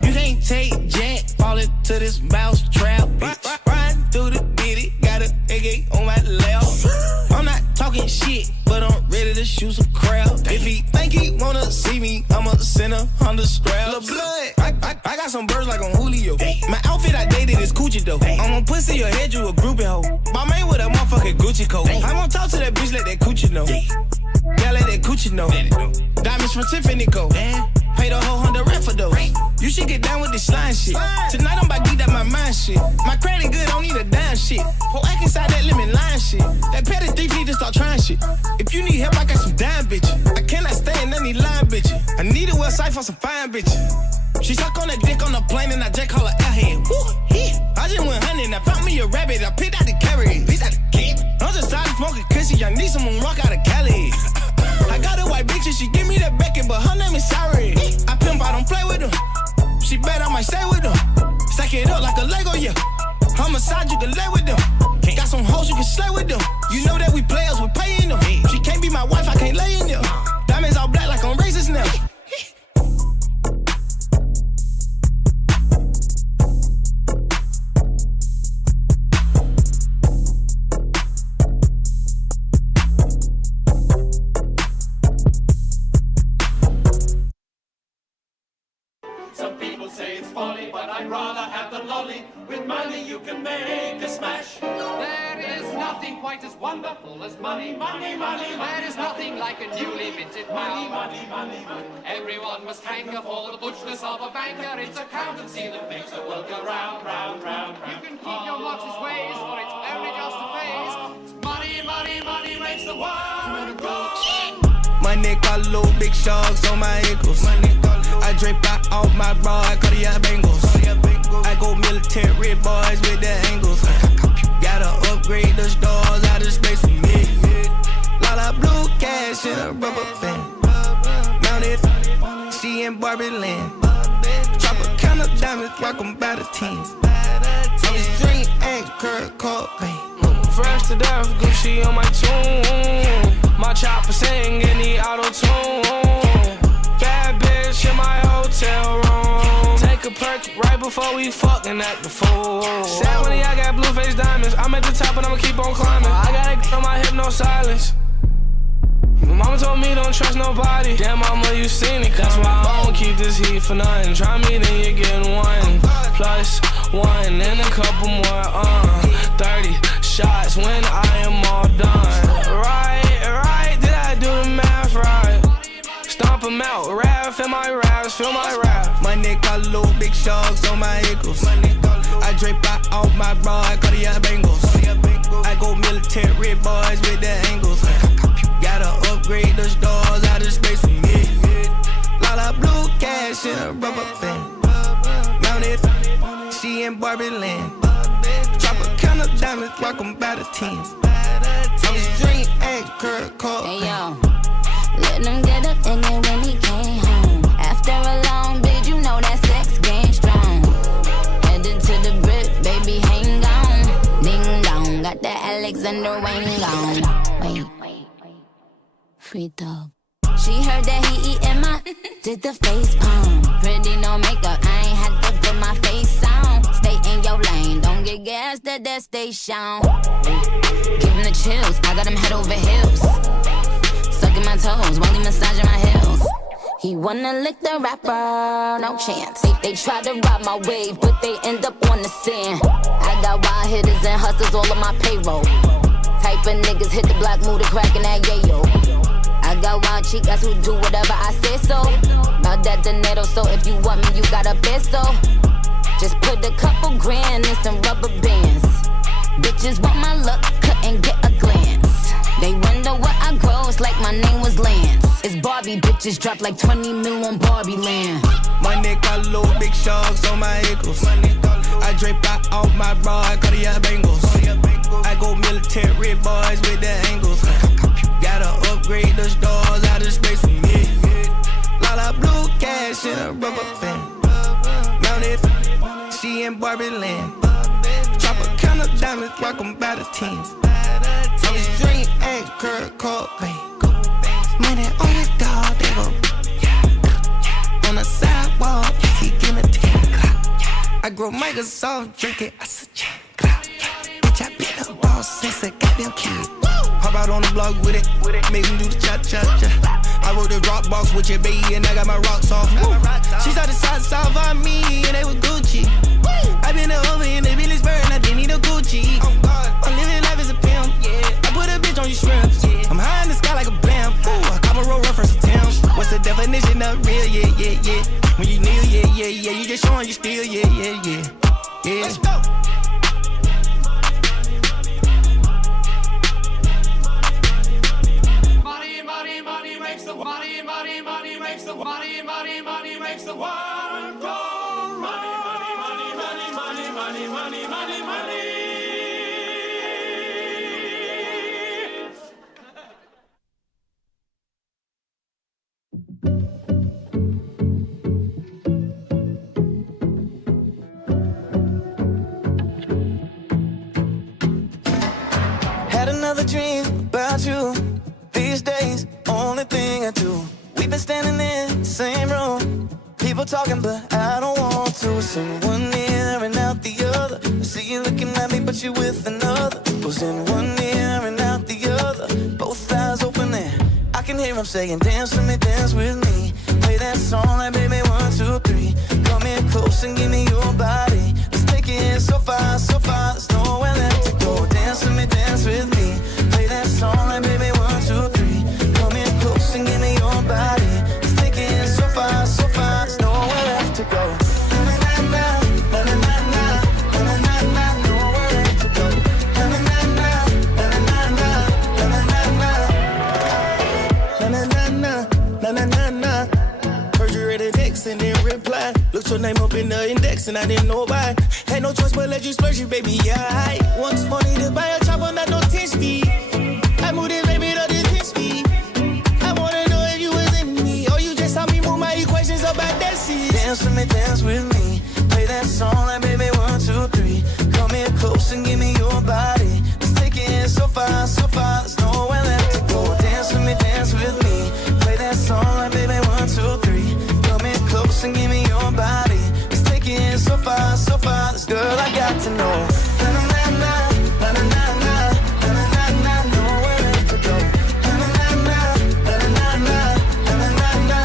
You can't take Jack, fall into this mouse trap. Riding through the bitty, got a AK on my lap. I'm not talking shit, but I'm ready to shoot some crap. If he think he wanna see me, I'ma send a Honda scrap. Lil' blood coochie though. I'm a pussy, your head, you a groupie hoe. My man with a motherfucking Gucci coat. I won't talk to that bitch, let that coochie know. Yeah, let that coochie know. Diamonds from Tiffany Co. Pay the whole $100 for those. You should get down with this slime shit. Tonight I'm about to geek out my mind shit. My credit good, don't need a dime shit. Whole act inside that lemon line shit. That petty thief need to start trying shit. If you need help, I got some dime bitches. I cannot stay in any line bitches. I need a website for some fine bitches. She suck on the dick on the plane and I just call her airhead. Woo, yeah. I just went hunting, I found me a rabbit. I picked out the carrot. I'm just tired of smoking cushy. I need someone rock out of Cali. I got a white bitch and she give me that Beckett, but her name is Sorry. I pimp, I don't play with them. She bet I might stay with them. Stack it up like a Lego, yeah. Homicide, you can lay with them. Got some hoes, you can slay with them. You know that we players, we're paying them. She can't be my wife, I can't lay in them. Diamonds all black like on racist now. Some people say it's folly, but I'd rather have the lolly. With money you can make a smash. There is nothing quite as wonderful as money, money, money, money. There is nothing like a newly minted pound. Money, money, money. Everyone must hanker for the butchness of a banker. It's accountancy that makes the world go round, round, round, round. You can keep your Marxist ways, for it's only just a phase. It's money, money, money makes the world go. My neck got little big sharks on my ankles. I drape out all my bra, I cut the bangles. I go military boys with the angles. Gotta upgrade the stars out of space for me. Lot of blue cash in a rubber band. Mounted, she in Barbie land. Chop a count of diamonds, rock 'em by the tens. I was dream and Kurt Cobain. Fresh to death, Gucci on my tune. My chopper sing in the auto-tune. Bad bitch in my hotel room. Take a perk right before we fucking at the fool. Sad when I got blue face diamonds. I'm at the top and I'ma keep on climbing. I got a on my hip, no silence. Mama told me don't trust nobody. Damn, mama, you seen it. That's why I don't keep this heat for nothing. Try me, then you're getting 1 plus 1 and a couple more. 30 shots when I am all done. Right, did I do the math right? Stomp 'em out, rap in my raps, feel my rap. My neck got little big sharks on my ankles. I drape out all my bra, I cut the bangles. I go military boys with the angles. Gotta upgrade the stars out of space for me. Lot of blue cash in a rubber band. Mounted, she in Barbie land. Chop a count of diamonds, rock 'em by the tens. I was dream and Kurt Cobain. Hey yo, let them get up in there when he came home. After a long bid, you know that sex game strong. Headed to the Brit, baby, hang on. Ding dong, got that Alexander Wang on. Wait. Free dog. She heard that he eatin' my, did the face palm. Pretty no makeup, I ain't had to put my face on. Stay in your lane, don't get gassed at that station. Give him the chills, I got him head over heels. Sucking my toes while he massaging my heels. He wanna lick the rapper, no chance. They try to ride my wave, but they end up on the sand. I got wild hitters and hustlers all on my payroll. Type of niggas hit the block, move the crack in that yayo. I got wild chicas who do whatever I say so. About that dinero, so if you want me, you gotta peso. Just put a couple grand in some rubber bands. Bitches want my look, couldn't get a glance. They wonder what I grow, it's like my name was Lance. It's Barbie, bitches drop like 20 mil on Barbie land. My neck got little big sharks on my ankles. I drape out all my bra, I cut the bangles. I go military boys with the angles. Gotta upgrade the stars out of space for me. Lot of blue cash in a rubber band. Mounted, she in Barbie land. Chop a count of diamonds, rock 'em by the tens. I was dream and Kurt Cobain. Money on the dog, they go. On the sidewalk, he getting a 10 o'clock. I grow Microsoft, drink it, I said, bitch, I been a boss since a goddamn kid. Hop out on the block with it, make him do the cha-cha-cha. I wrote the drop box with your baby and I got my rocks off. She saw the shots off on me and they was Gucci. I been over in the Billy's bird and I didn't need a Gucci. I'm living life as a pimp, yeah. I put a bitch on your shrimps. I'm high in the sky like a blimp. Ooh, I cop a roll reference attempt. What's the definition of real? Yeah, yeah, yeah. When you kneel, yeah, yeah, yeah. You just showing you still, yeah, yeah, yeah. Yeah. Let's go. Money makes the money makes the money makes the world go round. Money. Had another dream about you. These days, only thing I do. We've been standing in the same room. People talking, but I don't want to. Sing one ear and out the other. I see you looking at me, but you with another. Goes in one ear and out the other. Both eyes open there. I can hear him saying, dance with me, dance with me. Play that song like baby 1, 2, 3. Come in close and give me your body. Let's take it so far, so far. There's nowhere left to go. Dance with me, dance with me. Play that song like baby 1, 2, 3. Come in close and give me your body. Let's take it so far, so far. There's nowhere left to go. And then reply. Looked your name up in the index and I didn't know why. Had no choice but let you splurge you, baby. Yeah, I want money to buy a chopper, not no 10 speed. I moved it, baby, to this 10 speed. I wanna know if you was in me or you just saw me move my equations about that seat. Dance with me, dance with me. Play that song like baby 1, 2, 3. Come here close and give me your body. Let's take it so far, so far. There's nowhere left to go. Dance with me, dance with me. Play that song like baby 1, 2, 3. Close and give me your body. Let's take it so far, so far. This girl I got to know. Na na na na na na na na na na. Nowhere left to go. Na na na na na na na na na.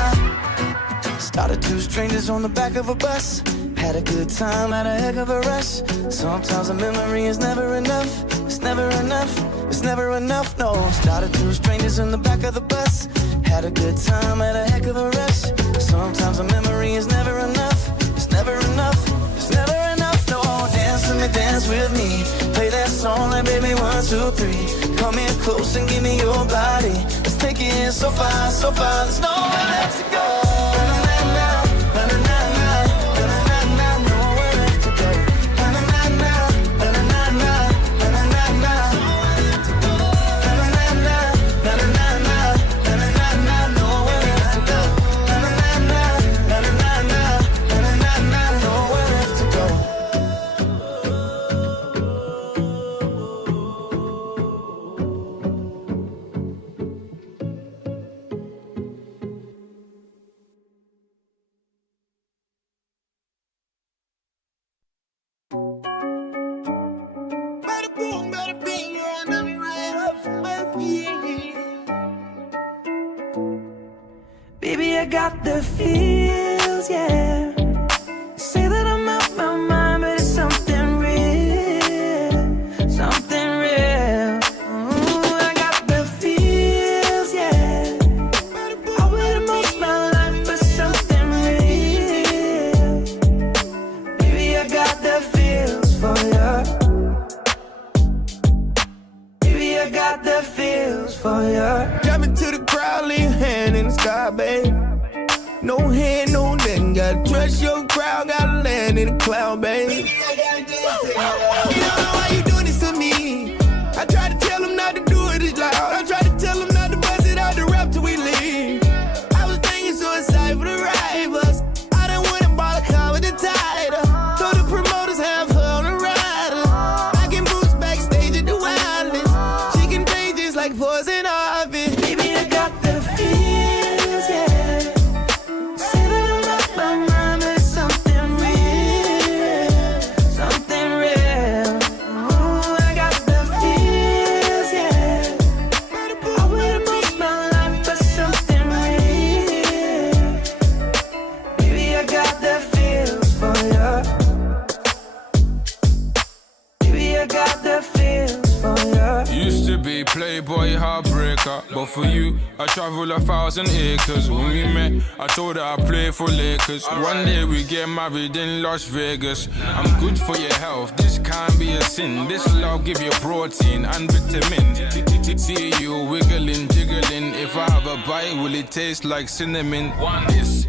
Started two strangers on the back of a bus. Had a good time, had a heck of a rush. Sometimes a memory is never enough. It's never enough. It's never enough. No. Started two strangers in the back of the bus. Had a good time, had a heck of a rush. Sometimes a memory is never enough. It's never enough. It's never enough. No, dance with me, dance with me. Play that song like baby 1, 2, 3. Come here close and give me your body. Let's take it so far, so far. There's nowhere left to go. Na na na na na na na na na. Nowhere left to go. Na na na na na na na na na na. Nowhere left to go. Na na na na na na na. Baby, I got the feels, yeah. Say that I'm out my mind, but it's something real, something real. Ooh, I got the feels, yeah. I would've most my life for something real. Baby, I got the feels for you. Baby, I got the feels for you. Jump into the crowd, leave your hand in the sky, babe. No hand, no nothing. Gotta trust your crowd, gotta land in the cloud, babe. You don't know why you doing this to me. I try to tell them not to do it as loud. I try to tell them not to bust it out the rap till we leave. I was thinking suicide for the rivals. I done went and bought a car with the title. Told the promoters have her on the rider. I can boost backstage at the wildest. She can play just like Poison Ivy. Baby, I got the feels, yeah. Say that I'm out my mind, but it's something real, something real. I got the feels for you. Used to be playboy heartbreaker, but for you, I travel 1,000 acres. When we met, I told her I play for Lakers. One day we get married in Las Vegas. I'm good for your health, this can't be a sin. This love give you protein and vitamin. See you wiggling, jiggling. If I have a bite, will it taste like cinnamon? It's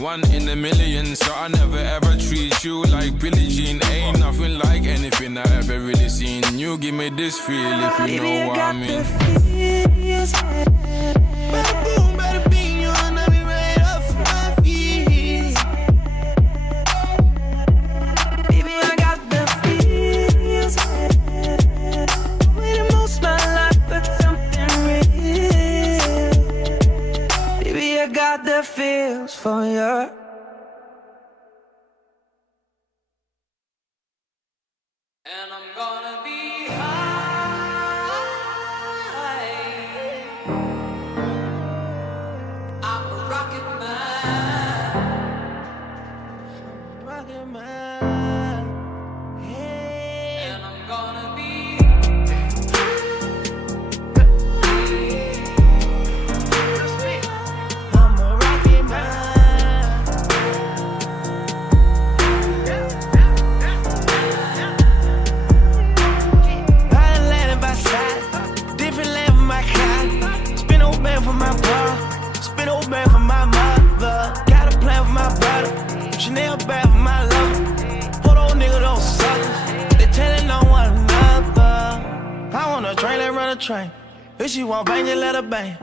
1 in a million, so I never ever treat you like Billie Jean. Ain't nothing like anything I ever really seen. You give me this feel if you know what I mean. Bada boom, bada bing, you wanna be right off my feet. Baby, I got the feels. Waiting most my life for something real. Baby, I got the feels for you. And I'm gonna be Chanel bag for my love. Put old nigga those suckers. They telling on one another. I want a train that run a train. If she want bang, just let her bang.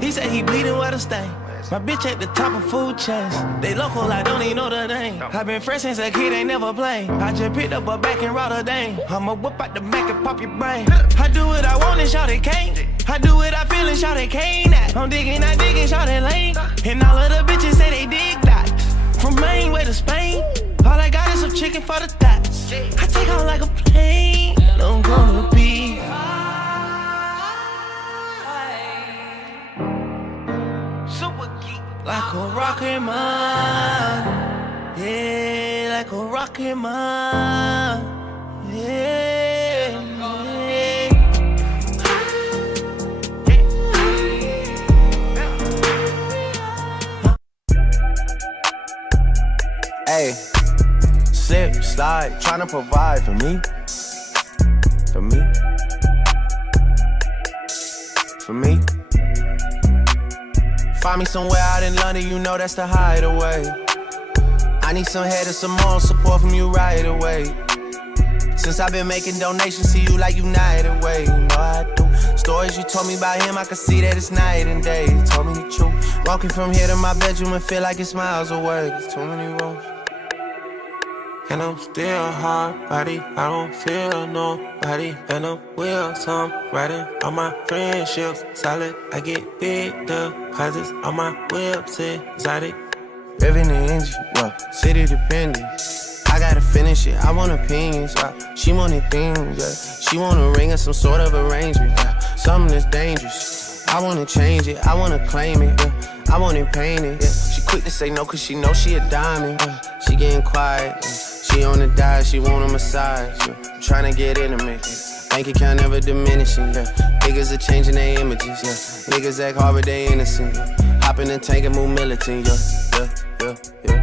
He said he bleeding where to stay. My bitch at the top of food chains. They local, I don't even know the name. I been fresh since a kid, ain't never played. I just picked up a back in Rotterdam. I'ma whip out the Mac and pop your brain. I do what I want and shout it can't. I do what I feel and shout it can't. I'm digging, shout it lane. And all of the bitches say they dig that. From Maine way to Spain, all I got is some chicken for the thoughts. I take off like a plane, and I'm gonna be super geek, like a rocket man. Yeah, like a rocket man. Yeah. Hey, slip, slide, tryna provide for me. For me. For me. Find me somewhere out in London, you know that's the hideaway. I need some head and some moral support from you right away. Since I've been making donations to you like United Way, you know I do. Stories you told me about him, I can see that it's night and day. You told me the truth. Walking from here to my bedroom and feel like it's miles away. There's too many roads. And I'm still hard body, I don't feel nobody. And I'm with some riding on my friendships. Solid, I get big deposits on my whips, exotic. Revving the engine, well, city dependent. I gotta finish it, I want opinions, she wanted things, yeah. She want a ring or some sort of arrangement, yeah. Something that's dangerous, I wanna change it, I wanna claim it, yeah. I want it painted, yeah. She quick to say no cause she know she a diamond, yeah. She getting quiet, yeah. She on the diet, she want a massage, yeah. I'm tryna get intimate, yeah. Bank account never diminishing, yeah. Niggas are changing their images, yeah. Niggas act hard but they innocent, yeah. Hop in the tank and move militant, yeah, yeah, yeah, yeah.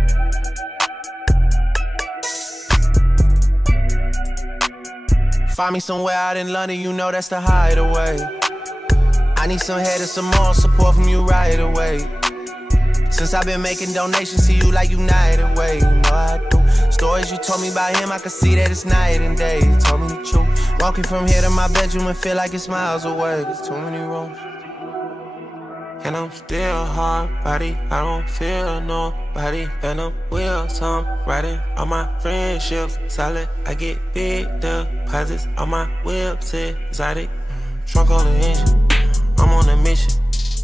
Find me somewhere out in London, you know that's the hideaway. I need some head and some moral support from you right away. Since I've been making donations to you like United Way, you know I do. Stories you told me about him, I can see that it's night and day. You told me the truth. Walking from here to my bedroom and feel like it's miles away. There's too many rooms. And I'm still hard body, I don't feel nobody. And I'm with some riding on my friendships. Solid, I get big deposits on my whips, exotic. Trunk on the engine, I'm on a mission.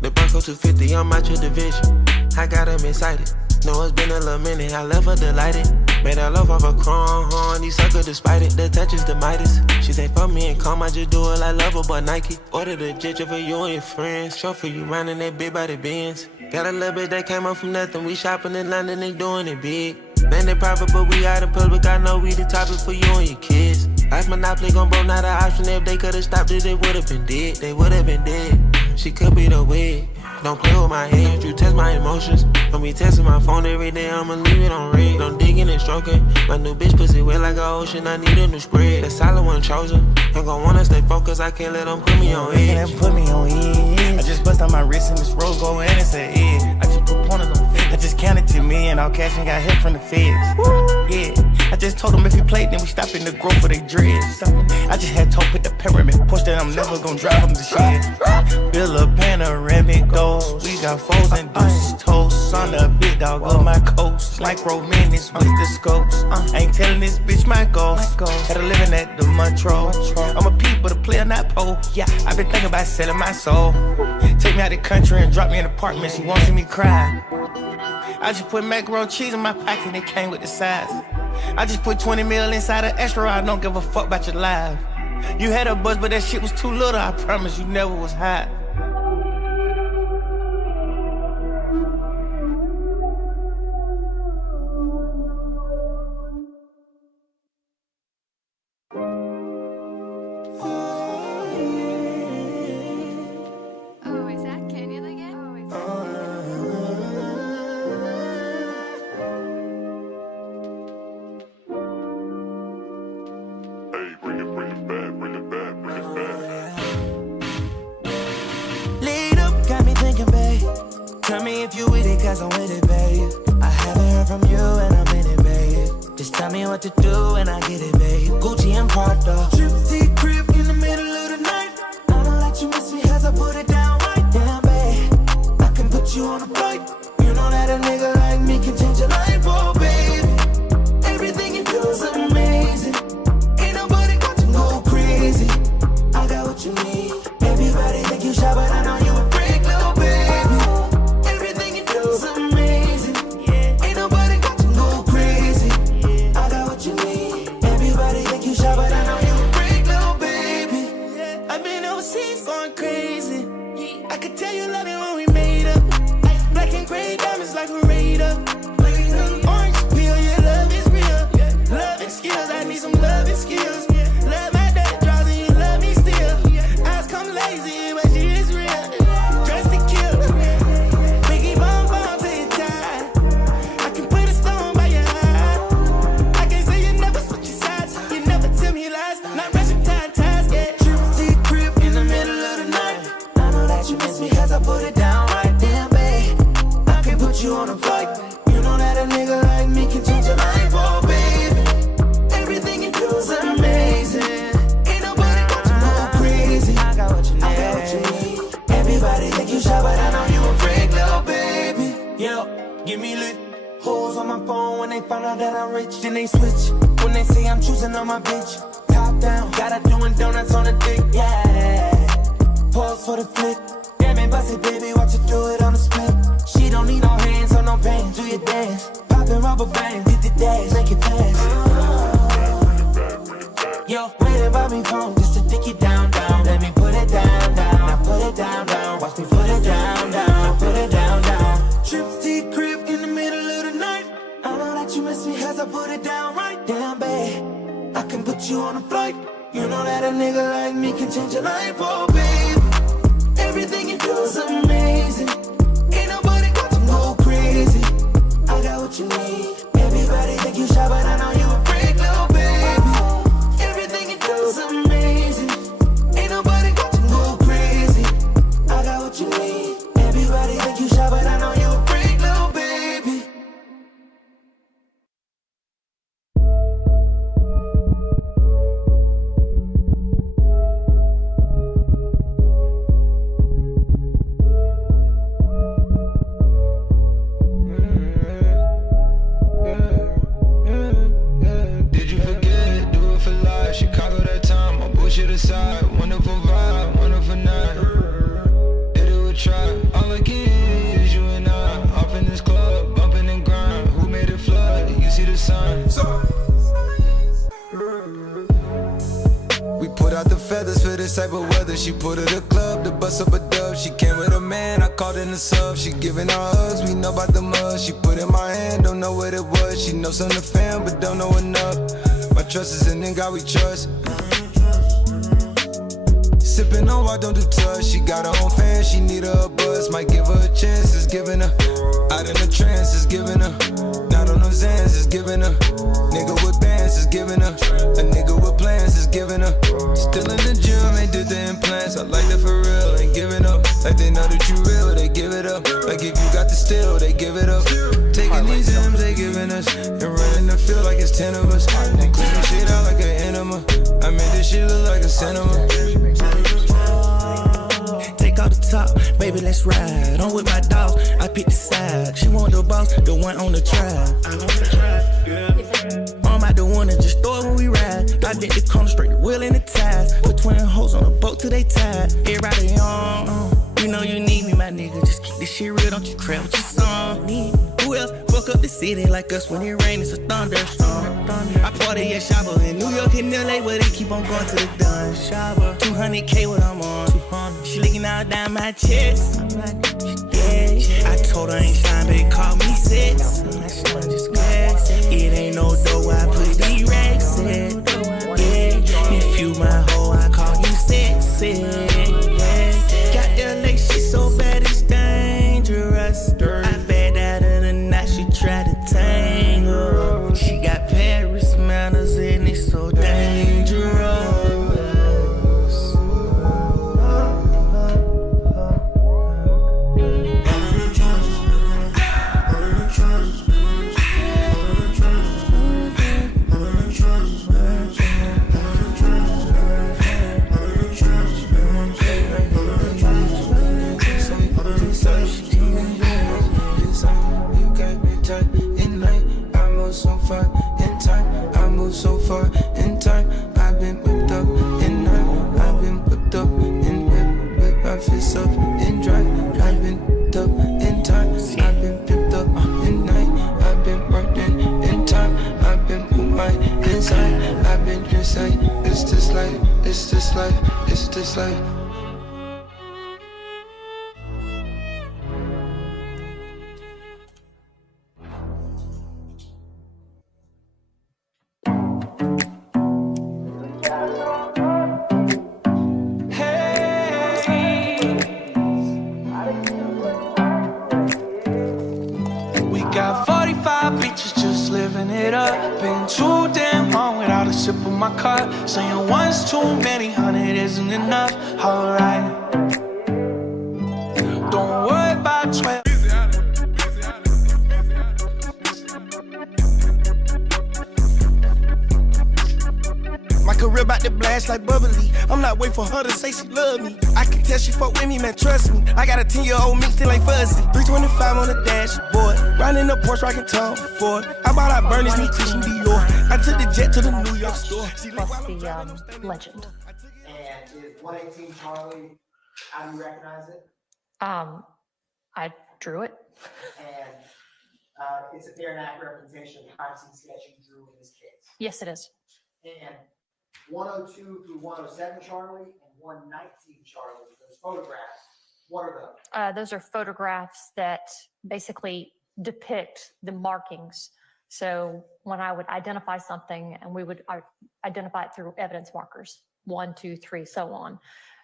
The Bronco 250, I'm out your division. I got them excited, know it's been a little minute. I left her delighted, made her love off a chrome. These suckers despite it, the touch is the Midas. She say fuck me and calm, I just do it like Lover but Nike. Ordered a jet for you and your friends. Show for you running that big body Benz. Got a little bit that came up from nothing. We shopping in London, they doing it big. Man, they private, but we out in public. I know we the topic for you and your kids. Ice Monopoly gon' broke, not an option. If they could've stopped it, they would've been dead. They would've been dead. She could be the wig. Don't play with my head, you test my emotions. Don't be testing my phone every day, I'ma leave it on red. Don't digging and stroking. My new bitch pussy wet like an ocean, I need a new spread. That solid one chosen. Ain't gon' wanna stay focused, I can't let them put me on edge. Put me on edge. I just bust on my wrist and this rose gold and it's an edge. I just put pointers on feds. I just counted to me and all cash and got hit from the feds. Woo. Yeah, I just told them if we played, then we stop in the growth of they dreads. I just had told with the pyramid push that I'm never gon' drive them to shit. Build a panoramic goals. We got foes and deuces toast. On the big dog of my coast. Like romantics with the scopes. Ain't telling this bitch my goals. Had a living at the Montreux. I'm a peep but a player, not pole. Yeah, I've been thinking about selling my soul. Take me out the country and drop me in an apartment. She won't see me cry. I just put macaroni cheese in my pocket and it came with the size. I just put 20 mil inside an extra. I don't give a fuck about your life. You had a buzz, but that shit was too little. I promise you never was hot. Tell me if you with it, cause I'm with it, babe. I haven't heard from you and I'm in it, babe. Just tell me what to do and I get it, babe. Gucci and Prada. Gypsy crib in the middle of the night. I don't let you miss me as I put it down right down, babe. I can put you on a flight. You know that a nigga like me can change your life, oh, baby. Everything you do is amazing. Ain't nobody got to go crazy. I got what you need. Everybody think you shy, but I know you a freak, little baby. Like a radar. Orange peel, your love is real. Love and skills, I need some love and skills. Love my dirty draws and you love me still. Eyes come lazy, but she is real. Dressed to kill. Biggie bomb bomb till you die. I can put a stone by your eye. I can't say you never switch your sides. You never tell me lies. Not rushing time, ties, yeah. Trip to your crib in the middle of the night. I know that you miss me cause I put it down right there, babe. Put you on a flight. You know that a nigga like me can change your life, oh baby. Everything you do is amazing. Ain't nobody got to go crazy. I got what you need. I got what you need. Everybody think you shy, but I know you a freak, little baby. Yo, give me lit. Hoes on my phone when they find out that I'm rich. Then they switch when they say I'm choosing on my bitch. Top down, got her doing donuts on the dick, yeah. Pause for the flick. Damn it, bust it, baby, watch you do it on the split. She don't need no hands or no pain. Do your dance, poppin' rubber bands, hit the dash, make it fast. Yo, waiting by me phone just to dick it down, down. Let me put it down, down. Now put it down, down. Watch me put it down, down. Now put it down, down. Trips to your crib in the middle of the night. I know that you miss me as I put it down right down, babe. I can put you on a flight. You know that a nigga like me can change your life, oh babe. Everything you do is amazing. Ain't nobody got to go crazy. I got what you need. Everybody think you shy, but I know you a freak, little baby. Everything you do is amazing. Ain't nobody got to go crazy. I got what you need. Everybody think you shy, but I know you a freak, little baby. Chicago that time, my bullshit aside. Wonderful vibe, wonderful night. Did it with try. All again is you and I. Off in this club, bumping and grind. Who made it flood? You see the sign. We put out the feathers for this type of weather. She put her the club to bust up a dub. She came with a man, I called in the sub. She giving her hugs, we know about the mud. She put in my hand, don't know what it was. She knows something to fam, but don't know enough. My trust is in God we trust. Sipping on what don't do touch. She got her own fan, she need her a buzz. Might give her a chance, it's giving her. Out in the trance, it's giving her. Not on no Zans, it's giving her. Nigga with bands, it's giving her. A nigga with plans, it's giving her. Still in the gym, ain't did the implants. I like that for real, ain't giving up. Like they know that you real, they give it up. Like if you got the steal, they give it up. Taking these M's, they giving us. And running the field like it's 10 of us. And cleaning shit out like an enema. I made this shit look like a cinema. Take off the top, baby, let's ride. On with my dogs, I pick the side. She want the boss, the one on the track. I'm out the one and just throw it when we ride. I did the corner straight, the wheel in the ties. Put twin hoes on the boat till they tied. Everybody on, you know you need me, my nigga. Just keep this shit real, don't you crap with your song. Who else fuck up the city like us when it rain? It's a thunderstorm. I party at Shabba in New York and LA, where they keep on going to the dun. Shabba, 200K what I'm on. She licking out down my chest. Yeah, I told her I ain't slime, but call me sex. It ain't no dough, I put these racks in. Yeah, if you my hoe, I call you sexy. Yeah, got LA, she so bad it's dangerous. I bet that in the night she try to tangle. She got Paris manners and it's so dangerous. So far in time, I've been whipped up in night. I've been whipped up in whip my fists up in drive. I've been whipped up in time. I've been whipped up in night. I've been working in time. I've been with my inside. I've been just like, it's this life, it's this life, it's this life. Too damn long without a sip of my cup. Saying one's too many, 100 isn't enough. Alright. Don't worry about 12. My career about to blast like bubbly. I'm not waiting for her to say she love me. I can tell she fuck with me, man, trust me. I got a 10-year-old me still ain't fuzzy. 325 on the dashboard. Riding the Porsche, rockin' Tom Ford. How about I burn this new Christian Dior? I took the jet to the New York store. What's the legend? And is 118 Charlie, how do you recognize it? I drew it. And it's a fair and accurate representation of the crime scene sketch you drew in this case. Yes, it is. And 102 through 107 Charlie and 119 Charlie, those photographs, what are those? Those are photographs that basically depict the markings. So when I would identify something, and we would identify it through evidence markers, 1, 2, 3, so on.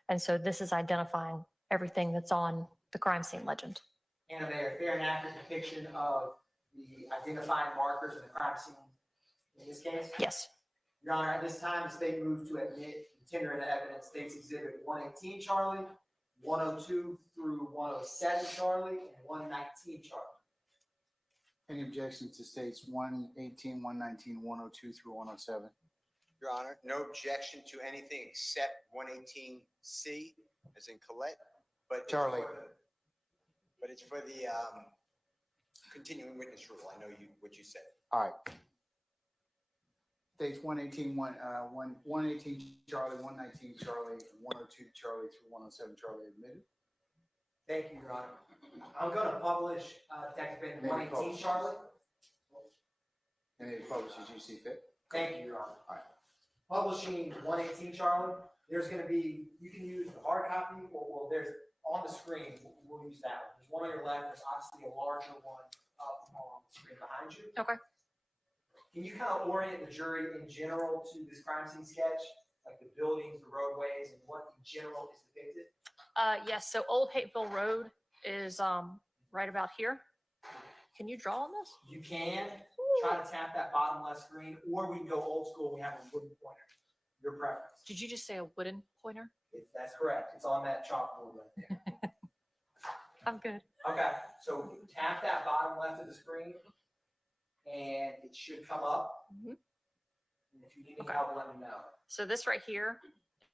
And so this is identifying everything that's on the crime scene legend. And are they a fair and accurate depiction of the identifying markers in the crime scene in this case? Yes. Your Honor, at this time, the state moves to admit the tender into evidence States Exhibit 118 Charlie, 102 through 107 Charlie, and 119 Charlie. Any objections to states 118, 119, 102 through 107? Your Honor, no objection to anything except 118C, as in Colette, but Charlie. It's for the continuing witness rule. I know what you said. All right. States 118, 118 Charlie, 119 Charlie, 102 Charlie through 107 Charlie admitted. Thank you, Your Honor. I'm going to publish Detective Benton 118 Charlie. And it published as you see fit. Thank you, Your Honor. All right. Publishing 118 Charlie, there's going to be, you can use the hard copy, or there's on the screen, we'll use that one. There's one on your left, there's obviously a larger one up on the screen behind you. Okay. Can you kind of orient the jury in general to this crime scene sketch, like the buildings, the roadways, and what in general is depicted? Yes, so Old Hateville Road is right about here. Can you draw on this? You can try to tap that bottom left screen, or we can go old school. We have a wooden pointer. Your preference. Did you just say a wooden pointer? That's correct. It's on that chalkboard right there. I'm good. Okay, so tap that bottom left of the screen, and it should come up. Mhm. And if you need any help, let me know. So this right here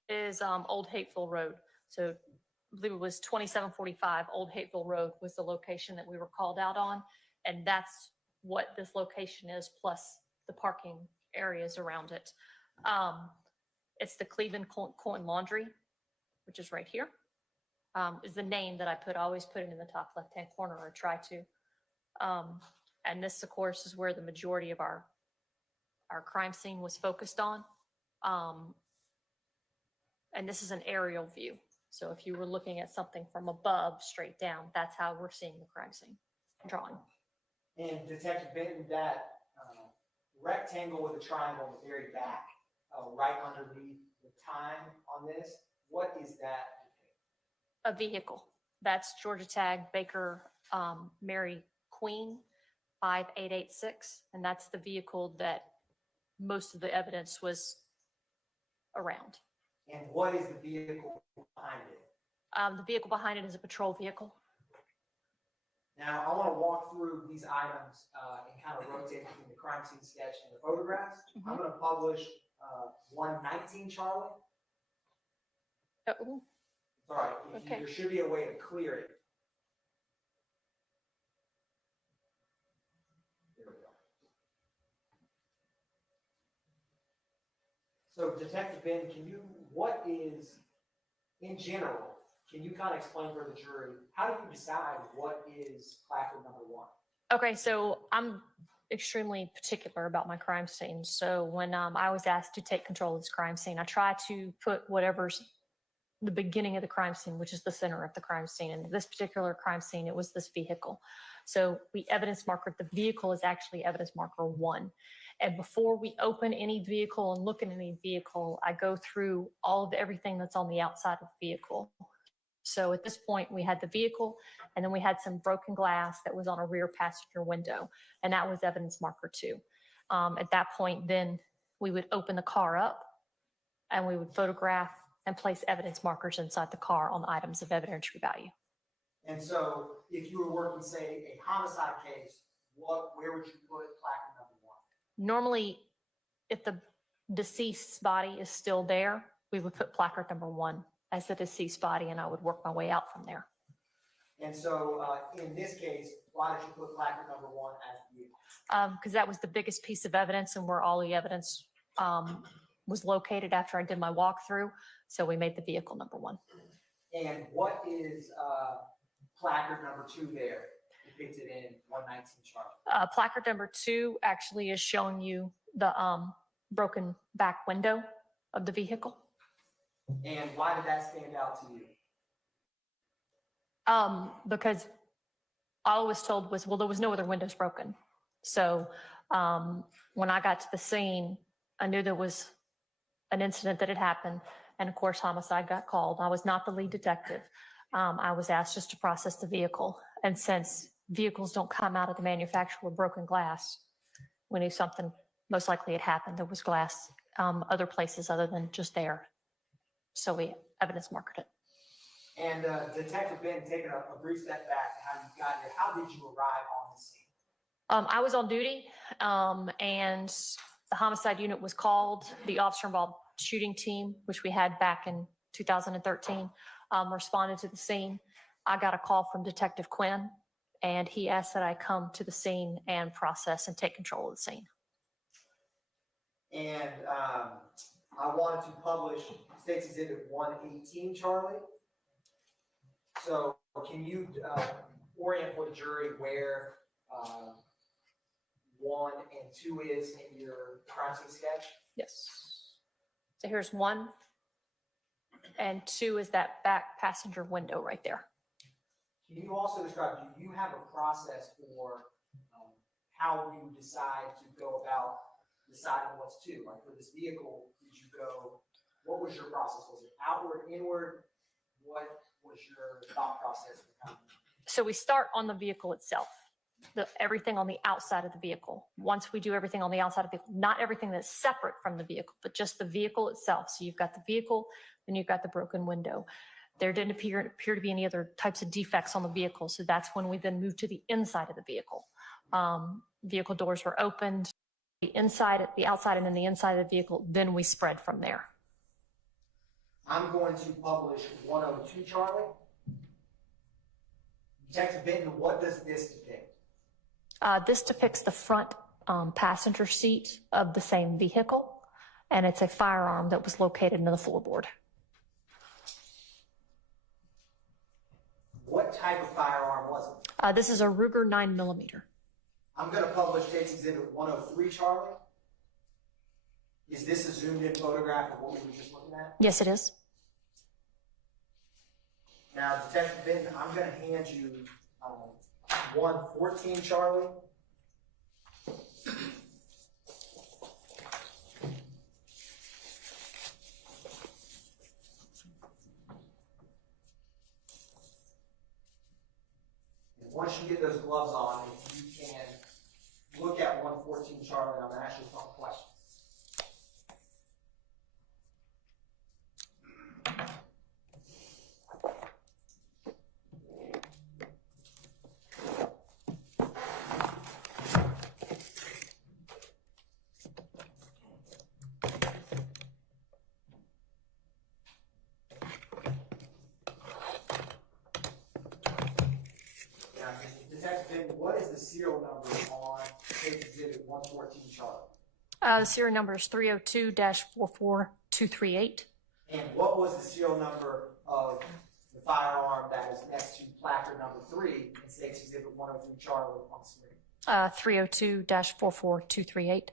is Old Hateville Road. So I believe it was 2745 Old Hateville Road was the location that we were called out on. And that's what this location is, plus the parking areas around it. It's the Cleveland Coin Laundry, which is right here. Is the name that I put. I always put it in the top left-hand corner, or try to. And this, of course, is where the majority of our crime scene was focused on. And this is an aerial view. So if you were looking at something from above, straight down, that's how we're seeing the crime scene drawing. And Detective Benton, that rectangle with a triangle in the very back, right underneath the time on this, what is that? A vehicle. That's Georgia Tag Baker Mary Queen 5886. And that's the vehicle that most of the evidence was around. And what is the vehicle behind it? The vehicle behind it is a patrol vehicle. Now, I want to walk through these items and kind of rotate between the crime scene sketch and the photographs. I'm going to publish 119 Charlie. Oh. All right, Okay. There should be a way to clear it. There we go. So Detective Ben, what is, in general, can you kind of explain for the jury, how do you decide what is placard number 1? Okay, so I'm extremely particular about my crime scene. So when I was asked to take control of this crime scene, I try to put whatever's the beginning of the crime scene, which is the center of the crime scene. And this particular crime scene, it was this vehicle. So we evidence marker, the vehicle is actually evidence marker 1. And before we open any vehicle and look at any vehicle, I go through all of everything that's on the outside of the vehicle. So at this point, we had the vehicle, and then we had some broken glass that was on a rear passenger window, and that was evidence marker 2. At that point, then we would open the car up, and we would photograph and place evidence markers inside the car on items of evidentiary value. And so if you were working, say, a homicide case, where would you put placard number 1? Normally, if the deceased's body is still there, we would put placard number 1 as the deceased body, and I would work my way out from there. And so in this case, why did you put placard number 1 as the vehicle? Because that was the biggest piece of evidence and where all the evidence was located after I did my walkthrough. So we made the vehicle number 1. And what is placard number 2 there depicted in 119 Charlie? Placard number 2 actually is showing you the broken back window of the vehicle. And why did that stand out to you? Because all I was told was, well, there was no other windows broken. So when I got to the scene, I knew there was an incident that had happened. And of course, homicide got called. I was not the lead detective. I was asked just to process the vehicle. And since vehicles don't come out of the manufacturer with broken glass, we knew something most likely had happened. There was glass other places other than just there. So we evidence marked it. And Detective Ben, taking a brief step back to how you got here, how did you arrive on the scene? I was on duty and the homicide unit was called. The officer involved shooting team, which we had back in 2013, responded to the scene. I got a call from Detective Quinn, and he asked that I come to the scene and process and take control of the scene. And I wanted to publish State's Exhibit 118, Charlie. So can you orient for the jury where 1 and 2 is in your crime scene sketch? Yes. So here's 1, and 2 is that back passenger window right there. Can you also describe, do you have a process for how you decide to go about deciding what's to? Like for this vehicle, did you go, what was your process? Was it outward, inward? What was your thought process? So we start on the vehicle itself, everything on the outside of the vehicle. Once we do everything on the outside of the vehicle, not everything that's separate from the vehicle, but just the vehicle itself. So you've got the vehicle, then you've got the broken window. There didn't appear to be any other types of defects on the vehicle. So that's when we then moved to the inside of the vehicle. Vehicle doors were opened, the inside, the outside, and then the inside of the vehicle. Then we spread from there. I'm going to publish 102 Charlie. Detective Benton, what does this depict? This depicts the front passenger seat of the same vehicle, and it's a firearm that was located in the floorboard. What type of firearm was it? This is a Ruger 9mm. I'm going to publish Case Exhibit 103 Charlie. Is this a zoomed in photograph of what we were just looking at? Yes, it is. Now, Detective Benton, I'm going to hand you 114 Charlie. And once you get those gloves on, if you can look at 114 Charlie, I'm going to ask you a couple questions. What is the serial number on Case Exhibit 114 Charlie? The serial number is 302-44238. And what was the serial number of the firearm that is next to placard number 3 in Case Exhibit 103 Charlie on the screen? 302-44238.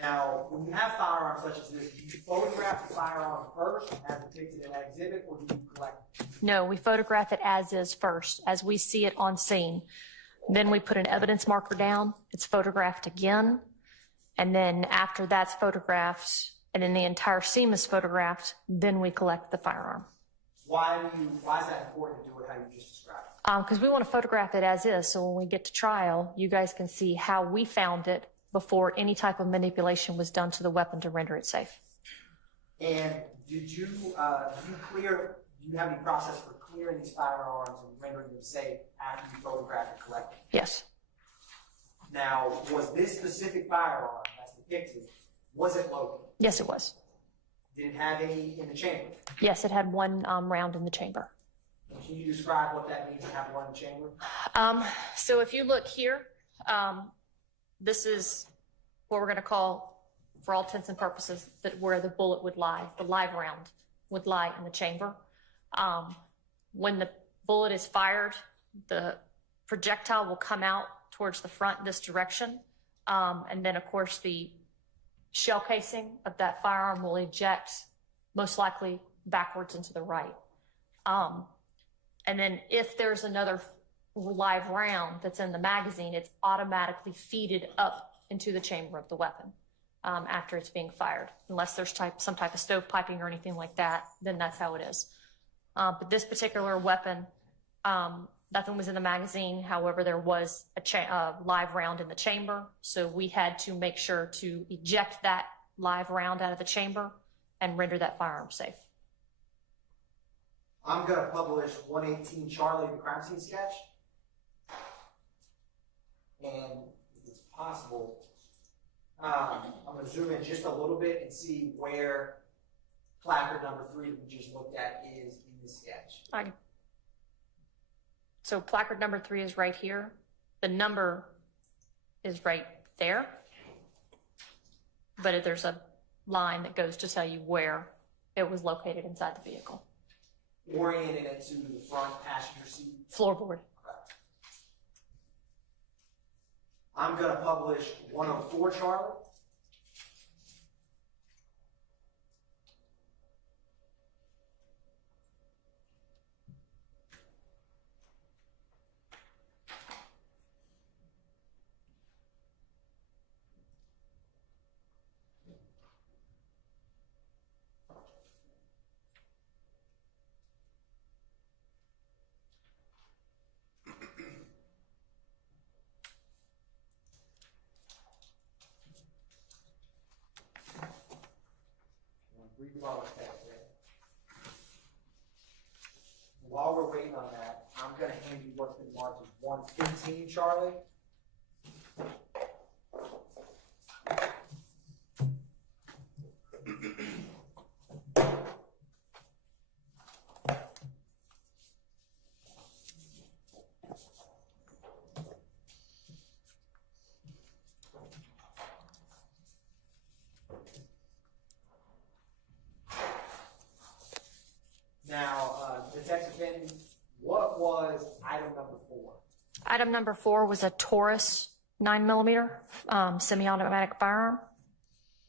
Now, when you have firearms such as this, do you photograph the firearm first as depicted in that exhibit, or do you collect it? No, we photograph it as is first, as we see it on scene. Then we put an evidence marker down. It's photographed again. And then after that's photographed, and then the entire scene is photographed, then we collect the firearm. Why is that important to do it how you just described it? Because we want to photograph it as is, so when we get to trial, you guys can see how we found it before any type of manipulation was done to the weapon to render it safe. And did you do you have any process for clearing these firearms and rendering them safe after you photograph and collect them? Yes. Now, was this specific firearm that's depicted, was it loaded? Yes, it was. Did it have any in the chamber? Yes, it had one round in the chamber. Can you describe what that means to have one in the chamber? So if you look here, this is what we're going to call, for all intents and purposes, that where the bullet would lie, the live round would lie in the chamber. When the bullet is fired, the projectile will come out towards the front this direction. And then, of course, the shell casing of that firearm will eject most likely backwards into the right. And then if there's another live round that's in the magazine, it's automatically feeded up into the chamber of the weapon after it's being fired. Unless there's some type of stove piping or anything like that, then that's how it is. But this particular weapon, nothing was in the magazine. However, there was a live round in the chamber. So we had to make sure to eject that live round out of the chamber and render that firearm safe. I'm going to publish 118 Charlie, the crime scene sketch. And if it's possible, I'm going to zoom in just a little bit and see where placard number 3 that we just looked at is in the sketch. So placard number 3 is right here. The number is right there. But there's a line that goes to tell you where it was located inside the vehicle. Orienting it to the front passenger seat. Floorboard. I'm going to publish 104 Charlie. 118, Charlie. Now, Detective Benton, what was item number 4? Item number 4 was a Taurus 9mm semi-automatic firearm.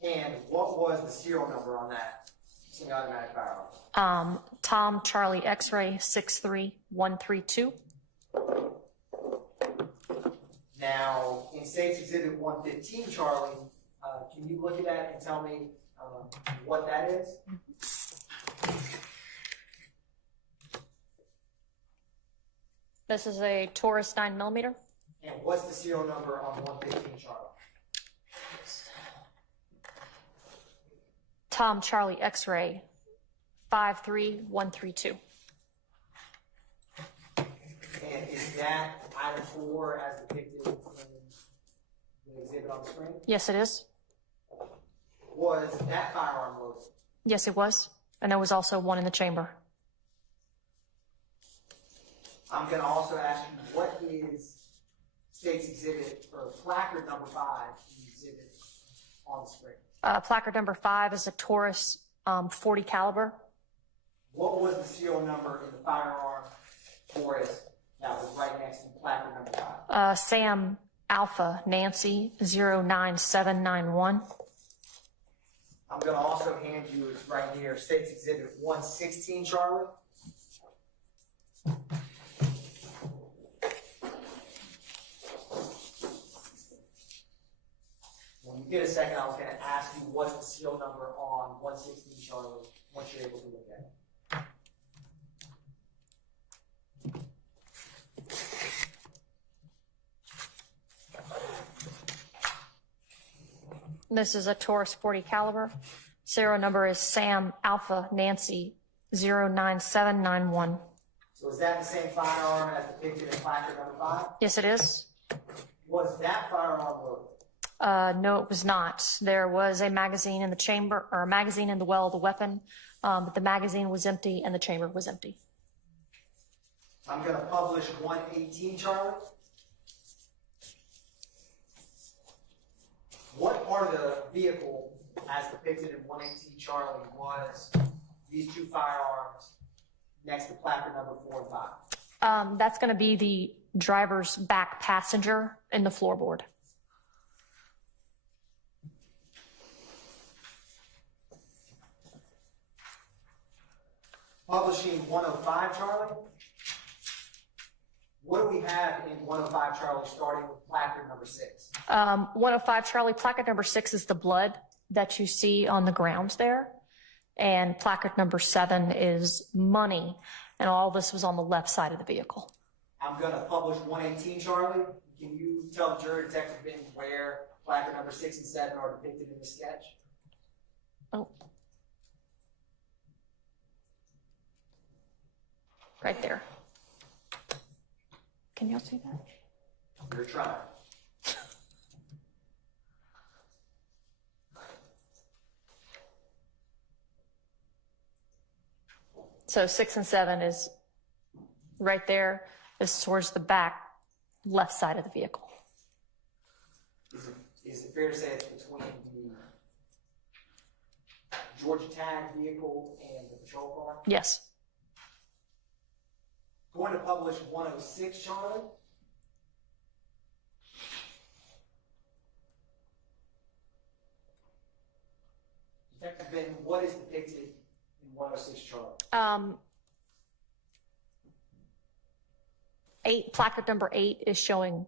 And what was the serial number on that semi-automatic firearm? Tom Charlie X-ray 63132. Now, in State's Exhibit 115, Charlie, can you look at that and tell me what that is? This is a Taurus 9mm. And what's the serial number on 115, Charlie? Tom Charlie X-ray 53132. And is that item 4 as depicted in the exhibit on the screen? Yes, it is. Was that firearm loaded? Yes, it was. And there was also one in the chamber. I'm going to also ask you, what is State's Exhibit, or placard number 5 in the exhibit on the screen? Placard number 5 is a Taurus 40 caliber. What was the serial number in the firearm Taurus that was right next to placard number 5? Sam Alpha Nancy 09791. I'm going to also hand you, it's right here, State's Exhibit 116, Charlie. When you get a second, I was going to ask you what's the serial number on 116, Charlie, once you're able to look at it. This is a Taurus 40 caliber. Serial number is Sam Alpha Nancy 09791. So is that the same firearm as depicted in placard number 5? Yes, it is. Was that firearm loaded? No, it was not. There was a magazine in the chamber, or a magazine in the well of the weapon, but the magazine was empty and the chamber was empty. I'm going to publish 118, Charlie. What part of the vehicle, as depicted in 118, Charlie, was these two firearms next to placard number 4 and 5? That's going to be the driver's back passenger in the floorboard. Publishing 105, Charlie. What do we have in 105, Charlie, starting with placard number 6? 105 Charlie, placard number 6 is the blood that you see on the ground there. And placard number 7 is money. And all this was on the left side of the vehicle. I'm going to publish 118, Charlie. Can you tell the jury, Detective Benton, where placard number 6 and 7 are depicted in the sketch? Oh. Right there. Can y'all see that? You're trying. So 6 and 7 is right there, is towards the back left side of the vehicle. Is it fair to say it's between the Georgia Tag vehicle and the patrol car? Yes. Going to publish 106, Charlie. Detective Benton, what is depicted in 106, Charlie? 8, placard number 8 is showing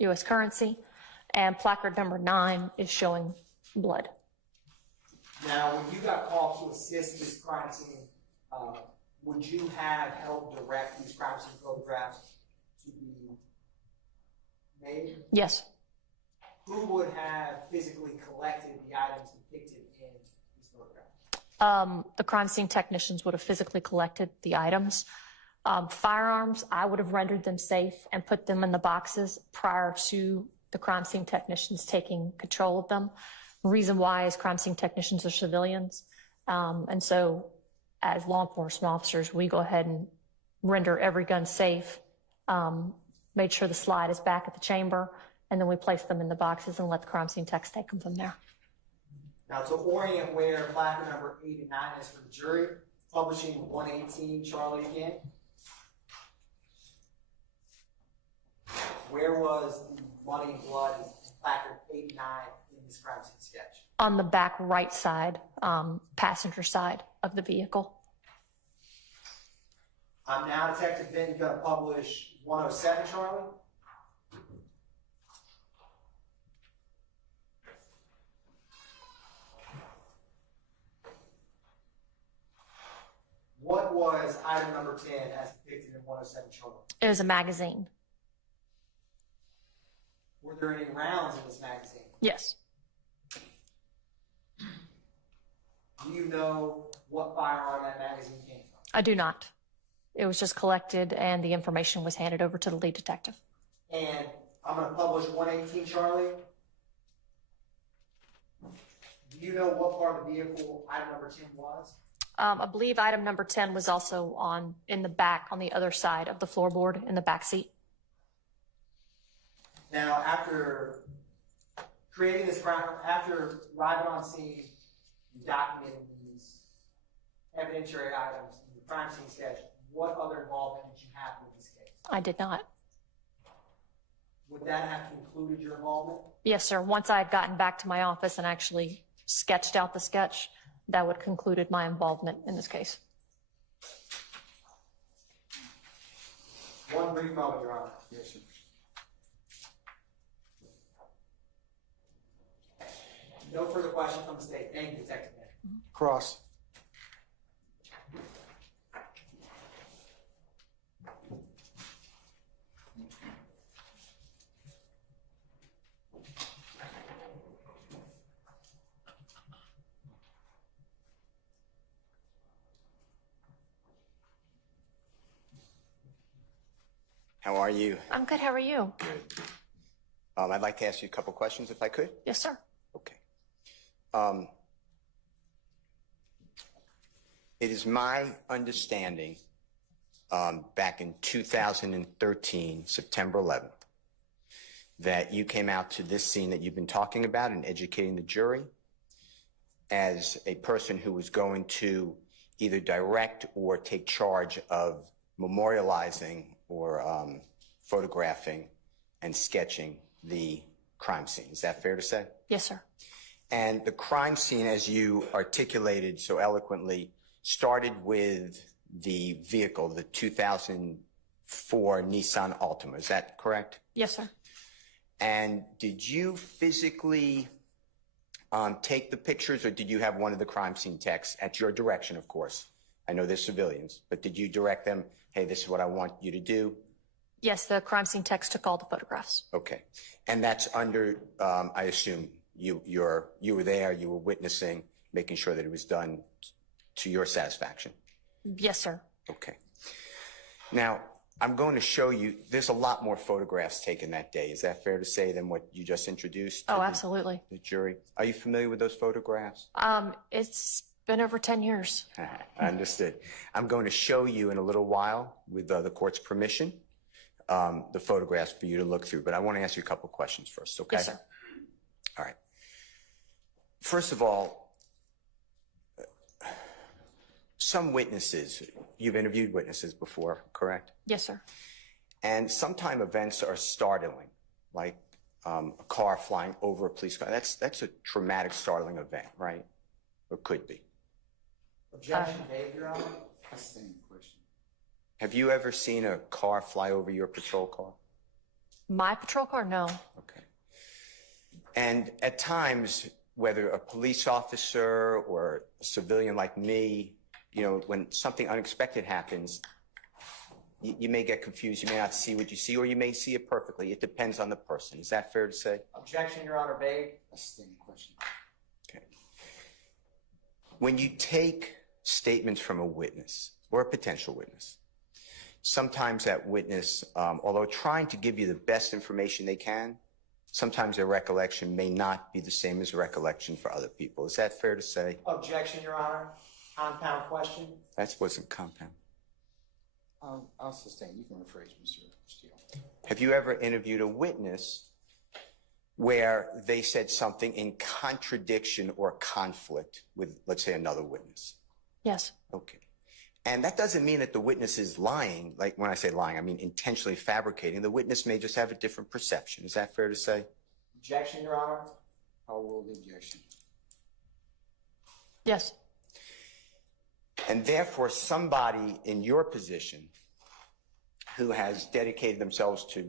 U.S. currency, and placard number 9 is showing blood. Now, when you got called to assist this crime scene, would you have helped direct these crime scene photographs to be made? Yes. Who would have physically collected the items depicted in these photographs? The crime scene technicians would have physically collected the items. Firearms, I would have rendered them safe and put them in the boxes prior to the crime scene technicians taking control of them. Reason why is crime scene technicians are civilians. And so as law enforcement officers, we go ahead and render every gun safe, made sure the slide is back at the chamber, and then we place them in the boxes and let the crime scene techs take them from there. Now, to orient where placard number 8 and 9 is for the jury, publishing 118 Charlie again. Where was the money and blood in placard 8 and 9 in this crime scene sketch? On the back right side, passenger side of the vehicle. I'm now Detective Ben going to publish 107 Charlie. What was item number 10 as depicted in 107 Charlie? It was a magazine. Were there any rounds in this magazine? Yes. Do you know what firearm that magazine came from? I do not. It was just collected and the information was handed over to the lead detective. And I'm going to publish 118 Charlie. Do you know what part of the vehicle item number 10 was? I believe item number 10 was also in the back, on the other side of the floorboard in the back seat. Now, after creating this crime, after arriving on scene, you documented these evidentiary items in the crime scene sketch. What other involvement did you have with this case? I did not. Would that have included your involvement? Yes, sir. Once I had gotten back to my office and actually sketched out the sketch, that would concluded my involvement in this case. One brief moment, Your Honor. Yes, sir. No further questions from the state. Thank you, Detective Ben. Cross. How are you? I'm good. How are you? Good. I'd like to ask you a couple questions if I could. Yes, sir. Okay. It is my understanding back in 2013, September 11th, that you came out to this scene that you've been talking about and educating the jury as a person who was going to either direct or take charge of memorializing or photographing and sketching the crime scene. Is that fair to say? Yes, sir. And the crime scene, as you articulated so eloquently, started with the vehicle, the 2004 Nissan Altima. Is that correct? Yes, sir. And did you physically take the pictures, or did you have one of the crime scene techs, at your direction, of course? I know they're civilians, but did you direct them, hey, this is what I want you to do? Yes, the crime scene techs took all the photographs. Okay. And that's under, I assume, you were there, you were witnessing, making sure that it was done to your satisfaction. Yes, sir. Okay. Now, I'm going to show you, there's a lot more photographs taken that day. Is that fair to say than what you just introduced? Oh, absolutely. The jury. Are you familiar with those photographs? It's been over 10 years. Understood. I'm going to show you in a little while, with the court's permission, the photographs for you to look through. But I want to ask you a couple questions first, okay? Yes, sir. All right. First of all, some witnesses, you've interviewed witnesses before, correct? Yes, sir. And sometimes events are startling, like a car flying over a police car. That's a traumatic, startling event, right? Or could be. Objection made, Your Honor. Same question. Have you ever seen a car fly over your patrol car? My patrol car? No. Okay. And at times, whether a police officer or a civilian like me, you know, when something unexpected happens, you may get confused. You may not see what you see, or you may see it perfectly. It depends on the person. Is that fair to say? Objection, Your Honor, made. Same question. Okay. When you take statements from a witness or a potential witness, sometimes that witness, although trying to give you the best information they can, sometimes their recollection may not be the same as recollection for other people. Is that fair to say? Objection, Your Honor. Compound question. That wasn't compound. I'll sustain. You can rephrase, Mr. Steele. Have you ever interviewed a witness where they said something in contradiction or conflict with, let's say, another witness? Yes. Okay. And that doesn't mean that the witness is lying. Like when I say lying, I mean intentionally fabricating. The witness may just have a different perception. Is that fair to say? Objection, Your Honor. I'll rule the objection. Yes. And therefore, somebody in your position who has dedicated themselves to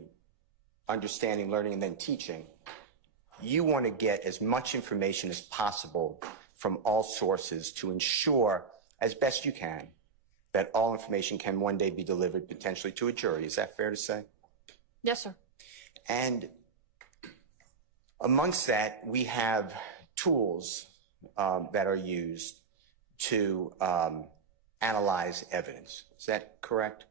understanding, learning, and then teaching, you want to get as much information as possible from all sources to ensure, as best you can, that all information can one day be delivered potentially to a jury. Is that fair to say? Yes, sir. And amongst that, we have tools that are used to analyze evidence. Is that correct?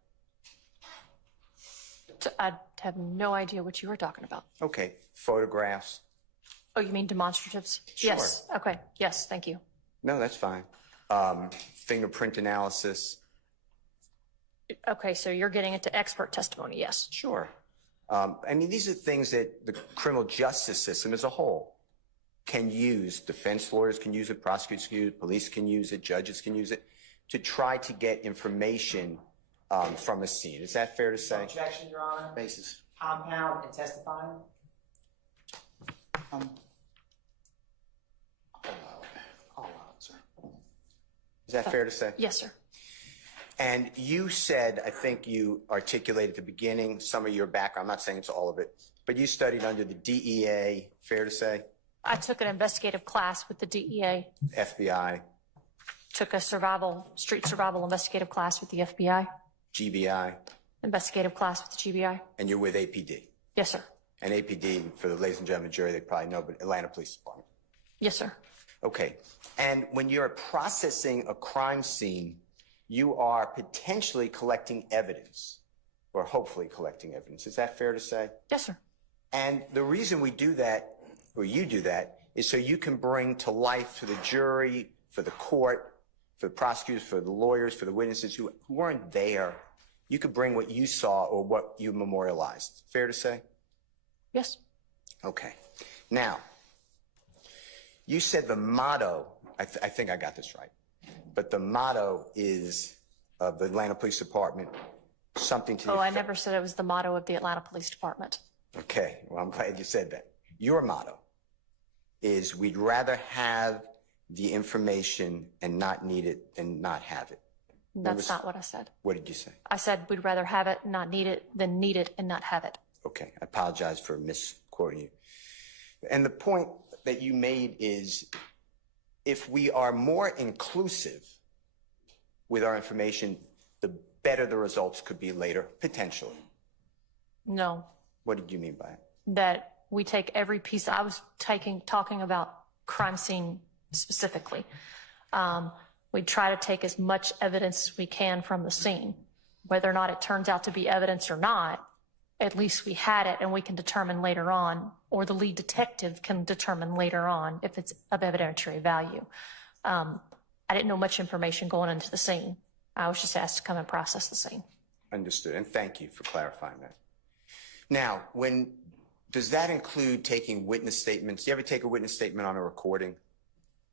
I have no idea what you were talking about. Okay. Photographs. Oh, you mean demonstratives? Sure. Yes. Okay. Yes. Thank you. No, that's fine. Fingerprint analysis. Okay. So you're getting into expert testimony. Yes. Sure. I mean, these are things that the criminal justice system as a whole can use. Defense lawyers can use it, prosecutors can use it, police can use it, judges can use it to try to get information from a scene. Is that fair to say? Objection, Your Honor. Basis. Compound and testifying. I'll allow it, sir. Is that fair to say? Yes, sir. And you said, I think you articulated at the beginning some of your background. I'm not saying it's all of it, but you studied under the DEA, fair to say? I took an investigative class with the DEA. FBI, Took a street survival investigative class with the FBI. GBI, Investigative class with the GBI. and you're with APD. Yes, sir. And APD, for the ladies and gentlemen jury, they probably know, but Atlanta Police Department. Yes, sir. Okay. And when you're processing a crime scene, you are potentially collecting evidence, or hopefully collecting evidence. Is that fair to say? Yes, sir. And the reason we do that, or you do that, is so you can bring to life to the jury, for the court, for the prosecutors, for the lawyers, for the witnesses who weren't there, you could bring what you saw or what you memorialized. Fair to say? Yes. Okay. Now, you said the motto, I think I got this right, but the motto is of the Atlanta Police Department, something to the Oh, I effect- never said it was the motto of the Atlanta Police Department. Okay, well, I'm glad you said that. Your motto is we'd rather have the information and not need it than not have it. That's not what I said. What did you say? I said we'd rather have it, not need it, than need it and not have it. Okay, I apologize for misquoting you. And the point that you made is if we are more inclusive with our information, the better the results could be later, potentially. No, What did you mean by it? that we take every piece. I was talking about crime scene specifically. We try to take as much evidence as we can from the scene. Whether or not it turns out to be evidence or not, at least we had it and we can determine later on, or the lead detective can determine later on if it's of evidentiary value. I didn't know much information going into the scene. I was just asked to come and process the scene. Understood, and thank you for clarifying that. Now, does that include taking witness statements? Do you ever take a witness statement on a recording?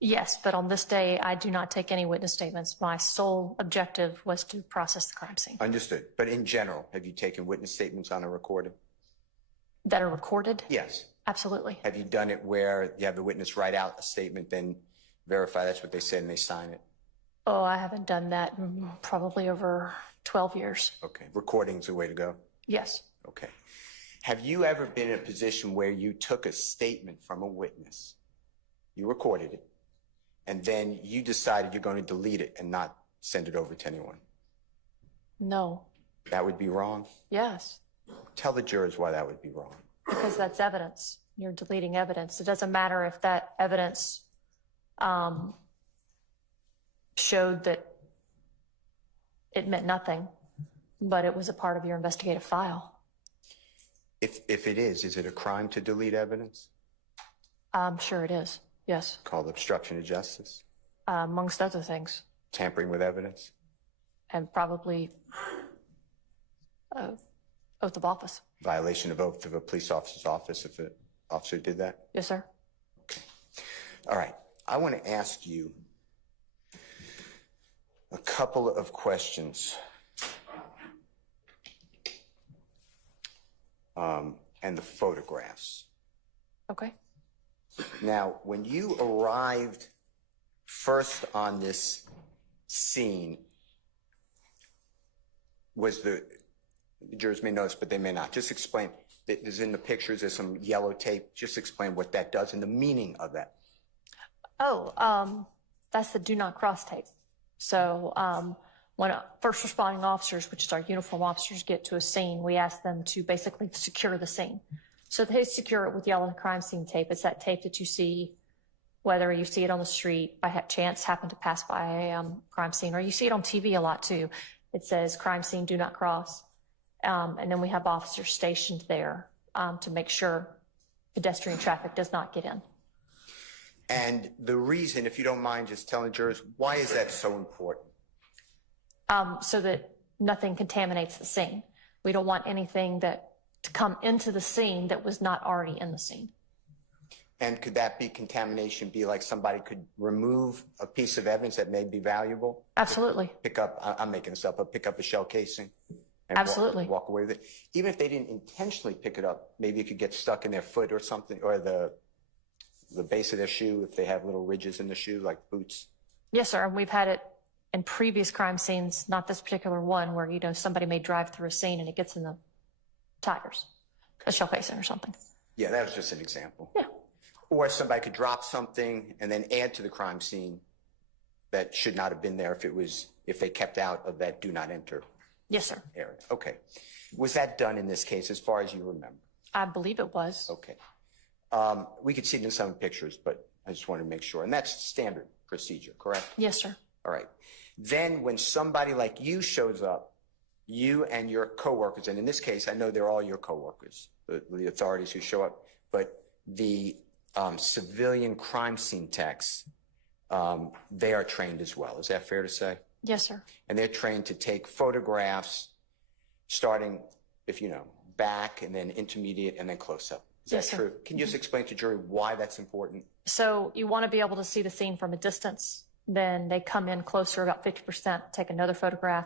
Yes, but on this day, I do not take any witness statements. My sole objective was to process the crime scene. Understood, but in general, have you taken witness statements on a recording? That are recorded? Yes. Absolutely. Have you done it where you have the witness write out a statement, then verify that's what they said and they sign it? Oh, I haven't done that in probably over 12 years. Okay, recording's the way to go? Yes. Okay. Have you ever been in a position where you took a statement from a witness, you recorded it, and then you decided you're going to delete it and not send it over to anyone? No. That would be wrong? Yes. Tell the jurors why that would be wrong. Because that's evidence. You're deleting evidence. It doesn't matter if that evidence showed that it meant nothing. but it was a part of your investigative file. If it is it a crime to delete evidence? I'm sure it is, yes, Called obstruction of justice? amongst other things, Tampering with evidence? and probably oath of office. Violation of oath of a police officer's office if an officer did that? Yes, sir. All right. I want to ask you a couple of questions. And the photographs. Okay. Now, when you arrived first on this scene, was the jurors may notice, but they may not. Just explain. There's in the pictures, there's some yellow tape. Just explain what that does and the meaning of that. Oh, that's the do not cross tape. So when first responding officers, which is our uniform officers, get to a scene, we ask them to basically secure the scene. So they secure it with yellow crime scene tape. It's that tape that you see, whether you see it on the street, by chance happen to pass by a crime scene, or you see it on TV a lot too. It says crime scene, do not cross. And then we have officers stationed there to make sure pedestrian traffic does not get in. And the reason, if you don't mind just telling jurors, why is that so important? So that nothing contaminates the scene. We don't want anything to come into the scene that was not already in the scene. And could that be contamination, be like somebody could remove a piece of evidence that may be valuable? Absolutely. Pick up, I'm making this up, but pick up a shell casing? And Absolutely. Walk away with it? Even if they didn't intentionally pick it up, maybe it could get stuck in their foot or something, or the base of their shoe if they have little ridges in the shoe, like boots. Yes, sir. And we've had it in previous crime scenes, not this particular one, where, somebody may drive through a scene and it gets in the tires, a shell casing or something. Yeah, that was just an example. Yeah. Or somebody could drop something and then add to the crime scene that should not have been there if they kept out of that do not enter Yes, sir. area. Okay. Was that done in this case as far as you remember? I believe it was. Okay. We could see it in some pictures, but I just wanted to make sure. And that's standard procedure, correct? Yes, sir. All right. Then when somebody like you shows up, you and your coworkers, and in this case, I know they're all your coworkers, the authorities who show up, but the civilian crime scene techs, they are trained as well. Is that fair to say? Yes, sir. And they're trained to take photographs starting, back and then intermediate and then close up. Is Yes, that sir. true? Can you just explain to jury why that's important? So you want to be able to see the scene from a distance. Then they come in closer, about 50%, take another photograph.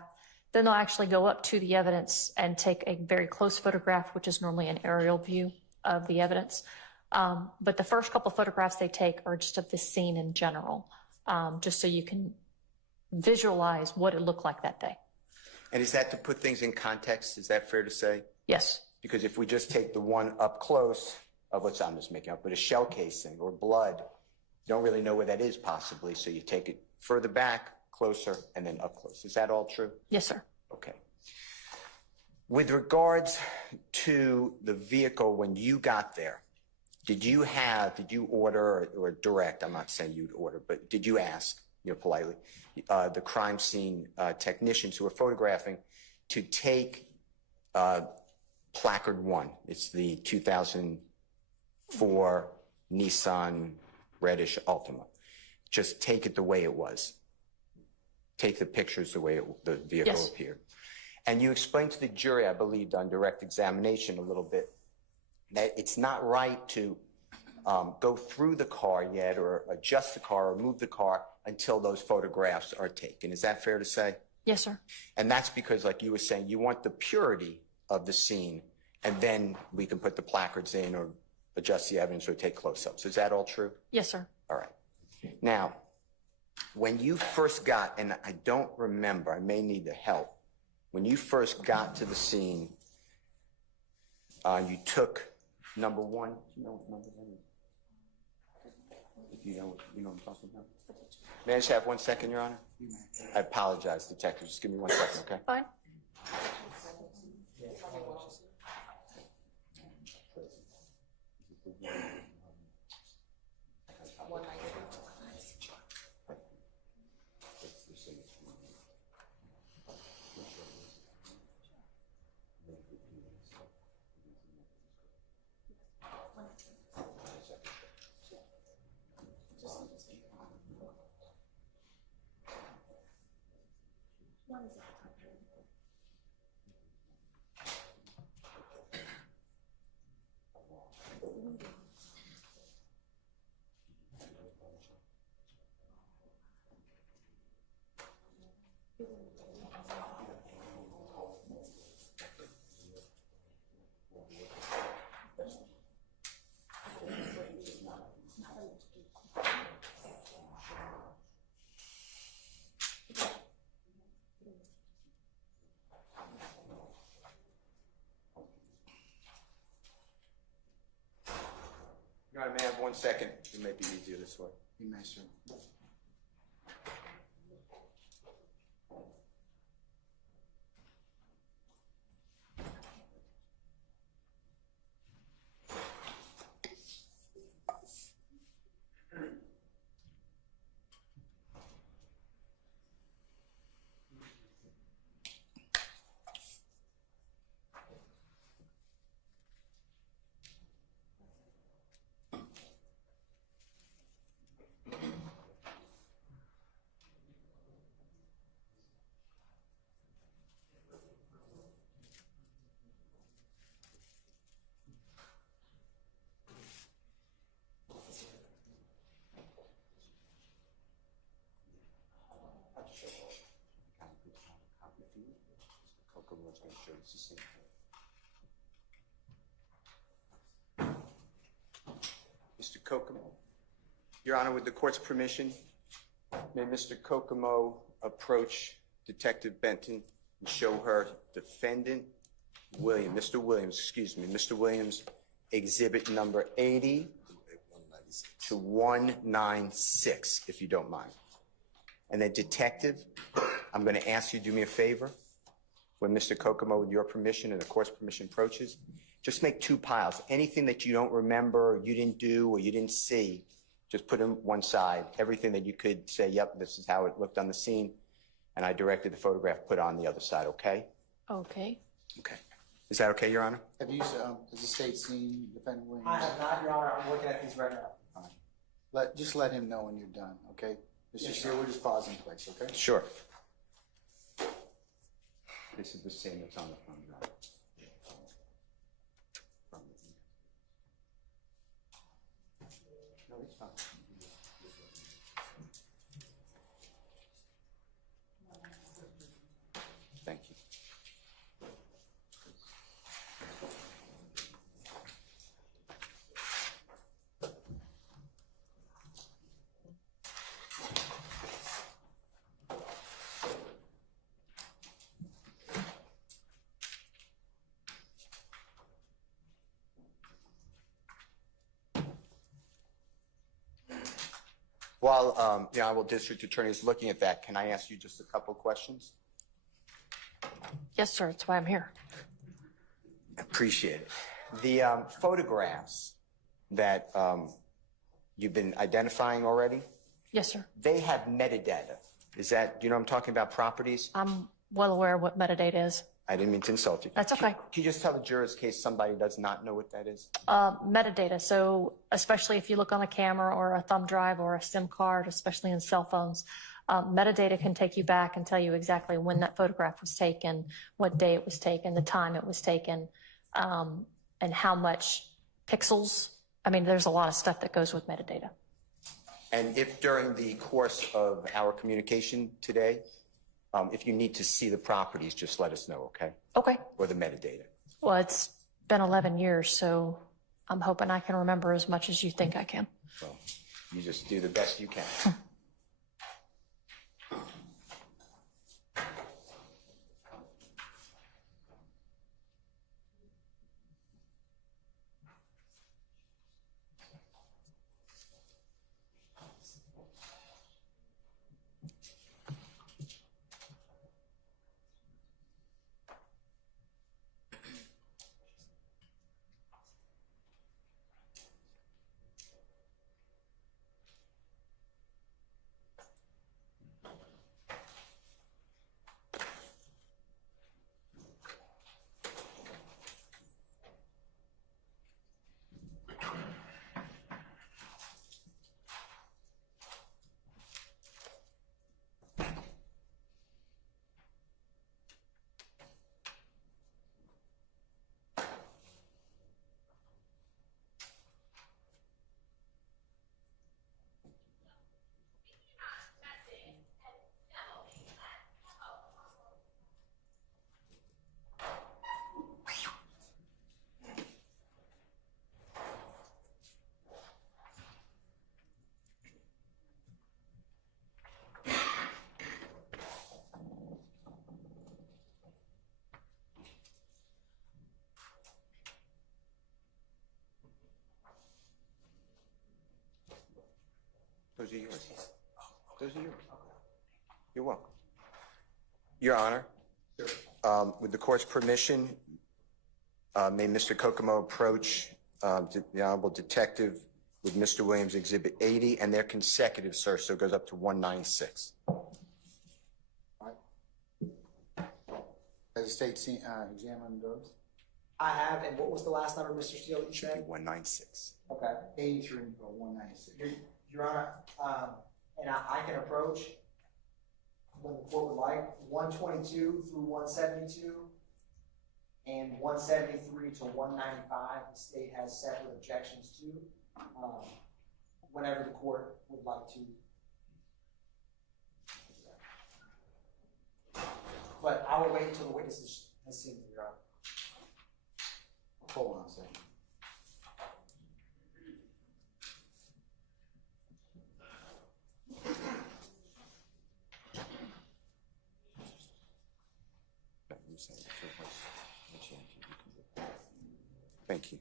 Then they'll actually go up to the evidence and take a very close photograph, which is normally an aerial view of the evidence. But the first couple photographs they take are just of the scene in general, just so you can visualize what it looked like that day. And is that to put things in context? Is that fair to say? Yes. Because if we just take the one up close of what's I'm just making up, but a shell casing or blood, you don't really know where that is possibly. So you take it further back, closer, and then up close. Is that all true? Yes, sir. Okay. With regards to the vehicle when you got there, did you order or direct, I'm not saying you'd order, but did you ask, politely, the crime scene technicians who were photographing to take placard 1? It's the 2004 Nissan reddish Altima. Just take it the way it was. Take the pictures the way the vehicle Yes. appeared. And you explained to the jury, I believe, on direct examination a little bit, that it's not right to go through the car yet or adjust the car or move the car until those photographs are taken. Is that fair to say? Yes, sir. And that's because, like you were saying, you want the purity of the scene, and then we can put the placards in or adjust the evidence or take close-ups. Is that all true? Yes, sir. All right. Now, when you first got, and I don't remember, I may need the help, when you first got to the scene, you took number 1. Do you know what number that is? If you know what I'm talking about. May I just have 1 second, Your Honor? I apologize, detective. Just give me 1 second, okay? Fine. Your Honor, may I have 1 second? It may be easier this way. You may, sir. Mr. Kokomo, Your Honor, with the court's permission, may Mr. Kokomo approach Detective Benton and show her defendant Mr. Williams, exhibit number 80 to 196, if you don't mind. And then Detective, I'm going to ask you to do me a favor. When Mr. Kokomo, with your permission and the court's permission, approaches, just make 2 piles. Anything that you don't remember, or you didn't do, or you didn't see, just put them one side. Everything that you could say, yep, this is how it looked on the scene, and I directed the photograph put on the other side, okay? Okay. Okay. Is that okay, Your Honor? Have you, has the state seen Defendant Williams? I have not, Your Honor. I'm looking at these right now. Just let him know when you're done, okay? Mr. Yes, Shear, Your we'll just pause in place, okay? Sure. This is the same that's on the phone, Your Honor. No, it's fine. Thank you. While the Honorable District Attorney is looking at that, can I ask you just a couple questions? Yes, sir. That's why I'm here. Appreciate it. The photographs that you've been identifying already, Yes, sir. they have metadata. Is that, do you know what I'm talking about, properties? I'm well aware of what metadata is. I didn't mean to insult you. That's okay. Can you just tell the jurors in case somebody does not know what that is? Metadata. So especially if you look on a camera or a thumb drive or a SIM card, especially in cell phones, metadata can take you back and tell you exactly when that photograph was taken, what day it was taken, the time it was taken, and how much pixels. I mean, there's a lot of stuff that goes with metadata. And if during the course of our communication today, if you need to see the properties, just let us know, okay? Okay. Or the metadata. Well, it's been 11 years, so I'm hoping I can remember as much as you think I can. Well, you just do the best you can. Those are yours. Those are yours. You're welcome. Your Honor, with the court's permission, may Mr. Kokomo approach the Honorable Detective with Mr. Williams Exhibit 80, and they're consecutive, sir, so it goes up to 196. Has the state examined those? I have, and what was the last number, Mr. Steele, that you Should be said? 196. Okay. 83 or 196. Your Honor, and I can approach when the court would like, 122 through 172 and 173 to 195. The state has separate objections to, whenever the court would like to. But I will wait until the witness has seen it, Your Honor. Hold on a second. Thank you.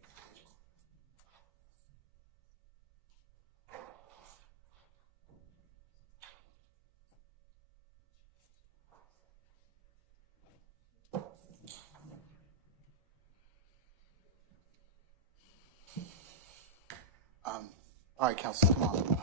All right, counsel, come on.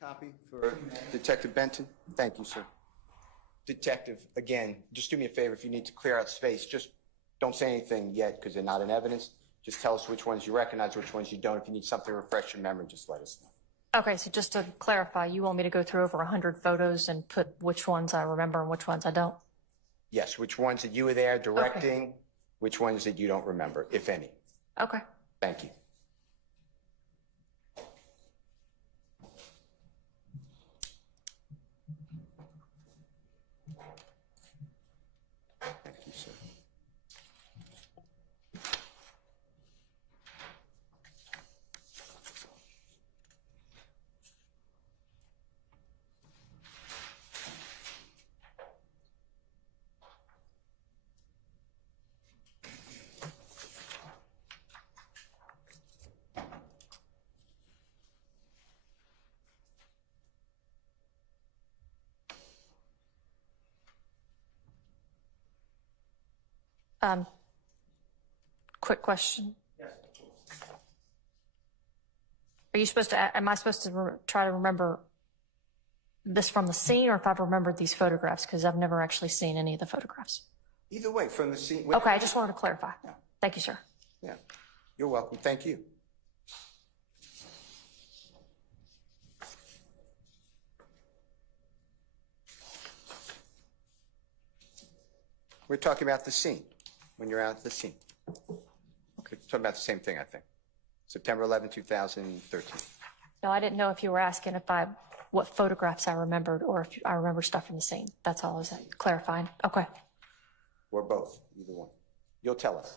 Copy for Detective Benton. Thank you, sir. Detective, again, just do me a favor. If you need to clear out space, just don't say anything yet because they're not in evidence. Just tell us which ones you recognize, which ones you don't. If you need something to refresh your memory, just let us know. Okay, so just to clarify, you want me to go through over 100 photos and put which ones I remember and which ones I don't? Yes, which ones that you were there directing, which ones that you don't remember, if any. Okay. Thank you. Quick question. Are you supposed to, am I supposed to try to remember this from the scene, or if I've remembered these photographs? Because I've never actually seen any of the photographs. Either way, from the scene. Okay, I just wanted to clarify. Thank you, sir. Yeah, you're welcome. Thank you. We're talking about the scene, when you're out at the scene. Okay, talking about the same thing, I think. September 11, 2013. No, I didn't know if you were asking what photographs I remembered, or if I remember stuff from the scene. That's all I was clarifying. Okay. Or both, either one. You'll tell us.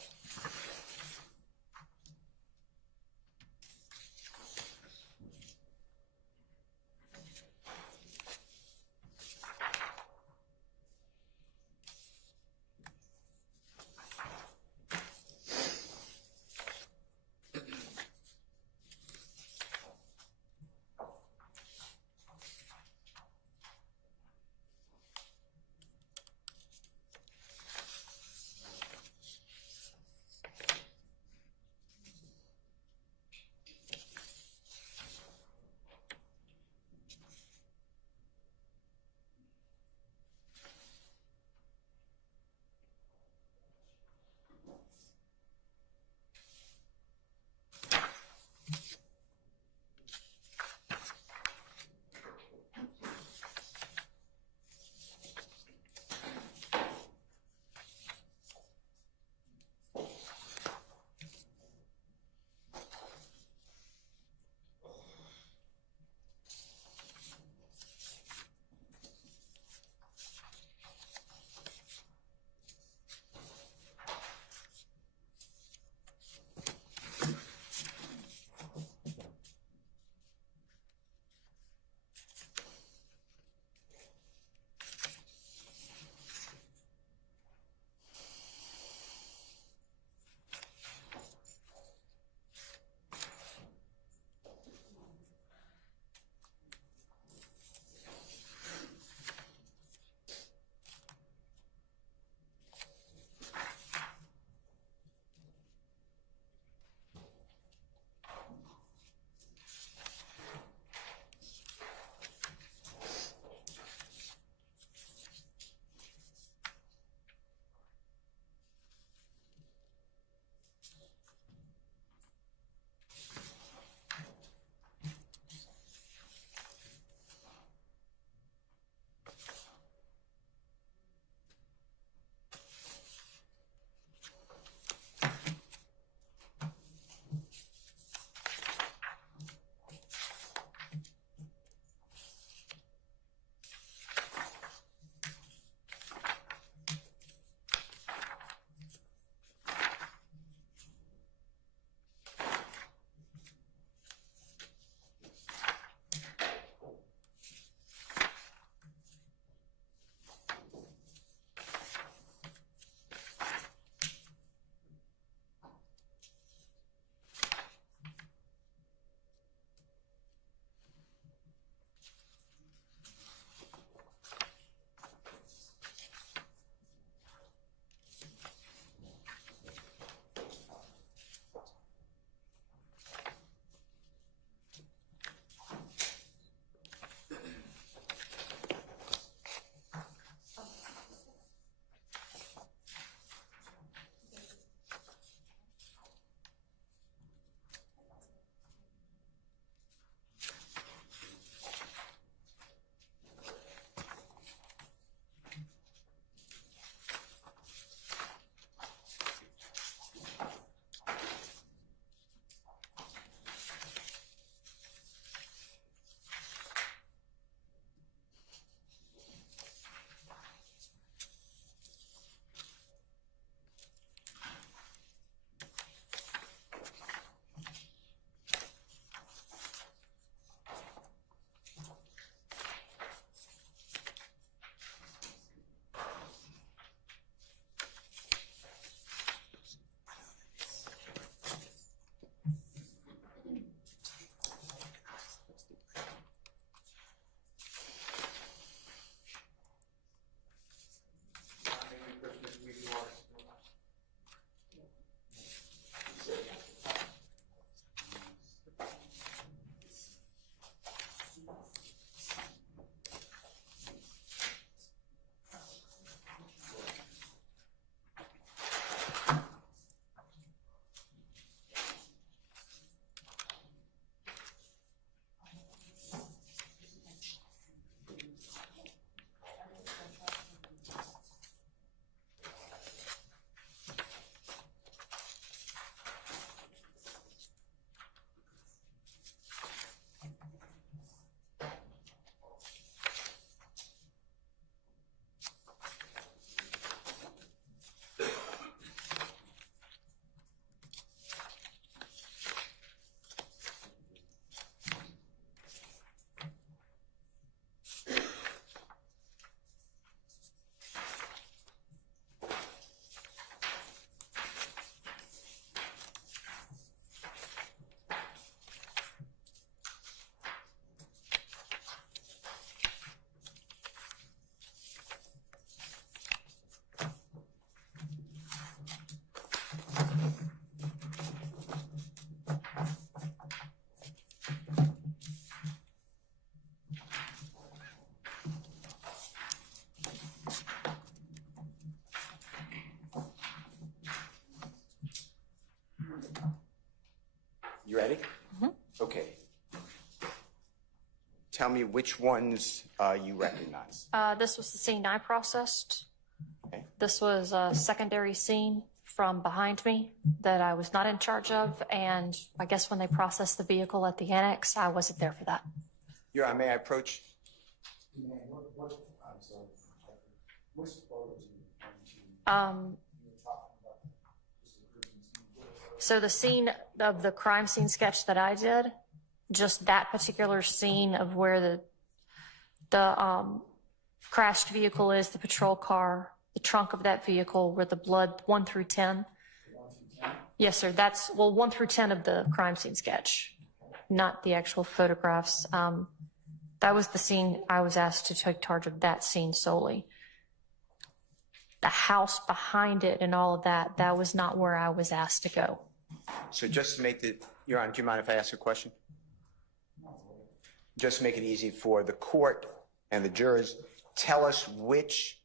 You ready? Okay. Tell me which ones you recognize. This was the scene I processed. This was a secondary scene from behind me that I was not in charge of, and I guess when they processed the vehicle at the annex, I wasn't there for that. Your Honor, may I approach? So the scene of the crime scene sketch that I did, just that particular scene of where the crashed vehicle is, the patrol car, the trunk of that vehicle where the blood 1 through 10. Yes, sir. That's, well, 1 through 10 of the crime scene sketch, not the actual photographs. That was the scene I was asked to take charge of, that scene solely. The house behind it and all of that, that was not where I was asked to go. So just to make Your Honor, do you mind if I ask a question? Just to make it easy for the court and the jurors, tell us which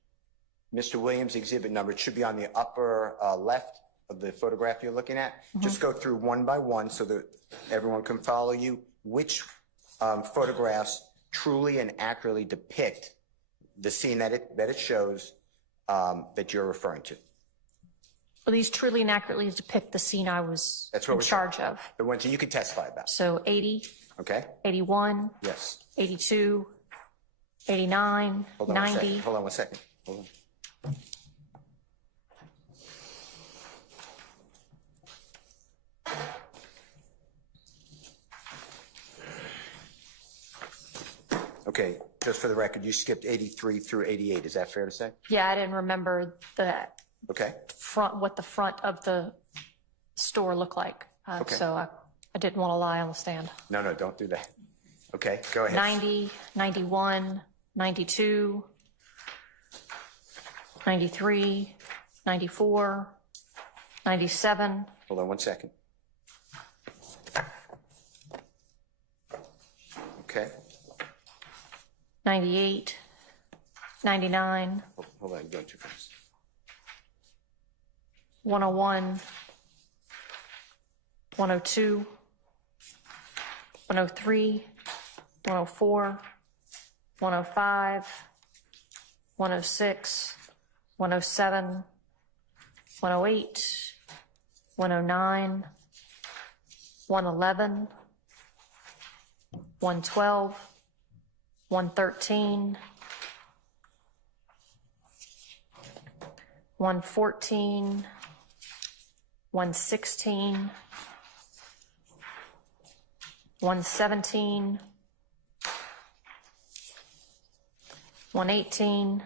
Mr. Williams exhibit number. It should be on the upper left of the photograph you're looking at. Just go through one by one so that everyone can follow you. Which photographs truly and accurately depict the scene that it shows that you're referring to? Well, these truly and accurately depict the scene I was in charge of. The ones that you can testify about. So 80, Okay. 81, Yes. 82, 89, Hold on 90. one second. Hold on one second. Hold on. Okay, just for the record, you skipped 83 through 88. Is that fair to say? Yeah, I didn't remember the Okay. what the front of the store looked like. Okay. So I didn't want to lie on the stand. No, don't do that. Okay, go ahead. 90, 91, 92, 93, 94, 97. Hold on one second. Okay. 98, 99, Hold on, you're going too fast. 101, 102, 103, 104, 105, 106, 107, 108, 109, 111, 112, 113, 114, 116, 117, 118,